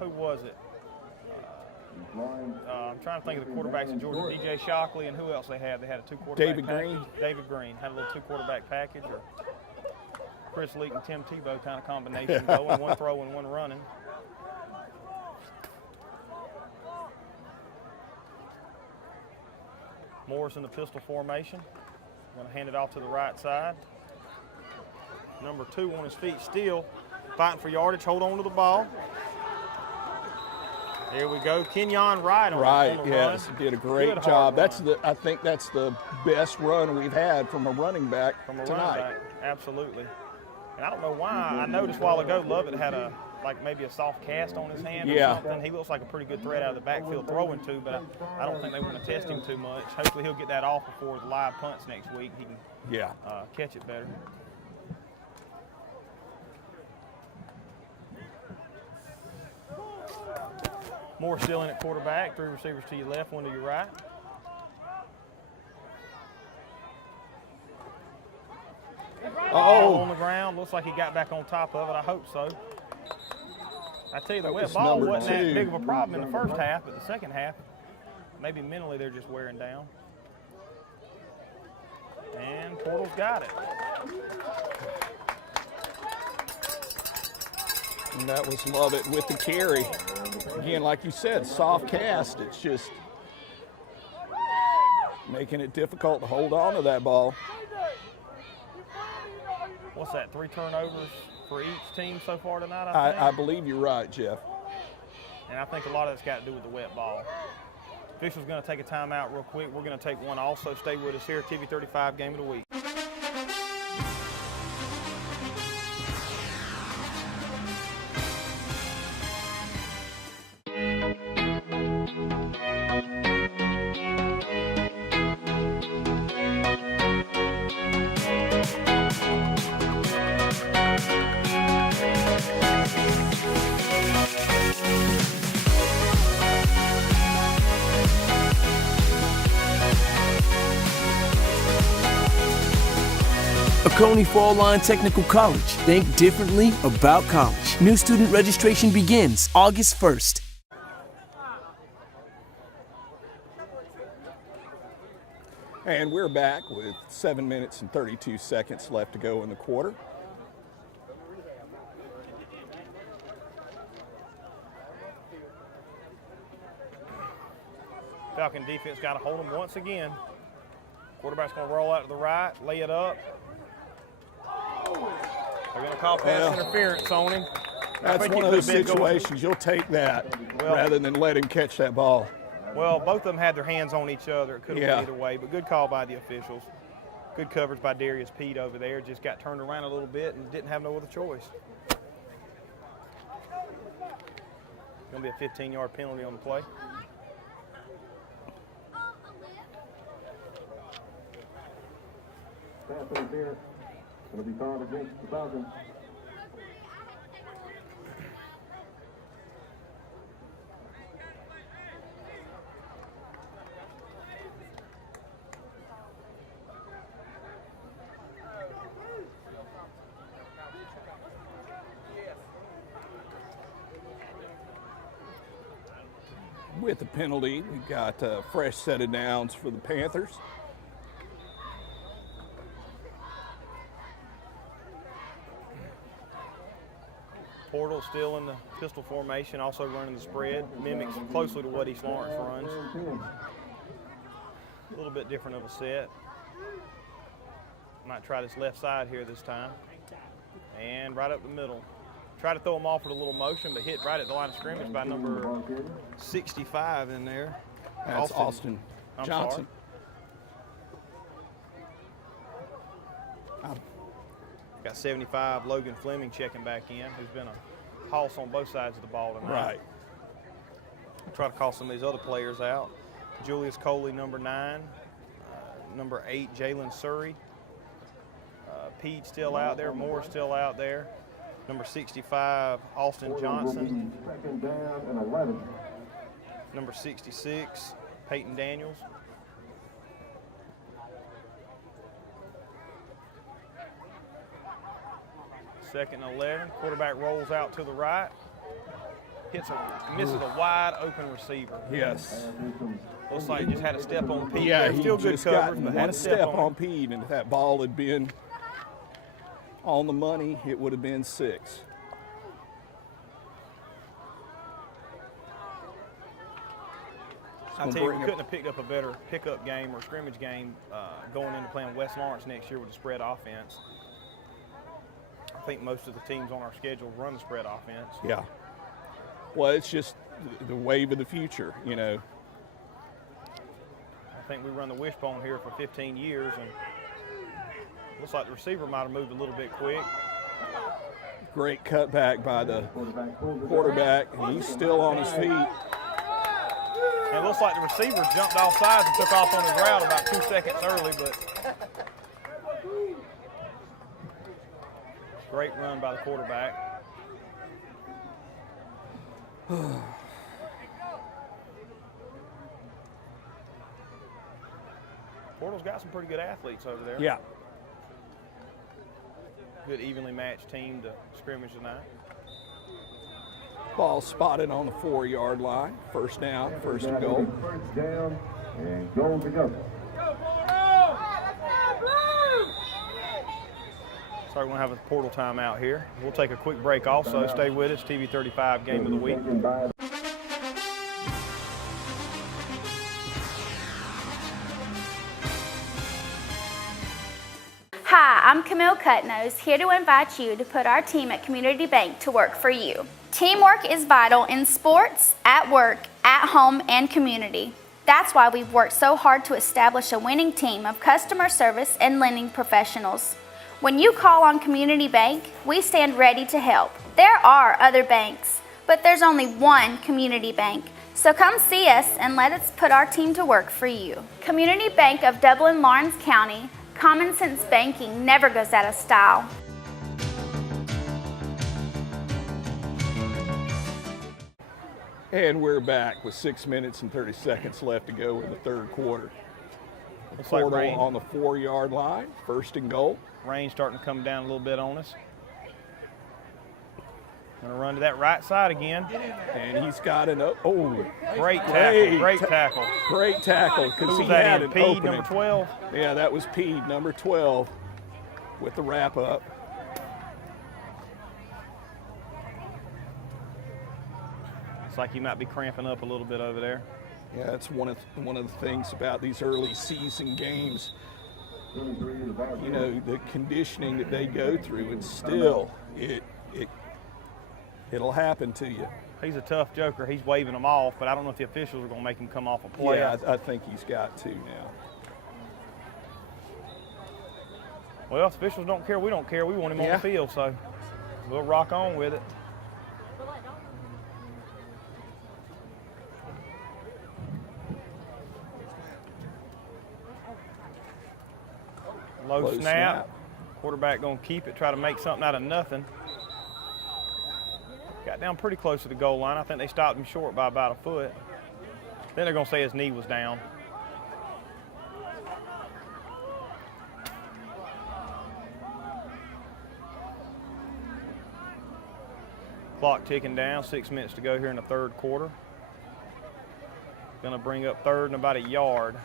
who was it? I'm trying to think of the quarterbacks in Georgia. DJ Shockley, and who else they had? They had a two-quarterback David package. Green. David Green had a little two-quarterback package, or Chris Leak and Tim Tebow kind of combination going, one throw and one running. Morris in the pistol formation. Going to hand it off to the right side. Number 2 on his feet still, fighting for yardage. Hold on to the ball. Here we go, Kenyon Wright on the Yes, run. did a great Good job. hard run. I think that's the best run we've had from a running back From a tonight. running back, absolutely. And I don't know why. I noticed a while ago Lovett had maybe a soft cast on his hand or something. He looks like a pretty good threat out of the backfield throwing to, but I don't think they want to test him too much. Hopefully he'll get that off before the live punts next week. He can catch it better. Moore still in at quarterback. 3 receivers to your left, 1 to your right. Ball on the ground. Looks like he got back on top of it. I hope so. I tell you, the wet ball wasn't that big of a problem in the first half, but the second half, maybe mentally they're just wearing down. And Portal's got it. And that was Lovett with the carry. Again, like you said, soft cast. It's just making it difficult to hold on to that ball. What's that, 3 turnovers for each team so far tonight, I think? I believe you're right, Jeff. And I think a lot of that's got to do with the wet ball. Official's going to take a timeout real quick. We're going to take one also. Stay with us here, TV 35 Game of the Week. Oconee Fall Line Technical College. Think differently about college. New student registration begins August 1st. And we're back with 7 minutes and 32 seconds left to go in the quarter. Falcon defense got to hold them once again. Quarterback's going to roll out to the right, lay it up. They're going to call pass interference on him. That's one of those situations you'll take that rather than let him catch that ball. Well, both of them had their hands on each other. It could have went either way, but good call by the officials. Good coverage by Darius Pete over there. Just got turned around a little bit and didn't have no other choice. Going to be a 15-yard penalty on the play. Pass interference. Going to be called against the Falcons. With the penalty, we've got a fresh set of downs for the Panthers. Portal still in the pistol formation, also running the spread. Mimics closely to what East Lawrence runs. A little bit different of a set. Might try this left side here this time. And right up the middle. Try to throw them off with a little motion, but hit right at the line of scrimmage by number 65 in there. That's Austin Johnson. Got 75, Logan Fleming checking back in, who's been a hoss on both sides of the ball tonight. Right. Try to call some of these other players out. Julius Coley, number 9. Number 8, Jalen Surrey. Pete still out there. Moore still out there. Number 65, Austin Johnson. Second down and 11. Number 66, Peyton Daniels. Second and 11. Quarterback rolls out to the right. Misses a wide open receiver. Yes. Looks like he just had a step on Pete. Yeah, he still good just got coverage, but one had a step on Pete, and if that ball had been on the money, it would have been 6. I tell you, we couldn't have picked up a better pickup game or scrimmage game going into playing West Lawrence next year with a spread offense. I think most of the teams on our schedule run the spread offense. Yeah. Well, it's just the wave of the future, you know. I think we run the wishbone here for 15 years, and looks like the receiver might have moved a little bit quick. Great cutback by the quarterback, and he's still on his feet. And it looks like the receiver jumped off sides and took off on his route about 2 seconds early, but great run by the quarterback. Portal's got some pretty good athletes over there. Yeah. Good evenly matched team to scrimmage tonight. Ball spotted on the 4-yard line. First down, first and goal. First down and goal to go. So we're going to have a Portal timeout here. We'll take a quick break also. Stay with us. TV 35 Game of the Week. Hi, I'm Camille Cutnose, here to invite you to put our team at Community Bank to work for you. Teamwork is vital in sports, at work, at home, and community. That's why we've worked so hard to establish a winning team of customer service and lending professionals. When you call on Community Bank, we stand ready to help. There are other banks, but there's only one Community Bank. So come see us and let us put our team to work for you. Community Bank of Dublin-Lawrence County. Common sense banking never goes out of style. And we're back with 6 minutes and 30 seconds left to go in the third quarter. Looks like Portal rain. on the 4-yard line, 1st and goal. Rain starting to come down a little bit on us. Gonna run to that right side again. And he's got an great tackle, great tackle. Great tackle, because he that had in? an P, opening. number 12? Yeah, that was P, number 12, with the wrap up. Looks like he might be cramping up a little bit over there. Yeah, that's one of the things about these early season games. You know, the conditioning that they go through, and still it'll happen to you. He's a tough joker. He's waving them off, but I don't know if the officials are going to make him come off a play. Yeah, I think he's got to now. Well, if officials don't care, we don't care. We want him on the field, so we'll rock on with it. Low snap. Quarterback going to keep it, try to make something out of nothing. Got down pretty close to the goal line. I think they stopped him short by about a foot. Then they're going to say his knee was down. Clock ticking down, 6 minutes to go here in the 3rd quarter. Going to bring up 3rd and about a yard.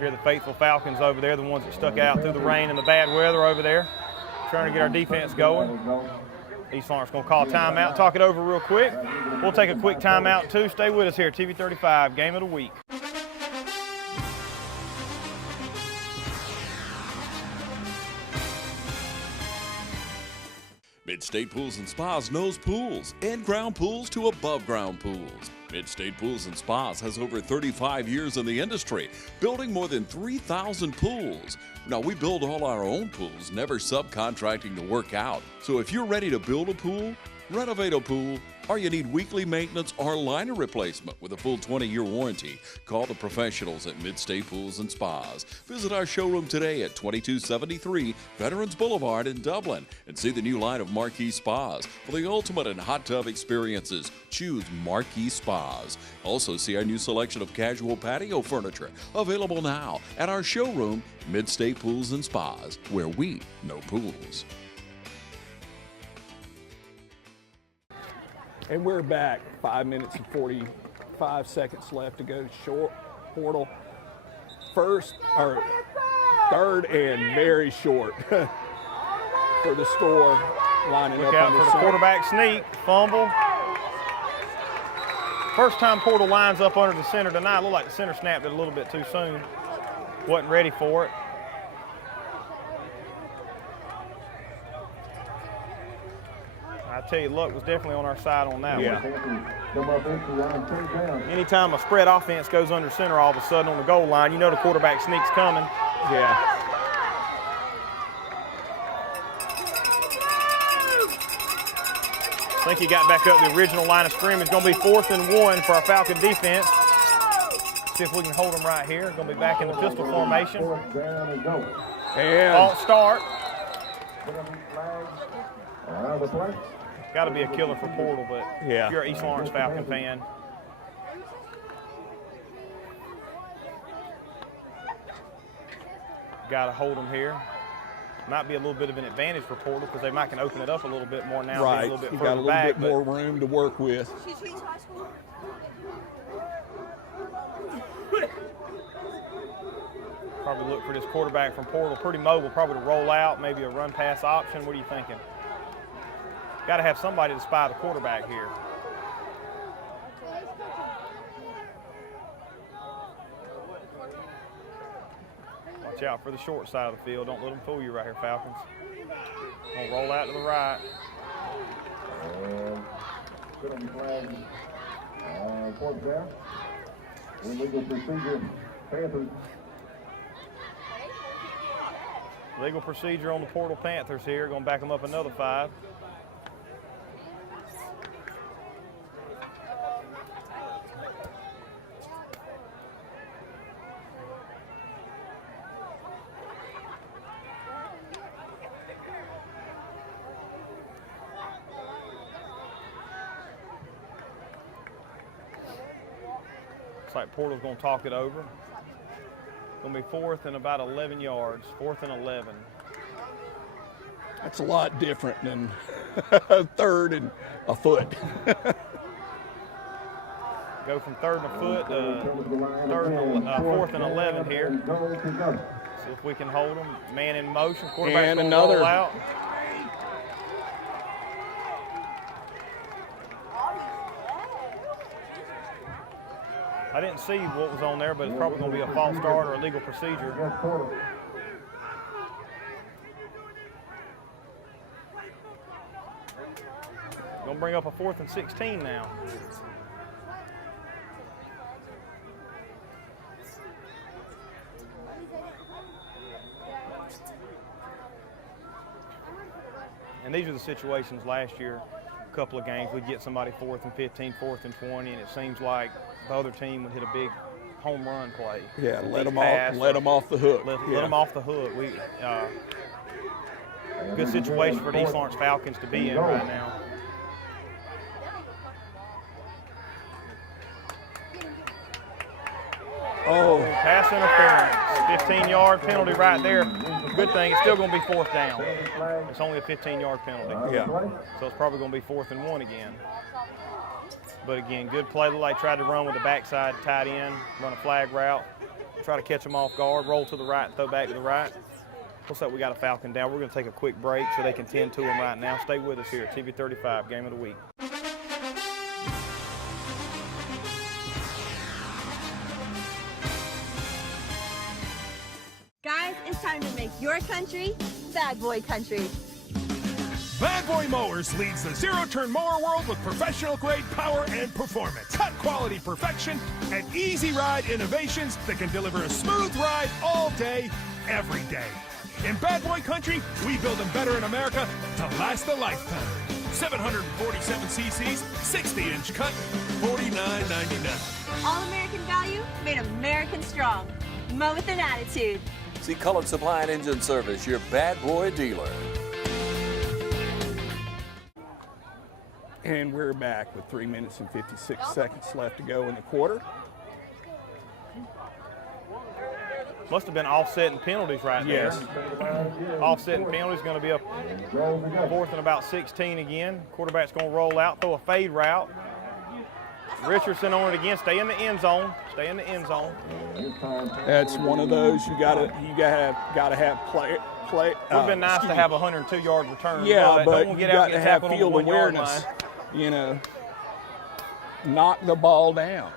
Here are the faithful Falcons over there, the ones that stuck out through the rain and the bad weather over there, trying to get our defense going. East Lawrence going to call a timeout, talk it over real quick. We'll take a quick timeout too. Stay with us here, TV 35, Game of the Week. Mid-State Pools and Spas knows pools and ground pools to above ground pools. Mid-State Pools and Spas has over 35 years in the industry, building more than 3,000 pools. Now, we build all our own pools, never subcontracting the work out. So if you're ready to build a pool, renovate a pool, or you need weekly maintenance or liner replacement with a full 20-year warranty, call the professionals at Mid-State Pools and Spas. Visit our showroom today at 2273 Veterans Boulevard in Dublin and see the new line of Marquee Spas. For the ultimate in hot tub experiences, choose Marquee Spas. Also see our new selection of casual patio furniture, available now at our showroom, Mid-State Pools and Spas, where we know pools. And we're back. 5 minutes and 45 seconds left to go. Short portal. 3rd and very short for the store. Lining Look up out for the quarterback sneak, fumble. First time Portal lines up under the center tonight. Looked like the center snapped it a little bit too soon. Wasn't ready for it. I tell you, luck was definitely on our side on that one. Anytime a spread offense goes under center all of a sudden on the goal line, you know the quarterback sneak's coming. Yeah. I think he got back up the original line of scrimmage. Going to be 4th and 1 for our Falcon defense. See if we can hold them right here. Going to be back in the pistol formation. And false start. Got to be a killer for Portal, but yeah, if you're an East Lawrence Falcon fan, got to hold them here. Might be a little bit of an advantage for Portal because they might can open it up a little bit more now. Right, a little bit you further got a little back, bit more room to work with. Probably look for this quarterback from Portal, pretty mobile, probably to roll out, maybe a run pass option. What are you thinking? Got to have somebody to spy the quarterback here. Watch out for the short side of the field. Don't let them fool you right here, Falcons. Gonna roll out to the right. Fourth down. Illegal procedure, Panthers. Legal procedure on the Portal Panthers here. Going to back them up another 5. Looks like Portal's going to talk it over. Going to be 4th and about 11 yards. 4th and 11. That's a lot different than 3rd and a foot. Go from 3rd and a foot to 4th and 11 here. See if we can hold them. Man in motion. Quarterback's And going to another. roll out. I didn't see what was on there, but it's probably going to be a false start or a legal procedure. Going to bring up a 4th and 16 now. And these are the situations last year, a couple of games, we'd get somebody 4th and 15, 4th and 20, and it seems like the other team would hit a big home run play. Yeah, let them pass, off the hook. Let them off the hook. Good situation for the East Lawrence Falcons to be in right now. Oh. Pass interference. 15-yard penalty right there. Good thing, it's still going to be 4th down. It's only a 15-yard penalty. Yeah. So it's probably going to be 4th and 1 again. But again, good play. Like tried to run with the backside tight end, run a flag route, try to catch them off guard, roll to the right, throw back to the right. Looks like we got a Falcon down. We're going to take a quick break so they can tend to them right now. Stay with us here at TV 35, Game of the Week. Guys, it's time to make your country bad boy country. Bad Boy Mowers leads the zero-turn mower world with professional-grade power and performance, cut-quality perfection, and easy-ride innovations that can deliver a smooth ride all day, every day. In Bad Boy Country, we build them better in America to last a lifetime. 747 cc's, 60-inch cut, $49.99. All-American value made American strong. Mow with an attitude. See Colored Supply and Engine Service, your Bad Boy dealer. And we're back with 3 minutes and 56 seconds left to go in the quarter. Must have been offsetting penalties right there. Offsetting penalties, going to be a 4th and about 16 again. Quarterback's going to roll out, throw a fade route. Richardson on it again. Stay in the end zone. Stay in the end zone. That's one of those you gotta have play. Would have been nice to have a 102-yard return. Yeah, but don't you get out got and to have tackled on the field 1 yard awareness. line. You know, knock the ball down.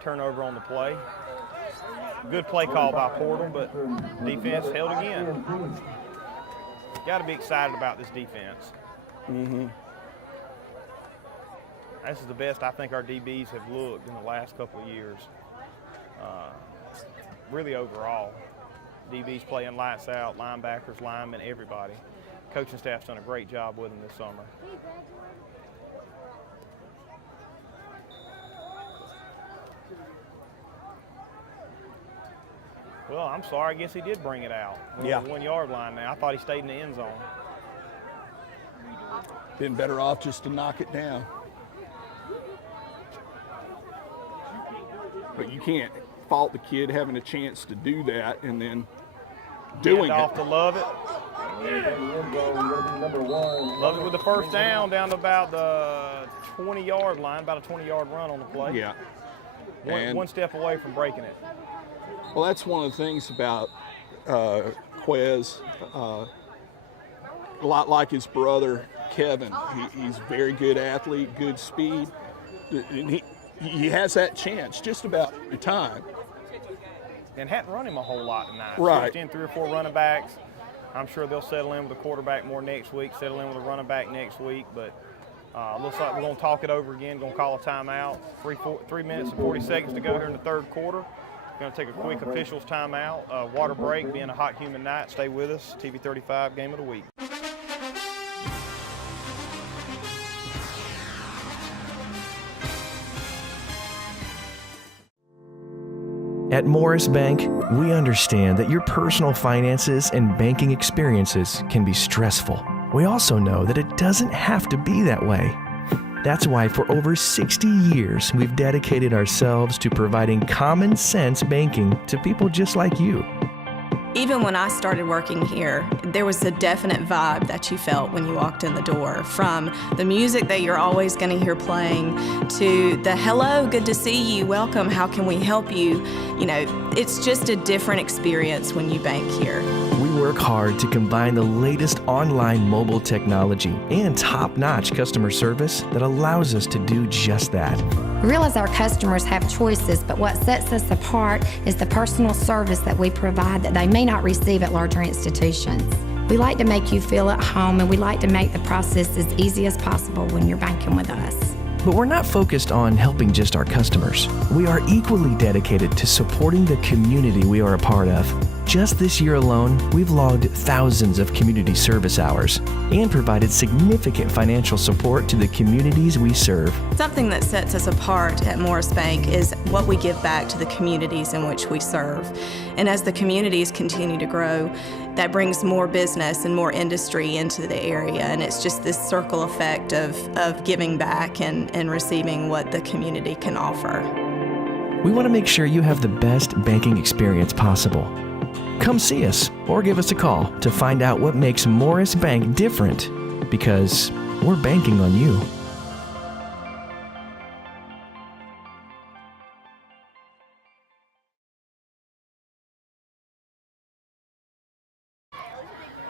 Turnover on the play. Good play call by Portal, but defense held again. Got to be excited about this defense. Mm-hmm. This is the best I think our DBs have looked in the last couple of years. Really overall. DBs playing lights out, linebackers, linemen, everybody. Coaching staff's done a great job with them this summer. Well, I'm sorry. I guess he did bring it out. We're on the 1 yard line now. I thought he stayed in the end zone. Been better off just to knock it down. But you can't fault the kid having a chance to do that and then doing it. Off to Lovett. Lovett with the first down to about the 20-yard line, about a 20-yard run on the play. Yeah. One step away from breaking it. Well, that's one of the things about Quez. A lot like his brother, Kevin. He's a very good athlete, good speed. And he has that chance just about every time. And hadn't run him a whole lot tonight. Right. In 3 or 4 running backs. I'm sure they'll settle in with a quarterback more next week, settle in with a running back next week. But looks like we're going to talk it over again, going to call a timeout. 3 minutes and 40 seconds to go here in the third quarter. Going to take a quick officials timeout. Water break, being a hot, humid night. Stay with us. TV 35, Game of the Week. At Morris Bank, we understand that your personal finances and banking experiences can be stressful. We also know that it doesn't have to be that way. That's why for over 60 years, we've dedicated ourselves to providing common sense banking to people just like you. Even when I started working here, there was a definite vibe that you felt when you walked in the door, from the music that you're always going to hear playing to the hello, good to see you, welcome, how can we help you? You know, it's just a different experience when you bank here. We work hard to combine the latest online mobile technology and top-notch customer service that allows us to do just that. We realize our customers have choices, but what sets us apart is the personal service that we provide that they may not receive at larger institutions. We like to make you feel at home, and we like to make the process as easy as possible when you're banking with us. But we're not focused on helping just our customers. We are equally dedicated to supporting the community we are a part of. Just this year alone, we've logged thousands of community service hours and provided significant financial support to the communities we serve. Something that sets us apart at Morris Bank is what we give back to the communities in which we serve. And as the communities continue to grow, that brings more business and more industry into the area. And it's just this circle effect of giving back and receiving what the community can offer. We want to make sure you have the best banking experience possible. Come see us or give us a call to find out what makes Morris Bank different, because we're banking on you.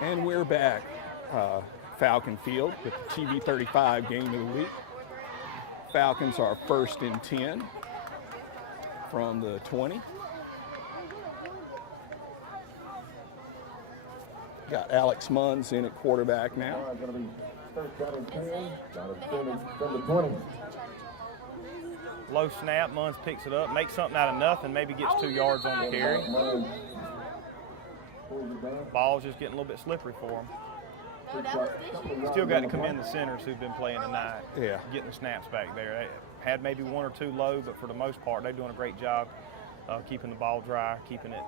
And we're back, Falcon Field with the TV35 game of the week. Falcons are first and 10 from the 20. Got Alex Munns in at quarterback now. Low snap, Munns picks it up, makes something out of nothing, maybe gets 2 yards on the carry. Ball's just getting a little bit slippery for him. Still got to commend the centers who've been playing tonight. Yeah. Getting the snaps back there. They had maybe 1 or 2 low, but for the most part, they're doing a great job keeping the ball dry, keeping it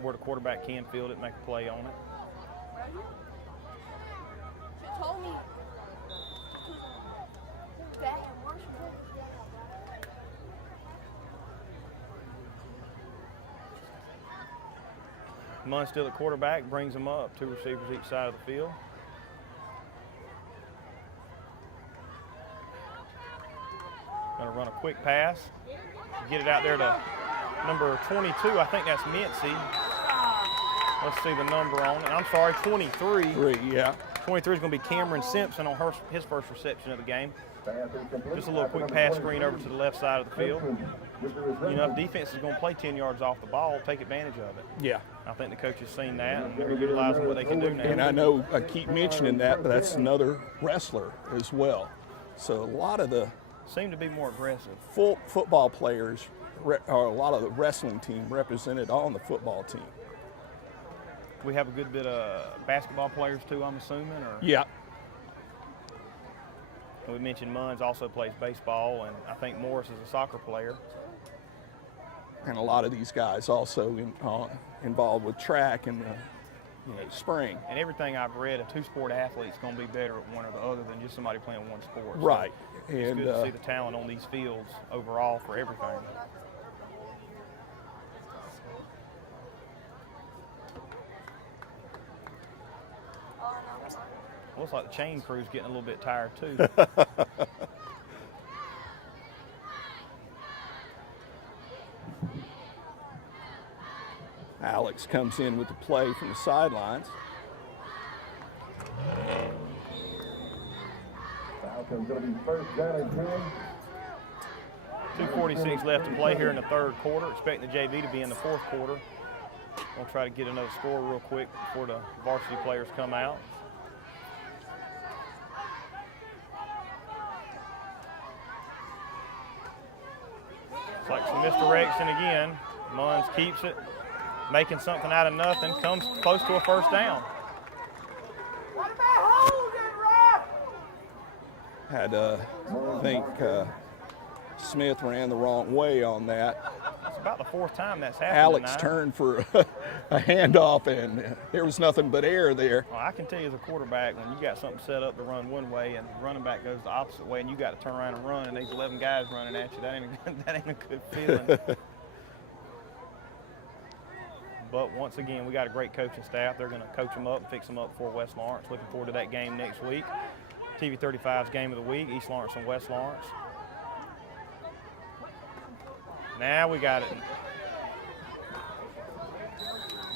where the quarterback can field it, make a play on it. Munn still at quarterback, brings them up, 2 receivers each side of the field. Gonna run a quick pass, get it out there to number 22, I think that's Mincy. Let's see the number on it. I'm sorry, 23. Yeah. 23 is going to be Cameron Simpson on his first reception of the game. Just a little quick pass screen over to the left side of the field. You know, if defense is going to play 10 yards off the ball, take advantage of it. Yeah. I think the coach has seen that, and they're utilizing what they can do now. And I know I keep mentioning that, but that's another wrestler as well. So a lot of the seem to be more aggressive. Football players, or a lot of the wrestling team represented on the football team. We have a good bit of basketball players too, I'm assuming? Or? Yeah. We mentioned Munns also plays baseball, and I think Morris is a soccer player. And a lot of these guys also involved with track in the spring. And everything I've read, a 2-sport athlete's going to be better at one or the other than just somebody playing one sport. Right. So it's good to see the talent on these fields overall for everything. Looks like the chain crew's getting a little bit tired too. Alex comes in with the play from the sidelines. 2:46 left to play here in the third quarter. Expecting the JV to be in the fourth quarter. We'll try to get another score real quick before the varsity players come out. Looks like some misdirection again. Munns keeps it, making something out of nothing, comes close to a first down. Had, I think Smith ran the wrong way on that. about the fourth time that's happened Alex tonight. turned for a handoff, and there was nothing but air there. Well, I can tell you as a quarterback, when you got something set up to run one way and the running back goes the opposite way, and you got to turn around and run, and there's 11 guys running at you, that ain't a good feeling. But once again, we got a great coaching staff. They're going to coach them up and fix them up for West Lawrence. Looking forward to that game next week. TV 35's game of the week, East Lawrence and West Lawrence. Now we got it.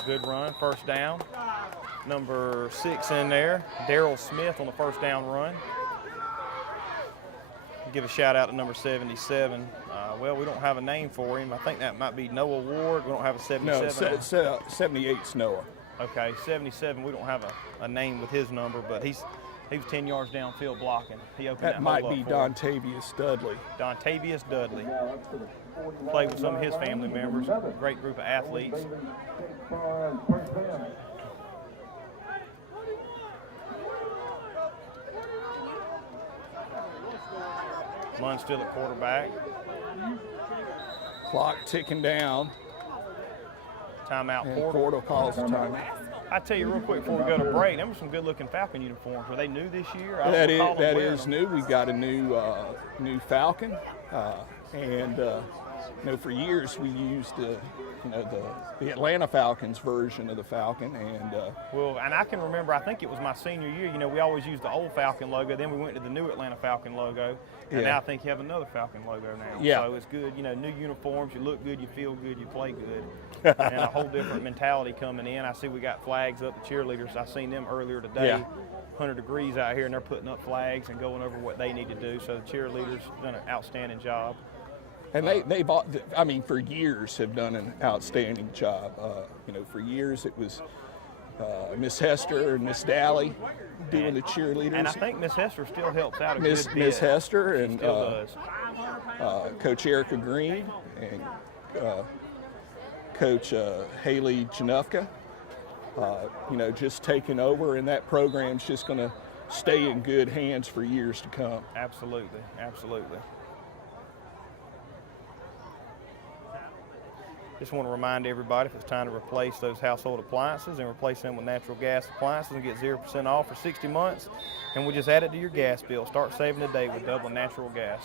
Good run, first down. Number 6 in there, Daryl Smith on the first down run. Give a shout out to number 77. Well, we don't have a name for him. I think that might be Noah Ward. We don't have a 77. No, 78's Noah. Okay, 77. We don't have a name with his number, but he was 10 yards downfield blocking. He opened that might be Dontavius Dudley. Dontavius Dudley. Played with some of his family members. Great group of athletes. Munn still at quarterback. Clock ticking down. Timeout, and Porter calls the timeout. I tell you real quick before we go to break, them were some good-looking Falcon uniforms. Were they new this year? That is new. We've got a new Falcon, and for years we used the Atlanta Falcons version of the Falcon, and and I can remember. I think it was my senior year. We always used the old Falcon logo. Then we went to the new Atlanta Falcon logo, and now I think you have another Falcon logo now. Yeah. So it's good. New uniforms. You look good. You feel good. You play good, and a whole different mentality coming in. I see we got flags up. The cheerleaders. I seen them earlier today. Yeah. 100 degrees out here, and they're putting up flags and going over what they need to do. So the cheerleaders done an outstanding job. And for years have done an outstanding job. For years it was Miss Hester and Miss Daly doing the cheerleaders. And I think Miss Hester still helps out a good bit. Miss Hester and does. Coach Erica Green and Coach Haley Janufka. Just taking over, and that program's just going to stay in good hands for years to come. Absolutely, absolutely. Just want to remind everybody, if it's time to replace those household appliances and replace them with natural gas appliances and get 0% off for 60 months, and we just add it to your gas bill. Start saving today with Dublin Natural Gas.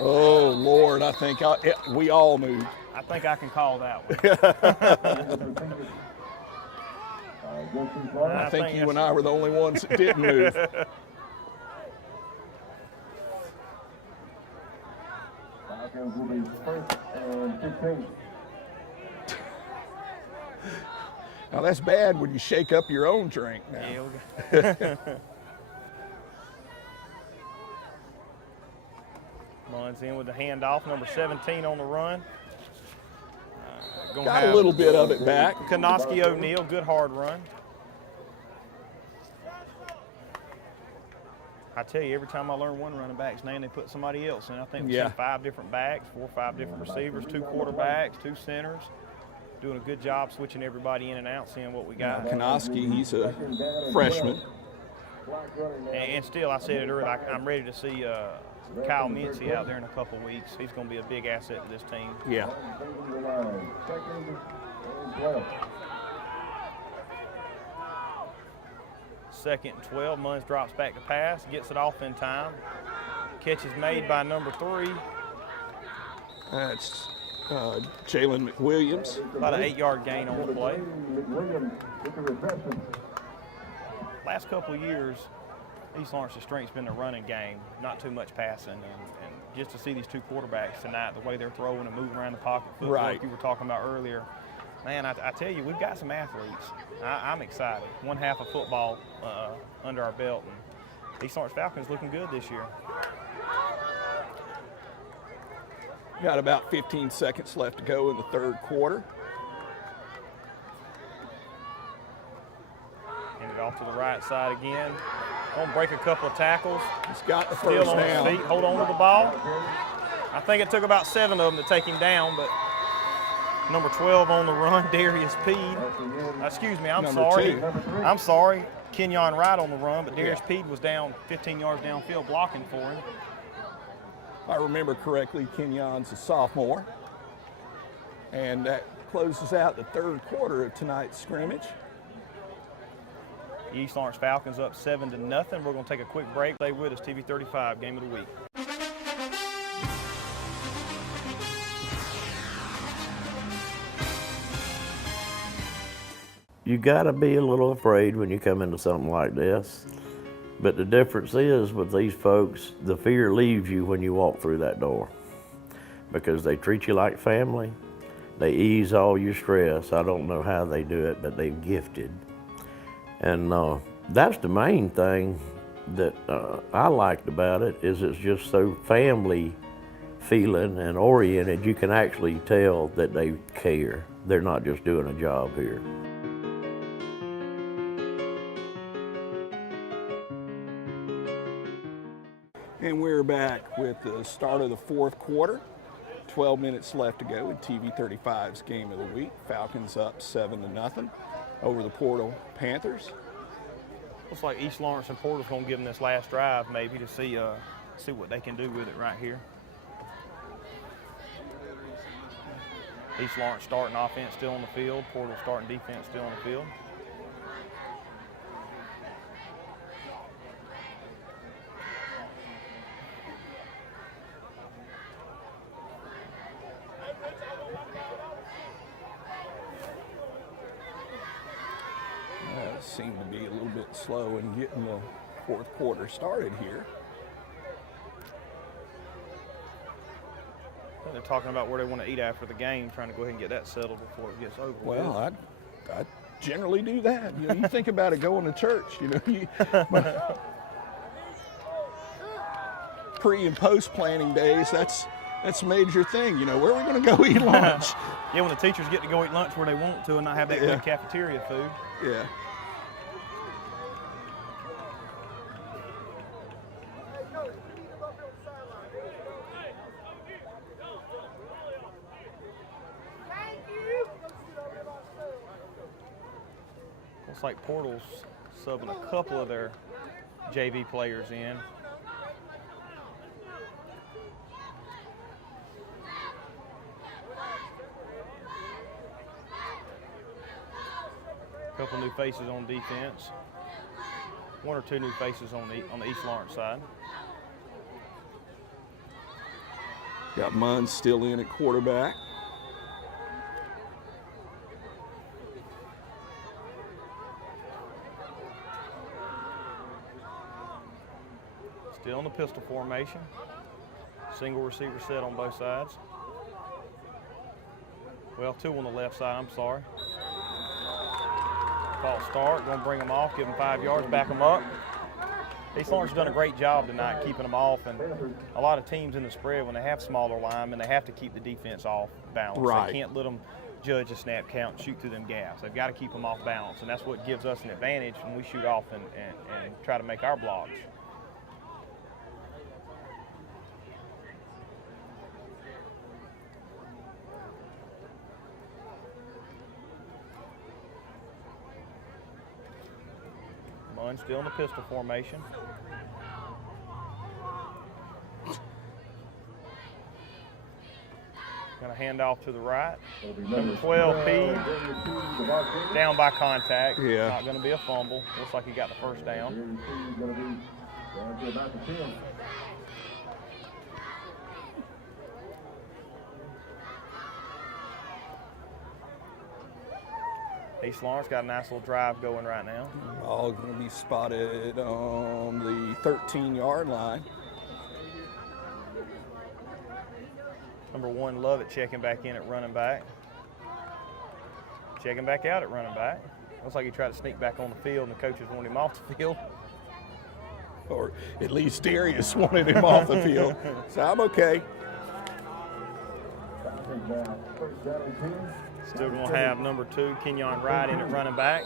Oh, Lord, I think we all moved. I think I can call that one. I think you and I were the only ones that didn't move. Will be first and 15. Now that's bad when you shake up your own drink now. Munn's in with the handoff, number 17 on the run. Got a little bit of it back. Kanoski O'Neal, good hard run. I tell you, every time I learn one running back's name, they put somebody else in. I think we've seen 5 different backs, 4 or 5 different receivers, 2 quarterbacks, 2 centers. Doing a good job switching everybody in and out, seeing what we got. Kanoski, he's a freshman. And still, I said it earlier, I'm ready to see Kyle Mincy out there in a couple weeks. He's going to be a big asset to this team. Yeah. Second and 12, Munns drops back to pass, gets it off in time. Catch is made by number 3. That's Jalen McWilliams. About an 8-yard gain on the play. Last couple of years, East Lawrence's strength's been the running game, not too much passing. And just to see these 2 quarterbacks tonight, the way they're throwing and moving around the pocket, footwork right. You were talking about earlier, man, I tell you, we've got some athletes. I'm excited. One half of football under our belt, and East Lawrence Falcons looking good this year. Got about 15 seconds left to go in the 3rd quarter. Hand it off to the right side again. Gonna break a couple of tackles. He's got the Still first on down. his feet, hold on to the ball. I think it took about 7 of them to take him down, but number 12 on the run, Darius Peed. Excuse me, I'm Number sorry. 2. I'm sorry. Kenyon Wright on the run, but Darius Peed was down 15 yards downfield blocking for him. If I remember correctly, Kenyon's a sophomore. And that closes out the third quarter of tonight's scrimmage. East Lawrence Falcons up 7-0. We're going to take a quick break. Stay with us, TV 35, Game of the Week. You gotta be a little afraid when you come into something like this. But the difference is with these folks, the fear leaves you when you walk through that door because they treat you like family. They ease all your stress. I don't know how they do it, but they're gifted. And that's the main thing that I liked about it is it's just so family feeling and oriented. You can actually tell that they care. They're not just doing a job here. And we're back with the start of the fourth quarter. 12 minutes left to go in TV 35's Game of the Week. Falcons up 7-0 over the Portal Panthers. Looks like East Lawrence and Portal's going to give them this last drive maybe to see what they can do with it right here. East Lawrence starting offense still on the field. Portal starting defense still on the field. Seem to be a little bit slow in getting the fourth quarter started here. They're talking about where they want to eat after the game, trying to go ahead and get that settled before it gets over. Well, I generally do that. You know, you think about it going to church, you know. Pre and post planning days, that's a major thing. You know, where are we going to go eat lunch? Yeah, when the teachers get to go eat lunch where they want to and not have that good cafeteria food. Yeah. Looks like Portal's subbing a couple of their JV players in. A couple new faces on defense. One or two new faces on the East Lawrence side. Got Munn still in at quarterback. Still in the pistol formation. Single receiver set on both sides. Well, two on the left side, I'm sorry. False start, going to bring them off, give them 5 yards, back them up. East Lawrence has done a great job tonight keeping them off, and a lot of teams in the spread, when they have smaller linemen, they have to keep the defense off balance. Right. They can't let them judge the snap count and shoot through them gaps. They've got to keep them off balance, and that's what gives us an advantage when we shoot off and try to make our blocks. Munn still in the pistol formation. Going to hand off to the right. Number 12, P, down by contact. Yeah. Not going to be a fumble. Looks like he got the first down. East Lawrence got a nice little drive going right now. Ball going to be spotted on the 13-yard line. Number 1, Lovett checking back in at running back. Checking back out at running back. Looks like he tried to sneak back on the field and the coaches wanted him off the field. Or at least Darius wanted him off the field. So I'm okay. Still going to have number 2, Kenyon Wright, in at running back.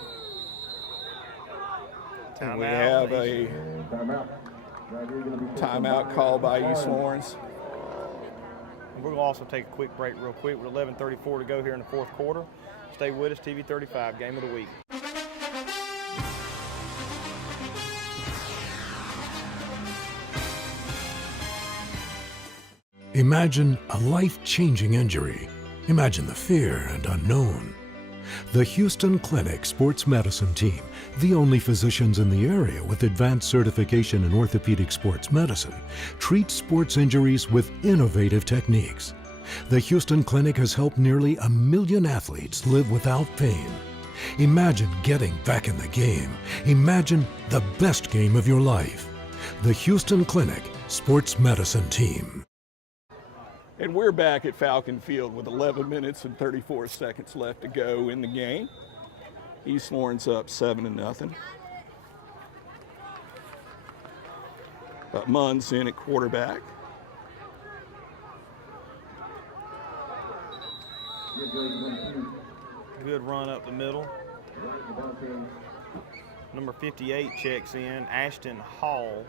And we have a timeout called by East Lawrence. We're going to also take a quick break real quick with 11:34 to go here in the fourth quarter. Stay with us, TV 35, Game of the Week. Imagine a life-changing injury. Imagine the fear and unknown. The Houston Clinic Sports Medicine Team, the only physicians in the area with advanced certification in orthopedic sports medicine, treats sports injuries with innovative techniques. The Houston Clinic has helped nearly 1 million athletes live without pain. Imagine getting back in the game. Imagine the best game of your life. The Houston Clinic Sports Medicine Team. And we're back at Falcon Field with 11 minutes and 34 seconds left to go in the game. East Lawrence up 7-0. Munn's in at quarterback. Good run up the middle. Number 58 checks in, Ashton Hall,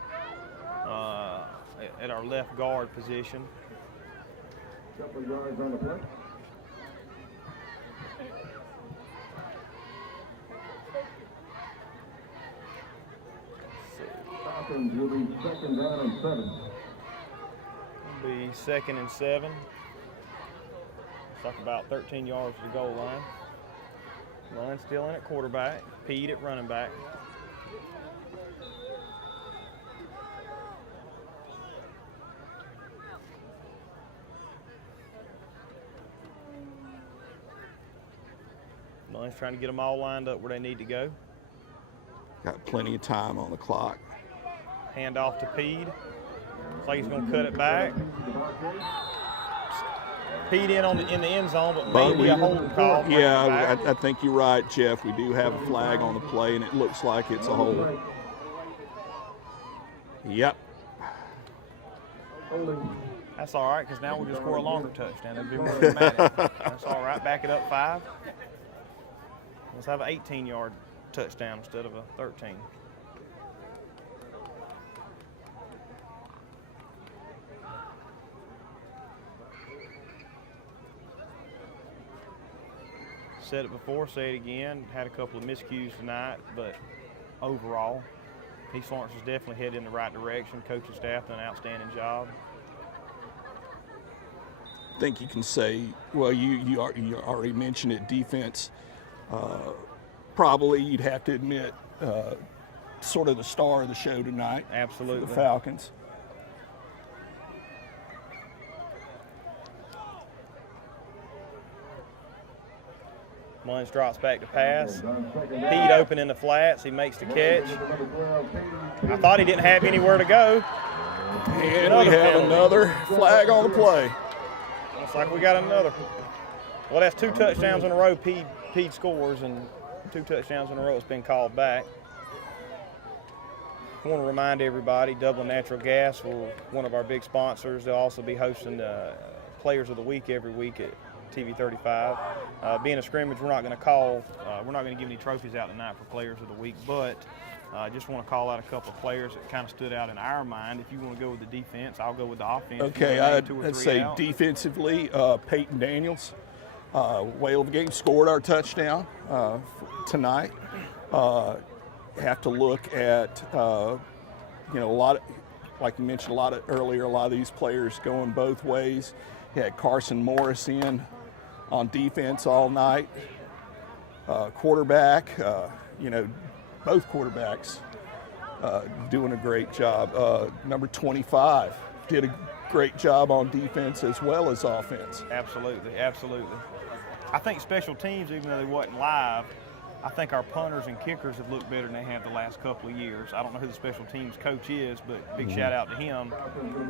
at our left guard position. Couple yards on the play. Falcons will be second down and 7. It'll be 2nd and 7. It's like about 13 yards to the goal line. Run still in at quarterback, Pete at running back. Munn's trying to get them all lined up where they need to go. Got plenty of time on the clock. Hand off to Pete. Looks like he's going to cut it back. Pete in the end zone, but maybe a holding call. Yeah, I think you're right, Jeff. We do have a flag on the play, and it looks like it's a hold. Yep. That's all right, because now we'll just score a longer touchdown. It'd be more dramatic. That's all right. Back it up 5. Let's have an 18-yard touchdown instead of a 13. Said it before, say it again. Had a couple of miscues tonight, but overall, East Lawrence is definitely headed in the right direction. Coaching staff done an outstanding job. I think you can say, well, you already mentioned it, defense. Probably you'd have to admit sort of the star of the show tonight. Absolutely. For the Falcons. Munn's drops back to pass. Pete open in the flats. He makes the catch. I thought he didn't have anywhere to go. And we have another flag on the play. Looks like we got another. Well, that's 2 touchdowns in a row. Pete scores, and 2 touchdowns in a row. It's been called back. I want to remind everybody, Dublin Natural Gas, one of our big sponsors. They'll also be hosting Players of the Week every week at TV 35. Being a scrimmage, we're not going to give any trophies out tonight for Players of the Week, but I just want to call out a couple of players that kind of stood out in our mind. If you want to go with the defense, I'll go with the offense. Okay, I'd say defensively, Peyton Daniels, whale of a game, scored our touchdown tonight. Have to look at, a lot of, like you mentioned earlier, a lot of these players going both ways. You had Carson Morris in on defense all night. Quarterback, both quarterbacks doing a great job. Number 25 did a great job on defense as well as offense. Absolutely, absolutely. I think special teams, even though they wasn't live, I think our punters and kickers have looked better than they have the last couple of years. I don't know who the special teams coach is, but big shout out to him.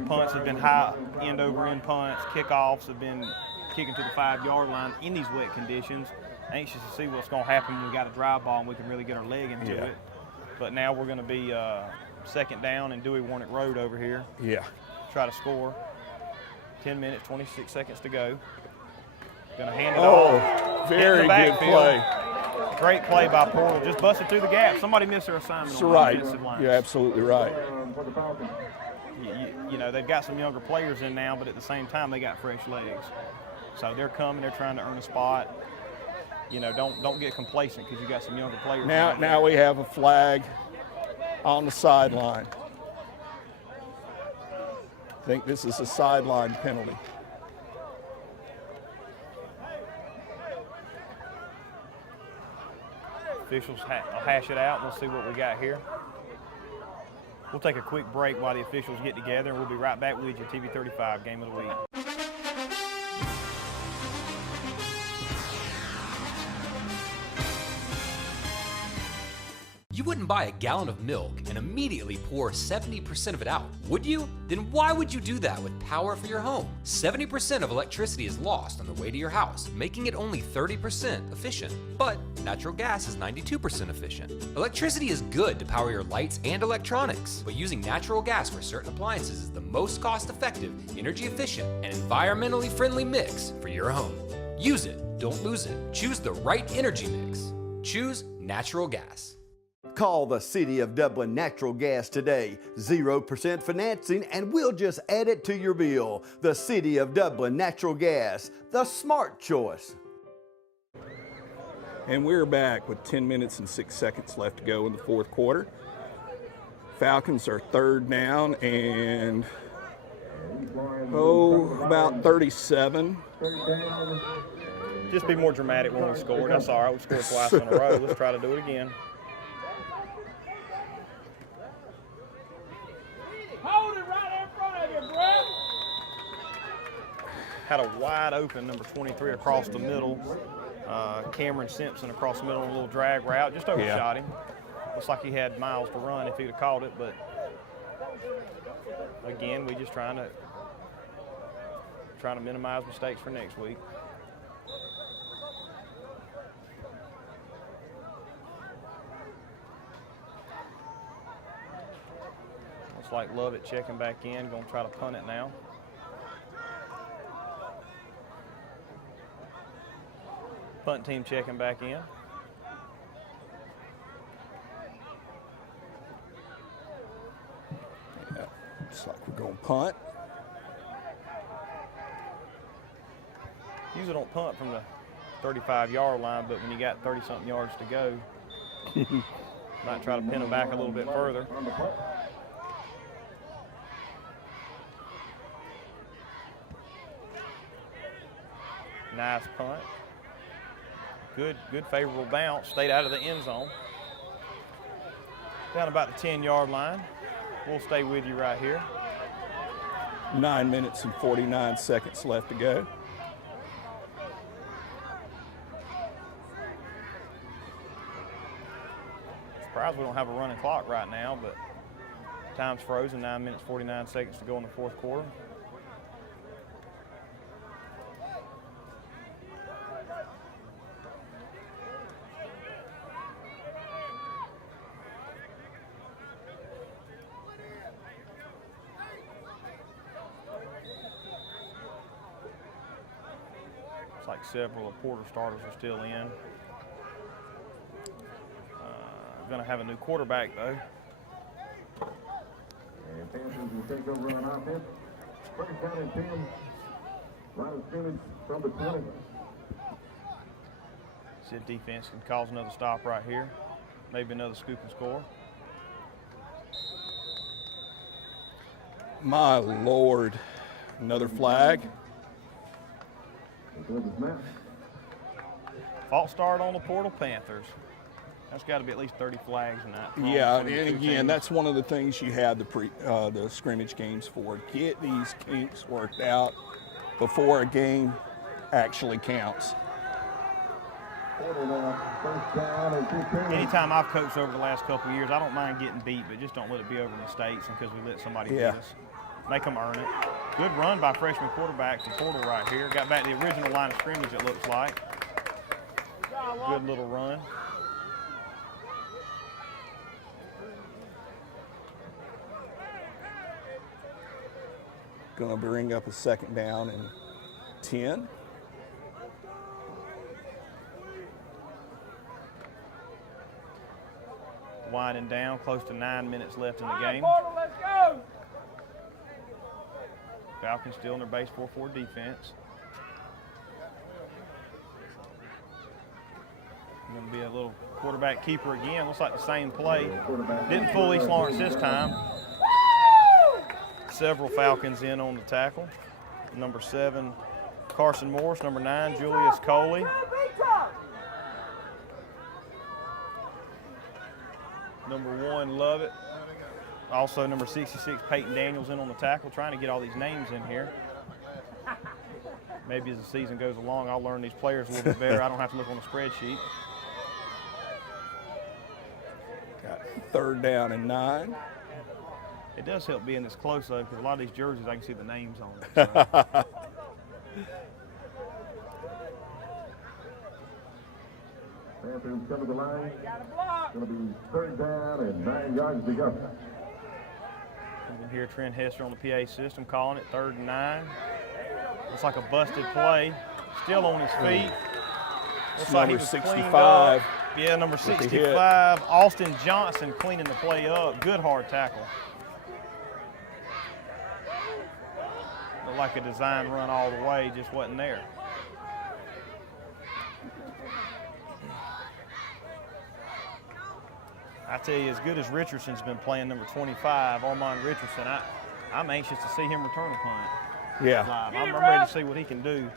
Punts have been high end-over-end punts. Kickoffs have been kicking to the 5-yard line in these wet conditions. Anxious to see what's going to happen when we got a dry ball and we can really get our leg into it. But now we're going to be 2nd down and Dewey Warnick Road over here. Yeah. Try to score. 10 minutes, 26 seconds to go. Going to hand it off. Very good play. Great play by Portal. Just busted through the gap. Somebody missed their assignment. That's on right. the offensive line. You're absolutely right. They've got some younger players in now, but at the same time, they got fresh legs. So they're coming. They're trying to earn a spot. Don't get complacent because you got some younger players. Now we have a flag on the sideline. I think this is a sideline penalty. Officials will hash it out, and we'll see what we got here. We'll take a quick break while the officials get together, and we'll be right back with you, TV 35 Game of the Week. You wouldn't buy a gallon of milk and immediately pour 70% of it out, would you? Then why would you do that with power for your home? 70% of electricity is lost on the way to your house, making it only 30% efficient. But natural gas is 92% efficient. Electricity is good to power your lights and electronics, but using natural gas for certain appliances is the most cost-effective, energy-efficient, and environmentally friendly mix for your home. Use it, don't lose it. Choose the right energy mix. Choose natural gas. Call the City of Dublin Natural Gas today. 0% financing and we'll just add it to your bill. The City of Dublin Natural Gas, the smart choice. And we're back with 10 minutes and 6 seconds left to go in the fourth quarter. Falcons are third down and, about 37. Just be more dramatic when we scored. That's all right. We scored twice in a row. Let's try to do it again. Hold it right in front of you, Brett. Had a wide open number 23 across the middle. Cameron Simpson across the middle on a little drag route. Just overshot him. Looks like he had miles to run if he'd have caught it, but again, we just trying to minimize mistakes for next week. Looks like Lovett checking back in, going to try to punt it now. Punt team checking back in. Yeah, looks like we're going to punt. Usually don't punt from the 35-yard line, but when you got 30-something yards to go, might try to pin them back a little bit further. Nice punt. Good favorable bounce. Stayed out of the end zone. Down about the 10-yard line. We'll stay with you right here. 9 minutes and 49 seconds left to go. Surprised we don't have a running clock right now, but time's frozen. 9 minutes, 49 seconds to go in the fourth quarter. Looks like several of Porter starters are still in. Going to have a new quarterback, though. And Panthers will take over on offense. First down and 10. Line of scrimmage from the 20. See if defense can cause another stop right here. Maybe another scoop and score. My Lord. Another flag. False start on the Portal Panthers. That's got to be at least 30 flags in that. Yeah, and again, that's one of the things you had the scrimmage games for. Get these kinks worked out before a game actually counts. Anytime I've coached over the last couple of years, I don't mind getting beat, but just don't let it be over mistakes and because we let somebody beat us. Make them earn it. Good run by freshman quarterback to Portal right here. Got back to the original line of scrimmage, it looks like. Good little run. Going to bring up a second down and 10. Winding down, close to 9 minutes left in the game. Let's go! Falcons still in their base 4-4 defense. Going to be a little quarterback keeper again. Looks like the same play. Didn't fool East Lawrence this time. several Falcons in on the tackle. Number 7, Carson Morris. Number 9, Julius Coley. Number 1, Lovett. Also number 66, Peyton Daniels in on the tackle, trying to get all these names in here. Maybe as the season goes along, I'll learn these players a little bit better. I don't have to look on the spreadsheet. Got 3rd down and 9. It does help being this close, though, because a lot of these jerseys, I can see the names on it. So. Panthers come to the line. Going to be 3rd down and 9 yards to go. You can hear Trent Hester on the PA system calling it 3rd and 9. Looks like a busted play. Still on his feet. Looks like he was 65. Yeah, number 65, Austin Johnson cleaning the play up. Good hard tackle. Looked like a design run all the way, just wasn't there. I tell you, as good as Richardson's been playing, number 25, Armand Richardson, I'm anxious to see him return a punt. Yeah. I'm ready to see what he can do.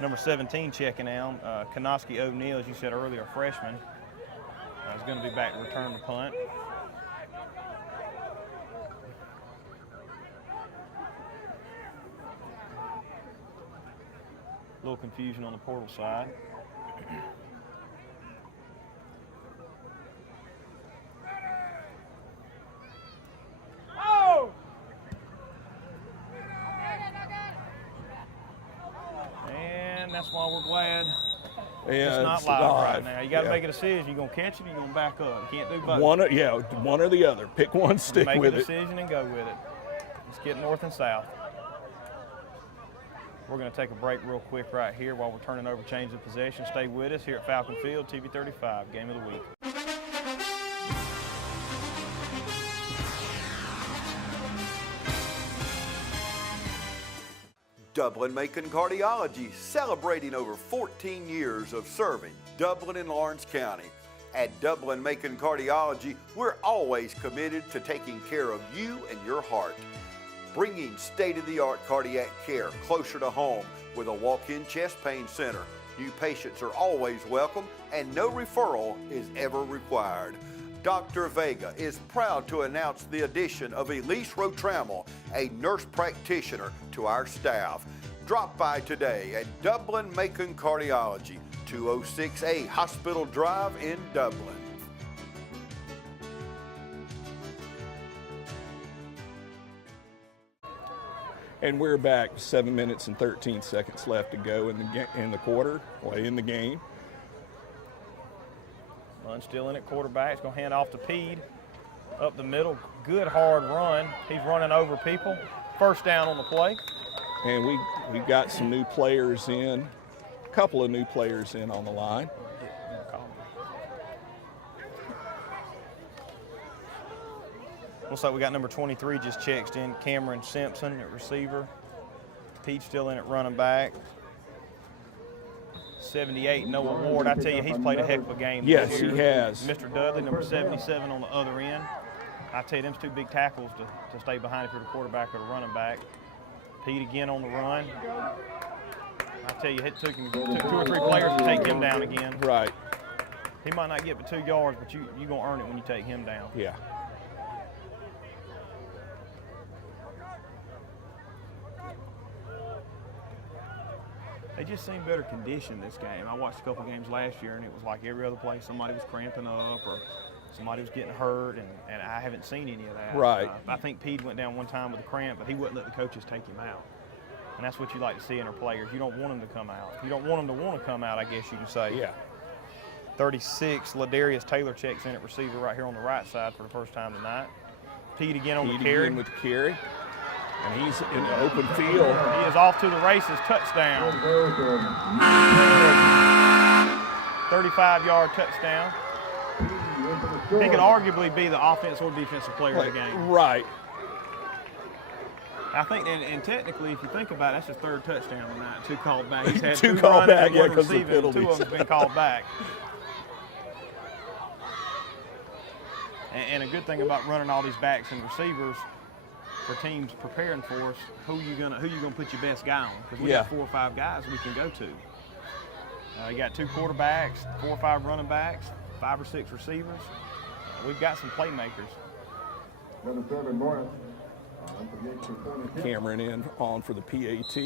Number 17 checking out, Kanoski O'Neal, as you said earlier, a freshman. He's going to be back to return the punt. A little confusion on the portal side. And that's why we're glad it's not live right now. You got to make a decision. You're going to catch it or you're going to back up. You can't do both. One or the other. Pick one, stick with it. Make a decision and go with it. Let's get north and south. We're going to take a break real quick right here while we're turning over change of possession. Stay with us here at Falcon Field, TV 35, Game of the Week. Dublin-Macon Cardiology, celebrating over 14 years of serving Dublin and Lawrence County. At Dublin-Macon Cardiology, we're always committed to taking care of you and your heart. Bringing state-of-the-art cardiac care closer to home with a walk-in chest pain center. New patients are always welcome and no referral is ever required. Dr. Vega is proud to announce the addition of Elise Rotrammel, a nurse practitioner, to our staff. Drop by today at Dublin-Macon Cardiology, 206A Hospital Drive in Dublin. And we're back. 7 minutes and 13 seconds left to go in the quarter, in the game. Lunn still in at quarterback. He's going to hand off to Pede. Up the middle. Good hard run. He's running over people. 1st down on the play. And we've got some new players in. A couple of new players in on the line. Looks like we got number 23 just checked in. Cameron Simpson at receiver. Pete still in at running back. 78, Noah Ward. I tell you, he's played a heck of a game this year. Yes, he has. Mr. Dudley, number 77 on the other end. I tell you, them's 2 big tackles to stay behind if you're the quarterback or the running back. Pete again on the run. I tell you, it took 2 or 3 players to take him down again. Right. He might not get but 2 yards, but you're going to earn it when you take him down. Yeah. They just seem better conditioned this game. I watched a couple games last year, and it was like every other play, somebody was cramping up or somebody was getting hurt, and I haven't seen any of that. Right. I think Pete went down one time with a cramp, but he wouldn't let the coaches take him out. And that's what you like to see in our players. You don't want them to come out. You don't want them to want to come out, I guess you can say. Yeah. 36, Ladarius Taylor checks in at receiver right here on the right side for the first time tonight. Pete again on the carry. With the carry. And he's in the open field. He is off to the races, touchdown. 35-yard touchdown. He could arguably be the offensive or defensive player of the game. Right. I think, and technically, if you think about it, that's his 3rd touchdown tonight. 2 called back. He's had 2 2 called back, and 1 because of receiving. 2 of penalties. them have been called back. And a good thing about running all these backs and receivers, for teams preparing for us, who you gonna put your best guy on? Because we got 4 or 5 guys we can go to. You got 2 quarterbacks, 4 or 5 running backs, 5 or 6 receivers. We've got some playmakers. Number 7, Morris. Cameron in on for the PAT.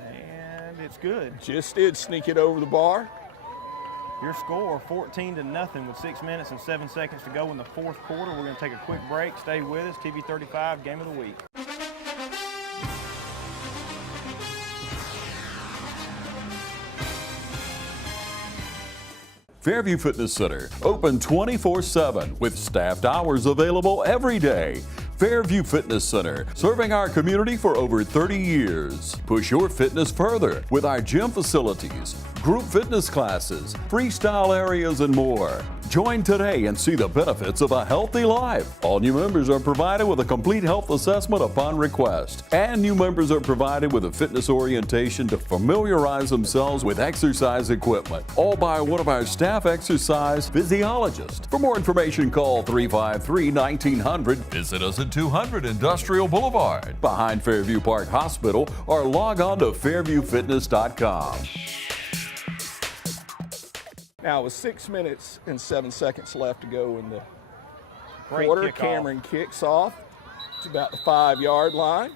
And it's good. Just did sneak it over the bar. Your score, 14-0 with 6 minutes and 7 seconds to go in the 4th quarter. We're going to take a quick break. Stay with us. TV 35, Game of the Week. Fairview Fitness Center, open 24/7 with staffed hours available every day. Fairview Fitness Center, serving our community for over 30 years. Push your fitness further with our gym facilities, group fitness classes, freestyle areas, and more. Join today and see the benefits of a healthy life. All new members are provided with a complete health assessment upon request. And new members are provided with a fitness orientation to familiarize themselves with exercise equipment, all by one of our staff exercise physiologists. For more information, call 353-1900. Visit us at 200 Industrial Boulevard, behind Fairview Park Hospital, or log on to fairviewfitness.com. Now, with 6 minutes and 7 seconds left to go in the Great quarter, kickoff. Cameron kicks off. It's about the 5-yard line.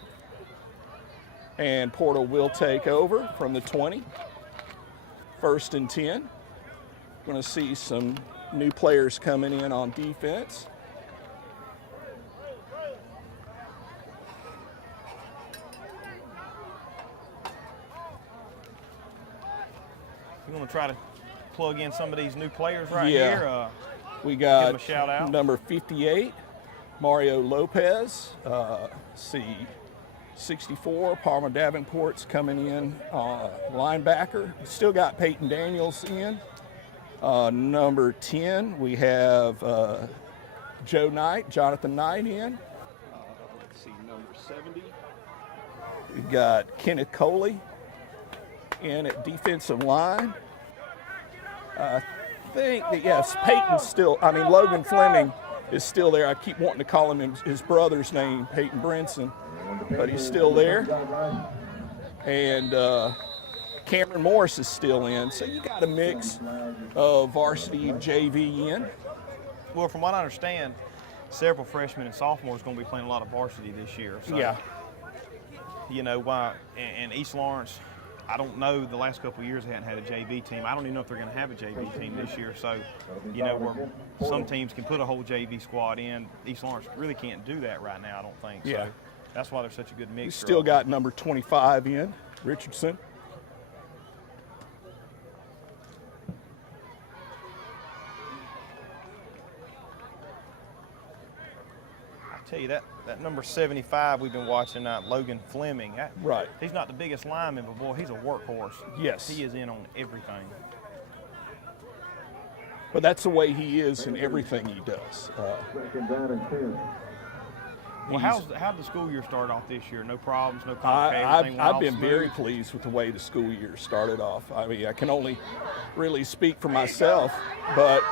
And Portal will take over from the 20. 1st and 10. Going to see some new players coming in on defense. You want to try to plug in some of these new players right Yeah. here? We give got them a shout out. number 58, Mario Lopez. See, 64, Palmer Davenport's coming in, linebacker. Still got Peyton Daniels in. Number 10, we have Joe Knight, Jonathan Knight in. Let's see, number 70. We got Kenneth Coley in at defensive line. I think that, yes, Peyton's still, Logan Fleming is still there. I keep wanting to call him his brother's name, Peyton Brinson, but he's still there. And Cameron Morris is still in. So you got a mix of varsity and JV in. Well, from what I understand, several freshmen and sophomores are going to be playing a lot of varsity this year. So, Yeah. You know, why? And East Lawrence, I don't know, the last couple of years they hadn't had a JV team. I don't even know if they're going to have a JV team this year. So, you know, where some teams can put a whole JV squad in, East Lawrence really can't do that right now, I don't think. Yeah. So that's why they're such a good mix. We still got number 25 in, Richardson. Tell you that number 75 we've been watching, Logan Fleming. Right. He's not the biggest lineman, but boy, he's a workhorse. Yes. He is in on everything. But that's the way he is in everything he does. Well, how'd the school year start off this year? No problems, no complications. I've been very pleased with the way the school year started off. I mean, I can only really speak for myself, but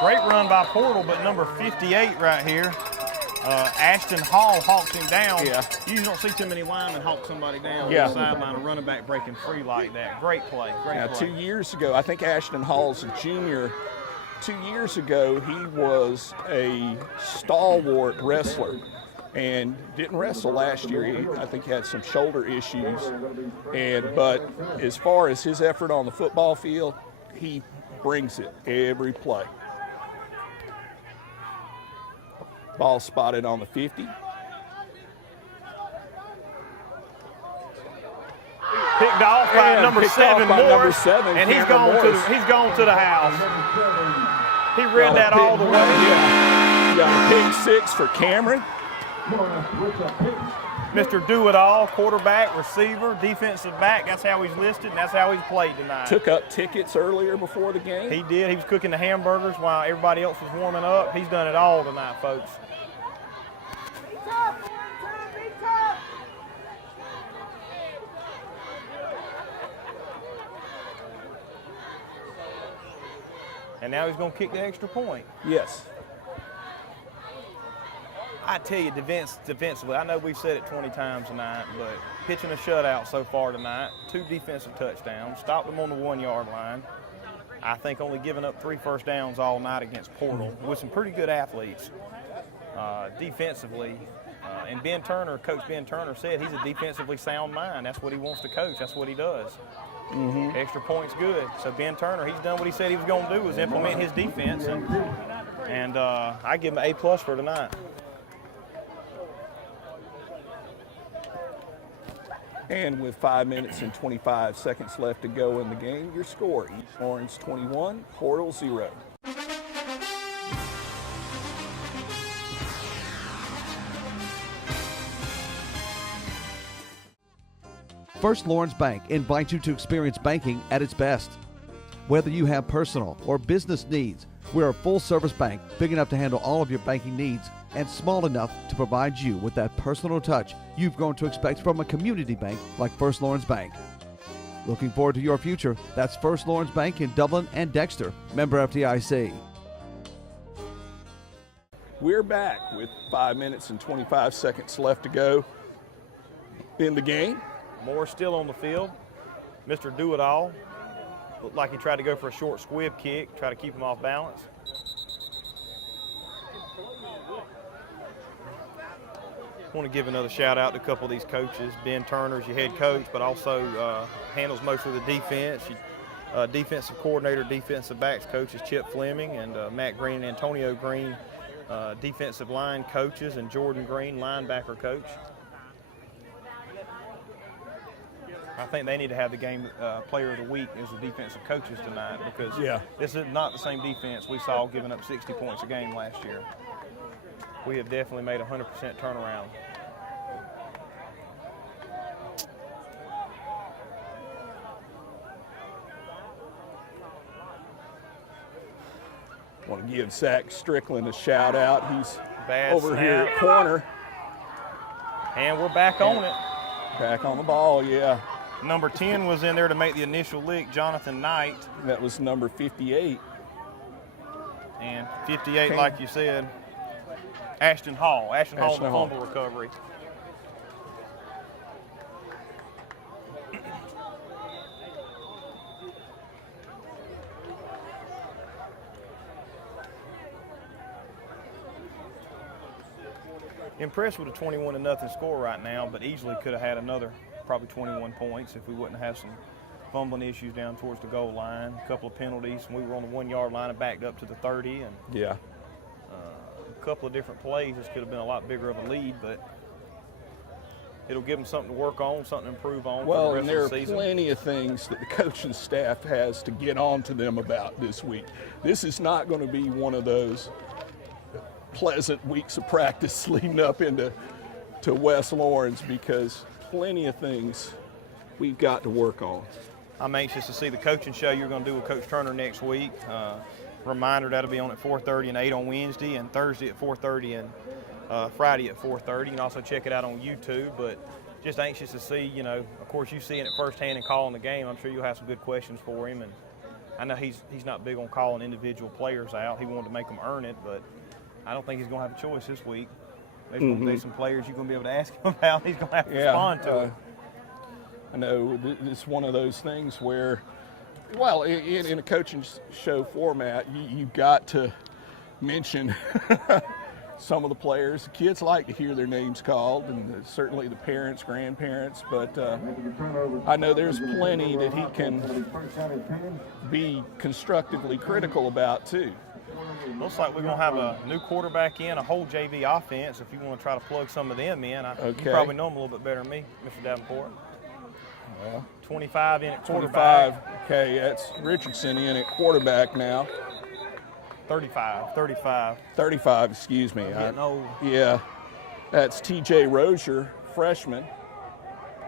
great run by Portal, but number 58 right here, Ashton Hall hawks him down. Yeah. You usually don't see too many linemen hawk somebody down Yeah. on the sideline, a running back breaking free like that. Great play, great now, play. 2 years ago, I think Ashton Hall's a junior. 2 years ago, he was a stalwart wrestler and didn't wrestle last year. I think he had some shoulder issues. But as far as his effort on the football field, he brings it every play. Ball spotted on the 50. Picked off by And number picked 7, off by number Morris, 7, and he's Cameron gone Morris. he's gone to the house. He read that all the way. Yeah. Got a pick 6 for Cameron. Mr. Do-It-All, quarterback, receiver, defensive back. That's how he's listed, and that's how he's played tonight. Took up tickets earlier before the game. He did. He was cooking the hamburgers while everybody else was warming up. He's done it all tonight, folks. And now he's going to kick the extra point. Yes. I tell you, defensively, I know we've said it 20 times tonight, but pitching a shutout so far tonight, 2 defensive touchdowns, stopped them on the 1-yard line. I think only giving up 3 first downs all night against Portal with some pretty good athletes defensively. And Coach Ben Turner said he's a defensively sound mind. That's what he wants to coach. That's what he does. Extra points good. So Ben Turner, he's done what he said he was going to do, was implement his defense. And I give him an A+ for tonight. And with 5 minutes and 25 seconds left to go in the game, your score, East Lawrence 21, Portal 0. First Lawrence Bank invites you to experience banking at its best. Whether you have personal or business needs, we're a full-service bank big enough to handle all of your banking needs and small enough to provide you with that personal touch you've grown to expect from a community bank like First Lawrence Bank. Looking forward to your future? That's First Lawrence Bank in Dublin and Dexter, member FDIC. We're back with 5 minutes and 25 seconds left to go in the game. Moore still on the field. Mr. Do-It-All. Looked like he tried to go for a short squib kick, try to keep him off balance. I want to give another shout out to a couple of these coaches. Ben Turner's your head coach, but also handles most of the defense. Defensive coordinator, defensive backs coach is Chip Fleming, and Matt Green and Antonio Green, defensive line coaches, and Jordan Green, linebacker coach. I think they need to have the game player of the week as the defensive coaches tonight, because this is not the same defense we saw giving up 60 points a game last year. We have definitely made a 100% turnaround. I want to give Zach Strickland a shout out. He's Bad over snap. here at corner. And we're back on it. Back on the ball, yeah. Number 10 was in there to make the initial lick, Jonathan Knight. That was number 58. And 58, like you said, Ashton Hall. Ashton Hall in the fumble recovery. Impressed with a 21-0 score right now, but easily could have had another probably 21 points if we wouldn't have some fumbling issues down towards the goal line, a couple of penalties, and we were on the 1-yard line and backed up to the 30, and a couple of different plays. This could have been a lot bigger of a lead, but it'll give them something to work on, something to improve on for the rest there of the are season. plenty of things that the coaching staff has to get on to them about this week. This is not going to be one of those pleasant weeks of practice leading up into West Lawrence, because plenty of things we've got to work on. I'm anxious to see the coaching show you're going to do with Coach Turner next week. Reminder, that'll be on at 4:30 and 8 on Wednesday, and Thursday at 4:30 and Friday at 4:30. You can also check it out on YouTube, but just anxious to see, of course, you seeing it firsthand and calling the game. I'm sure you'll have some good questions for him, and I know he's not big on calling individual players out. He wanted to make them earn it, but I don't think he's going to have a choice this week. There's going to be some players you're going to be able to ask him about. He's going to have to respond to it. I know it's one of those things where, well, in a coaching show format, you've got to mention some of the players. The kids like to hear their names called, and certainly the parents, grandparents, but I know there's plenty that he can be constructively critical about too. Looks like we're going to have a new quarterback in, a whole JV offense. If you want to try to plug some of them in, you probably know them a little bit better than me, Mr. Davenport. Well, 25 in at quarterback. 25, okay, that's Richardson in at quarterback now. 35, excuse me. Getting old. Yeah, that's TJ Rozier, freshman.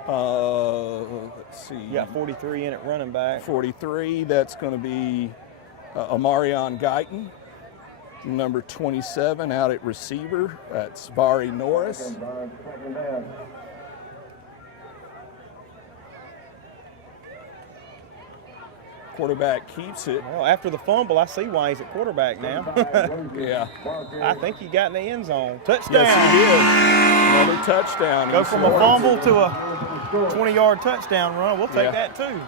Let's see. You got 43 in at running back. 43, that's going to be Amarion Guyton. Number 27 out at receiver, that's Vari Norris. Quarterback keeps it. Well, after the fumble, I see why he's at quarterback now. Yeah. I think he got in the end zone. Touchdown. Yes, he did. Another touchdown. Go from a fumble to a 20-yard touchdown run. We'll take that too.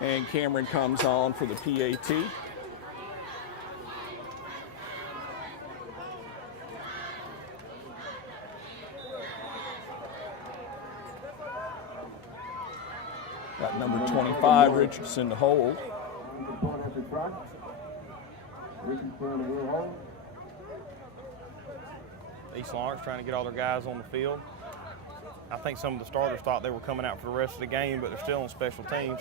And Cameron comes on for the PAT. Got number 25, Richardson, to hold. East Lawrence trying to get all their guys on the field. I think some of the starters thought they were coming out for the rest of the game, but they're still on special teams.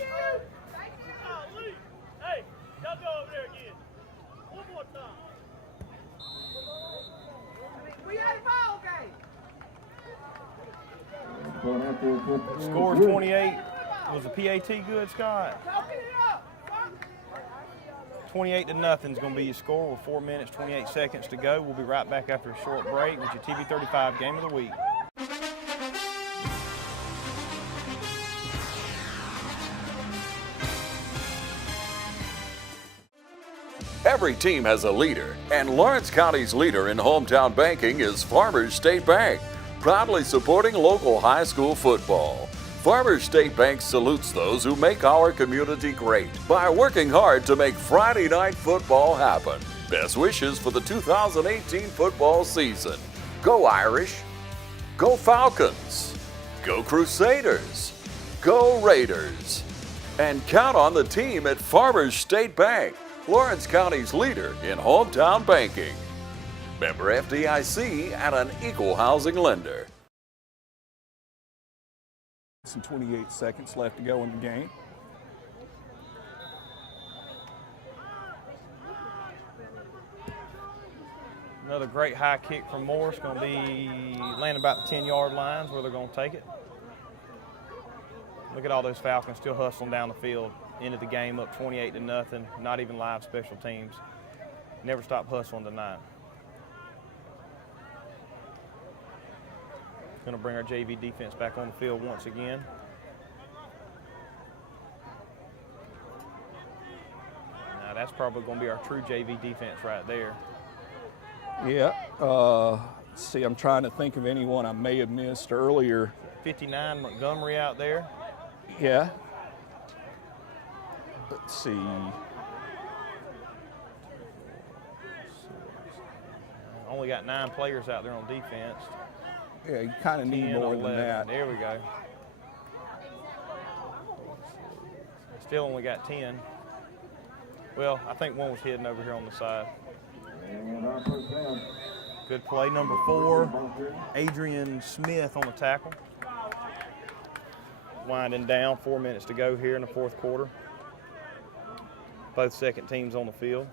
Hey, y'all go over there again. One more time. We had a ball game. Score 28. Was the PAT good, Scott? 28-0 is going to be your score with 4 minutes, 28 seconds to go. We'll be right back after a short break with your TV 35 Game of the Week. Every team has a leader, and Lawrence County's leader in hometown banking is Farmers State Bank, proudly supporting local high school football. Farmers State Bank salutes those who make our community great by working hard to make Friday night football happen. Best wishes for the 2018 football season. Go Irish, go Falcons, go Crusaders, go Raiders. And count on the team at Farmers State Bank, Lawrence County's leader in hometown banking. Member FDIC and an equal housing lender. 28 seconds left to go in the game. Another great high kick from Morris, going to be landing about the 10-yard lines where they're going to take it. Look at all those Falcons still hustling down the field into the game up 28-0, not even live special teams. Never stop hustling tonight. Going to bring our JV defense back on the field once again. Now that's probably going to be our true JV defense right there. Yeah. Let's see, I'm trying to think of anyone I may have missed earlier. 59 Montgomery out there. Yeah. Let's see. Only got 9 players out there on defense. Yeah, you kind of need 10, more 11. than that. There we go. Still only got 10. Well, I think one was hidden over here on the side. Good play, number 4, Adrian Smith on the tackle. Winding down, 4 minutes to go here in the fourth quarter. Both second teams on the field.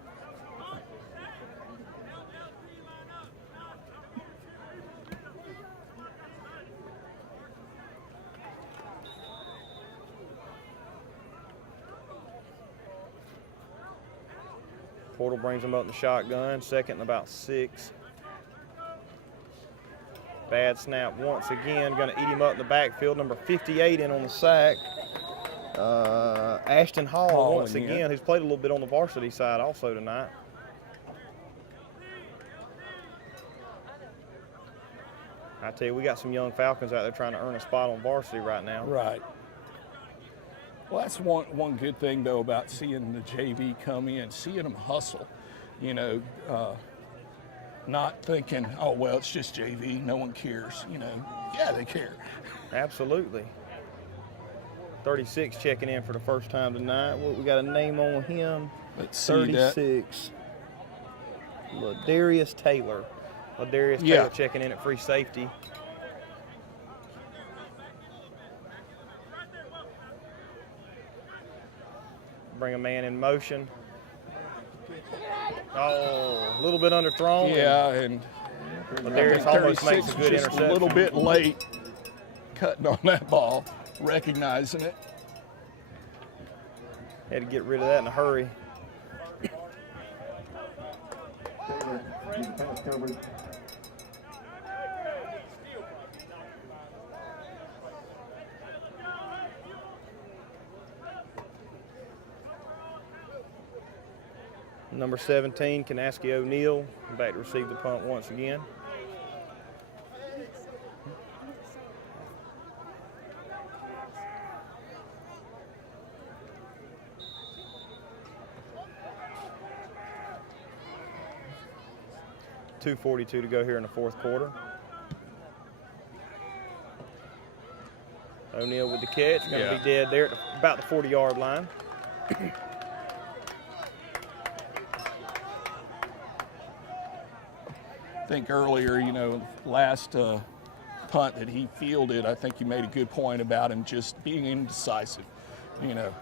Portal brings him up in the shotgun, second and about 6. Bad snap once again, going to eat him up in the backfield. Number 58 in on the sack. Ashton Hall once again, who's played a little bit on the varsity side also tonight. I tell you, we got some young Falcons out there trying to earn a spot on varsity right now. Right. Well, that's one good thing, though, about seeing the JV come in, seeing them hustle, you know, not thinking, oh, well, it's just JV, no one cares, you know. Yeah, they care. Absolutely. 36 checking in for the first time tonight. Well, we got a name on him. Let's see 36. Ladarius Taylor. Ladarius Taylor checking in at free safety. Bring a man in motion. Oh, a little bit underthrown. Yeah, and Ladarius almost makes a good just interception. a little bit late cutting on that ball, recognizing it. Had to get rid of that in a hurry. Good pass coverage. Number 17, Kanaski O'Neal, back to receive the punt once again. .242 to go here in the fourth quarter. O'Neal with the catch, going to be dead there at about the 40-yard line. I think earlier, you know, last punt that he fielded, I think you made a good point about him just being indecisive, you know.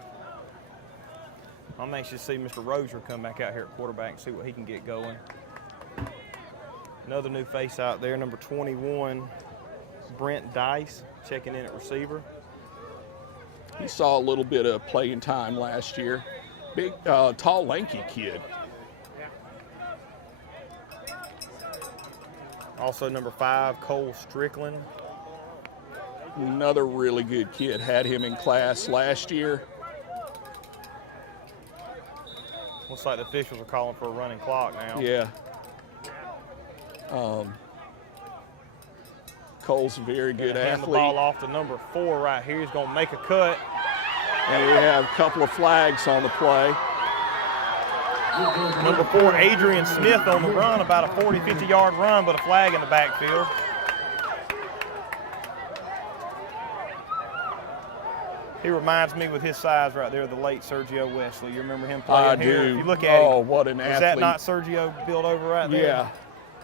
I'm anxious to see Mr. Rozier come back out here at quarterback and see what he can get going. Another new face out there, number 21, Brent Dice, checking in at receiver. He saw a little bit of playing time last year. Big, tall, lanky kid. Also number 5, Cole Strickland. Another really good kid. Had him in class last year. Looks like the officials are calling for a running clock now. Yeah. Cole's a very good athlete. Hand the ball off to number 4 right here. He's going to make a cut. And we have a couple of flags on the play. Number 4, Adrian Smith on the run, about a 40, 50-yard run, but a flag in the backfield. He reminds me with his size right there of the late Sergio Wesley. You remember him playing here? do. If you look at him, what an athlete. Is that not Sergio built over right there? Yeah.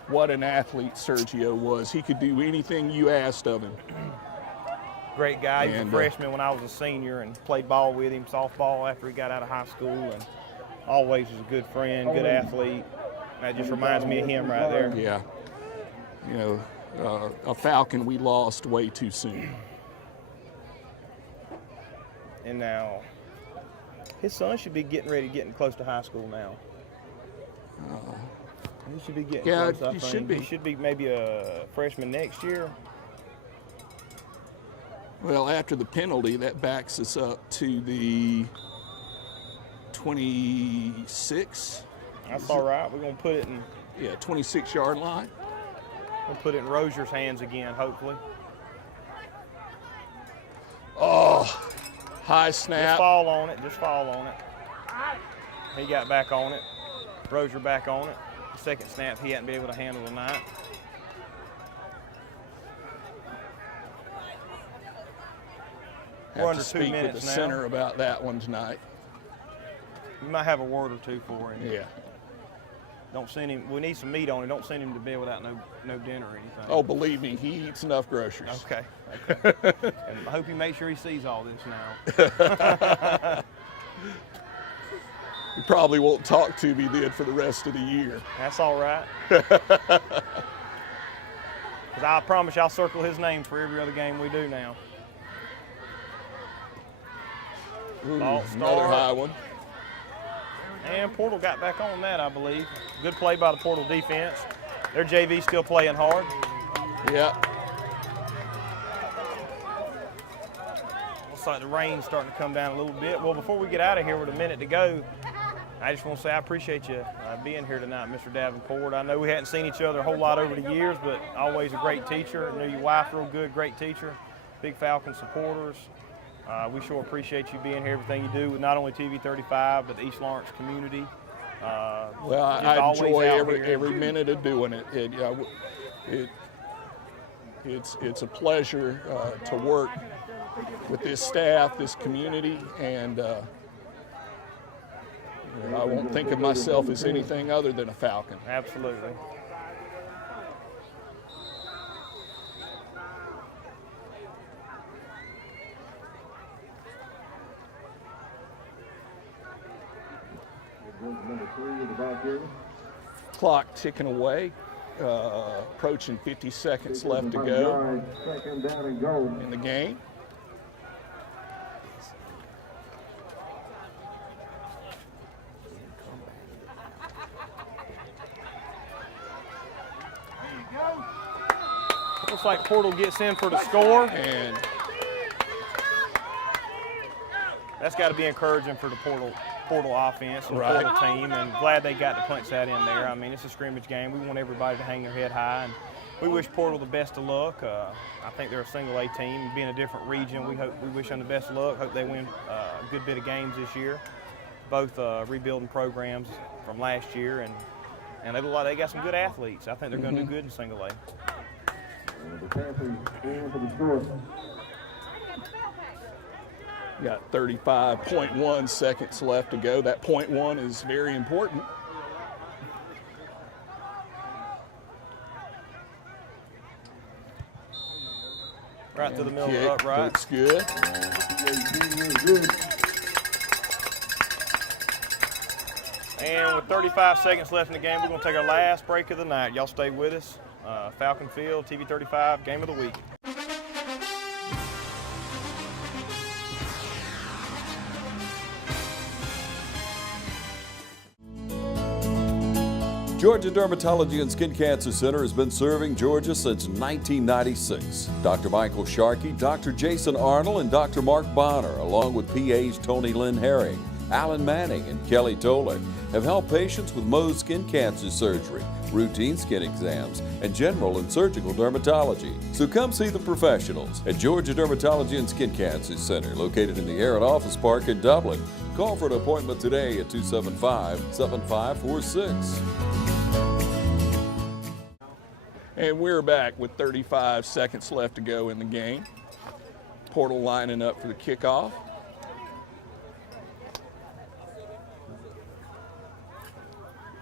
What an athlete Sergio was. He could do anything you asked of him. Great guy. He was a freshman when I was a senior and played ball with him, softball, after he got out of high school, and always was a good friend, good athlete. That just reminds me of him right there. Yeah. You know, a Falcon we lost way too soon. And now, his son should be getting close to high school now. He should be getting close, I think. He should be maybe a freshman next year. Well, after the penalty, that backs us up to the 26. That's all right. We're going to put it in. Yeah, 26-yard line. We'll put it in Rozier's hands again, hopefully. Oh, high snap. Just fall on it. Just fall on it. He got back on it. Rozier back on it. The second snap he hadn't been able to handle tonight. Have to speak with the center about that one tonight. You might have a word or two for him. Yeah. Don't send him. We need some meat on him. Don't send him to bed without no dinner or anything. Oh, believe me, he eats enough groceries. Okay. And I hope you make sure he sees all this now. He probably won't talk to me then for the rest of the year. That's all right. Because I promise you I'll circle his name for every other game we do now. Ooh, another high one. And Portal got back on that, I believe. Good play by the Portal defense. Their JV still playing hard. Yeah. Looks like the rain's starting to come down a little bit. Well, before we get out of here with a minute to go, I just want to say I appreciate you being here tonight, Mr. Davenport. I know we hadn't seen each other a whole lot over the years, but always a great teacher. I knew your wife real good, great teacher. Big Falcon supporters. We sure appreciate you being here, everything you do with not only TV 35, but the East Lawrence community. Well, I enjoy every minute of doing it. It's a pleasure to work with this staff, this community, and I won't think of myself as anything other than a Falcon. Absolutely. Number 3 in the back here. Clock ticking away, approaching 50 seconds left to go Second down and goal in the game. looks like Portal gets in for the score. And that's got to be encouraging for the Portal offense and the Portal team, and glad they got to punch that in there. I mean, it's a scrimmage game. We want everybody to hang their head high, and we wish Portal the best of luck. I think they're a single-A team. Being a different region, we wish them the best of luck. Hope they win a good bit of games this year. Both rebuilding programs from last year, and they look like they got some good athletes. I think they're going to do good in single-A. Got 35.1 seconds left to go. That .1 is very important. Right to the middle of the upright. Looks good. And with 35 seconds left in the game, we're going to take our last break of the night. Y'all stay with us. Falcon Field, TV 35, Game of the Week. Georgia Dermatology and Skin Cancer Center has been serving Georgia since 1996. Dr. Michael Sharkey, Dr. Jason Arnold, and Dr. Mark Bonner, along with PAs Tony Lynn Herring, Alan Manning, and Kelly Toller, have helped patients with Mohs skin cancer surgery, routine skin exams, and general and surgical dermatology. So come see the professionals at Georgia Dermatology and Skin Cancer Center, located in the Aaron Office Park in Dublin. Call for an appointment today at 275-7546. And we're back with 35 seconds left to go in the game. Portal lining up for the kickoff.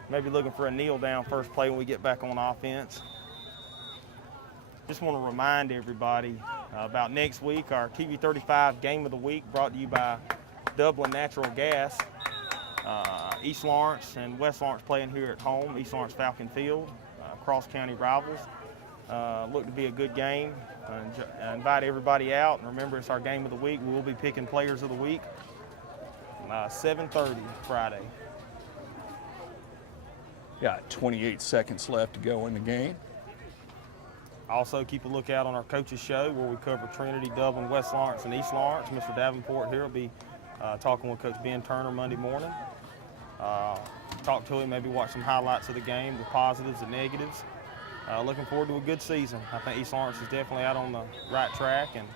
Maybe looking for a kneel down first play when we get back on offense. Just want to remind everybody about next week, our TV 35 Game of the Week, brought to you by Dublin Natural Gas. East Lawrence and West Lawrence playing here at home, East Lawrence Falcon Field, cross-county rivals. Look to be a good game. Invite everybody out, and remember, it's our Game of the Week. We'll be picking Players of the Week, 7:30 Friday. Got 28 seconds left to go in the game. Also, keep a lookout on our coaches show where we cover Trinity, Dublin, West Lawrence, and East Lawrence. Mr. Davenport here will be talking with Coach Ben Turner Monday morning. Talk to him, maybe watch some highlights of the game, the positives and negatives. Looking forward to a good season. I think East Lawrence is definitely out on the right track, and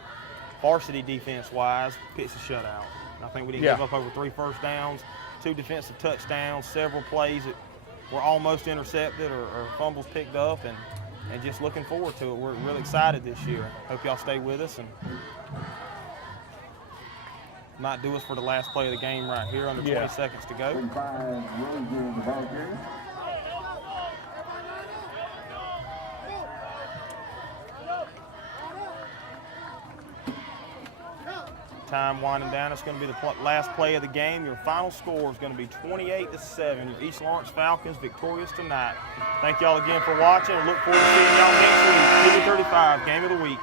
varsity defense-wise, pitched a shutout. I think we didn't give up over 3 first downs, 2 defensive touchdowns, several plays that were almost intercepted or fumbles picked up, and just looking forward to it. We're really excited this year. Hope y'all stay with us, and might do us for the last play of the game right here, under 20 seconds to go. Time winding down. It's going to be the last play of the game. Your final score is going to be 28-7. Your East Lawrence Falcons victorious tonight. Thank y'all again for watching, and look forward to seeing y'all next week. TV 35 Game of the Week.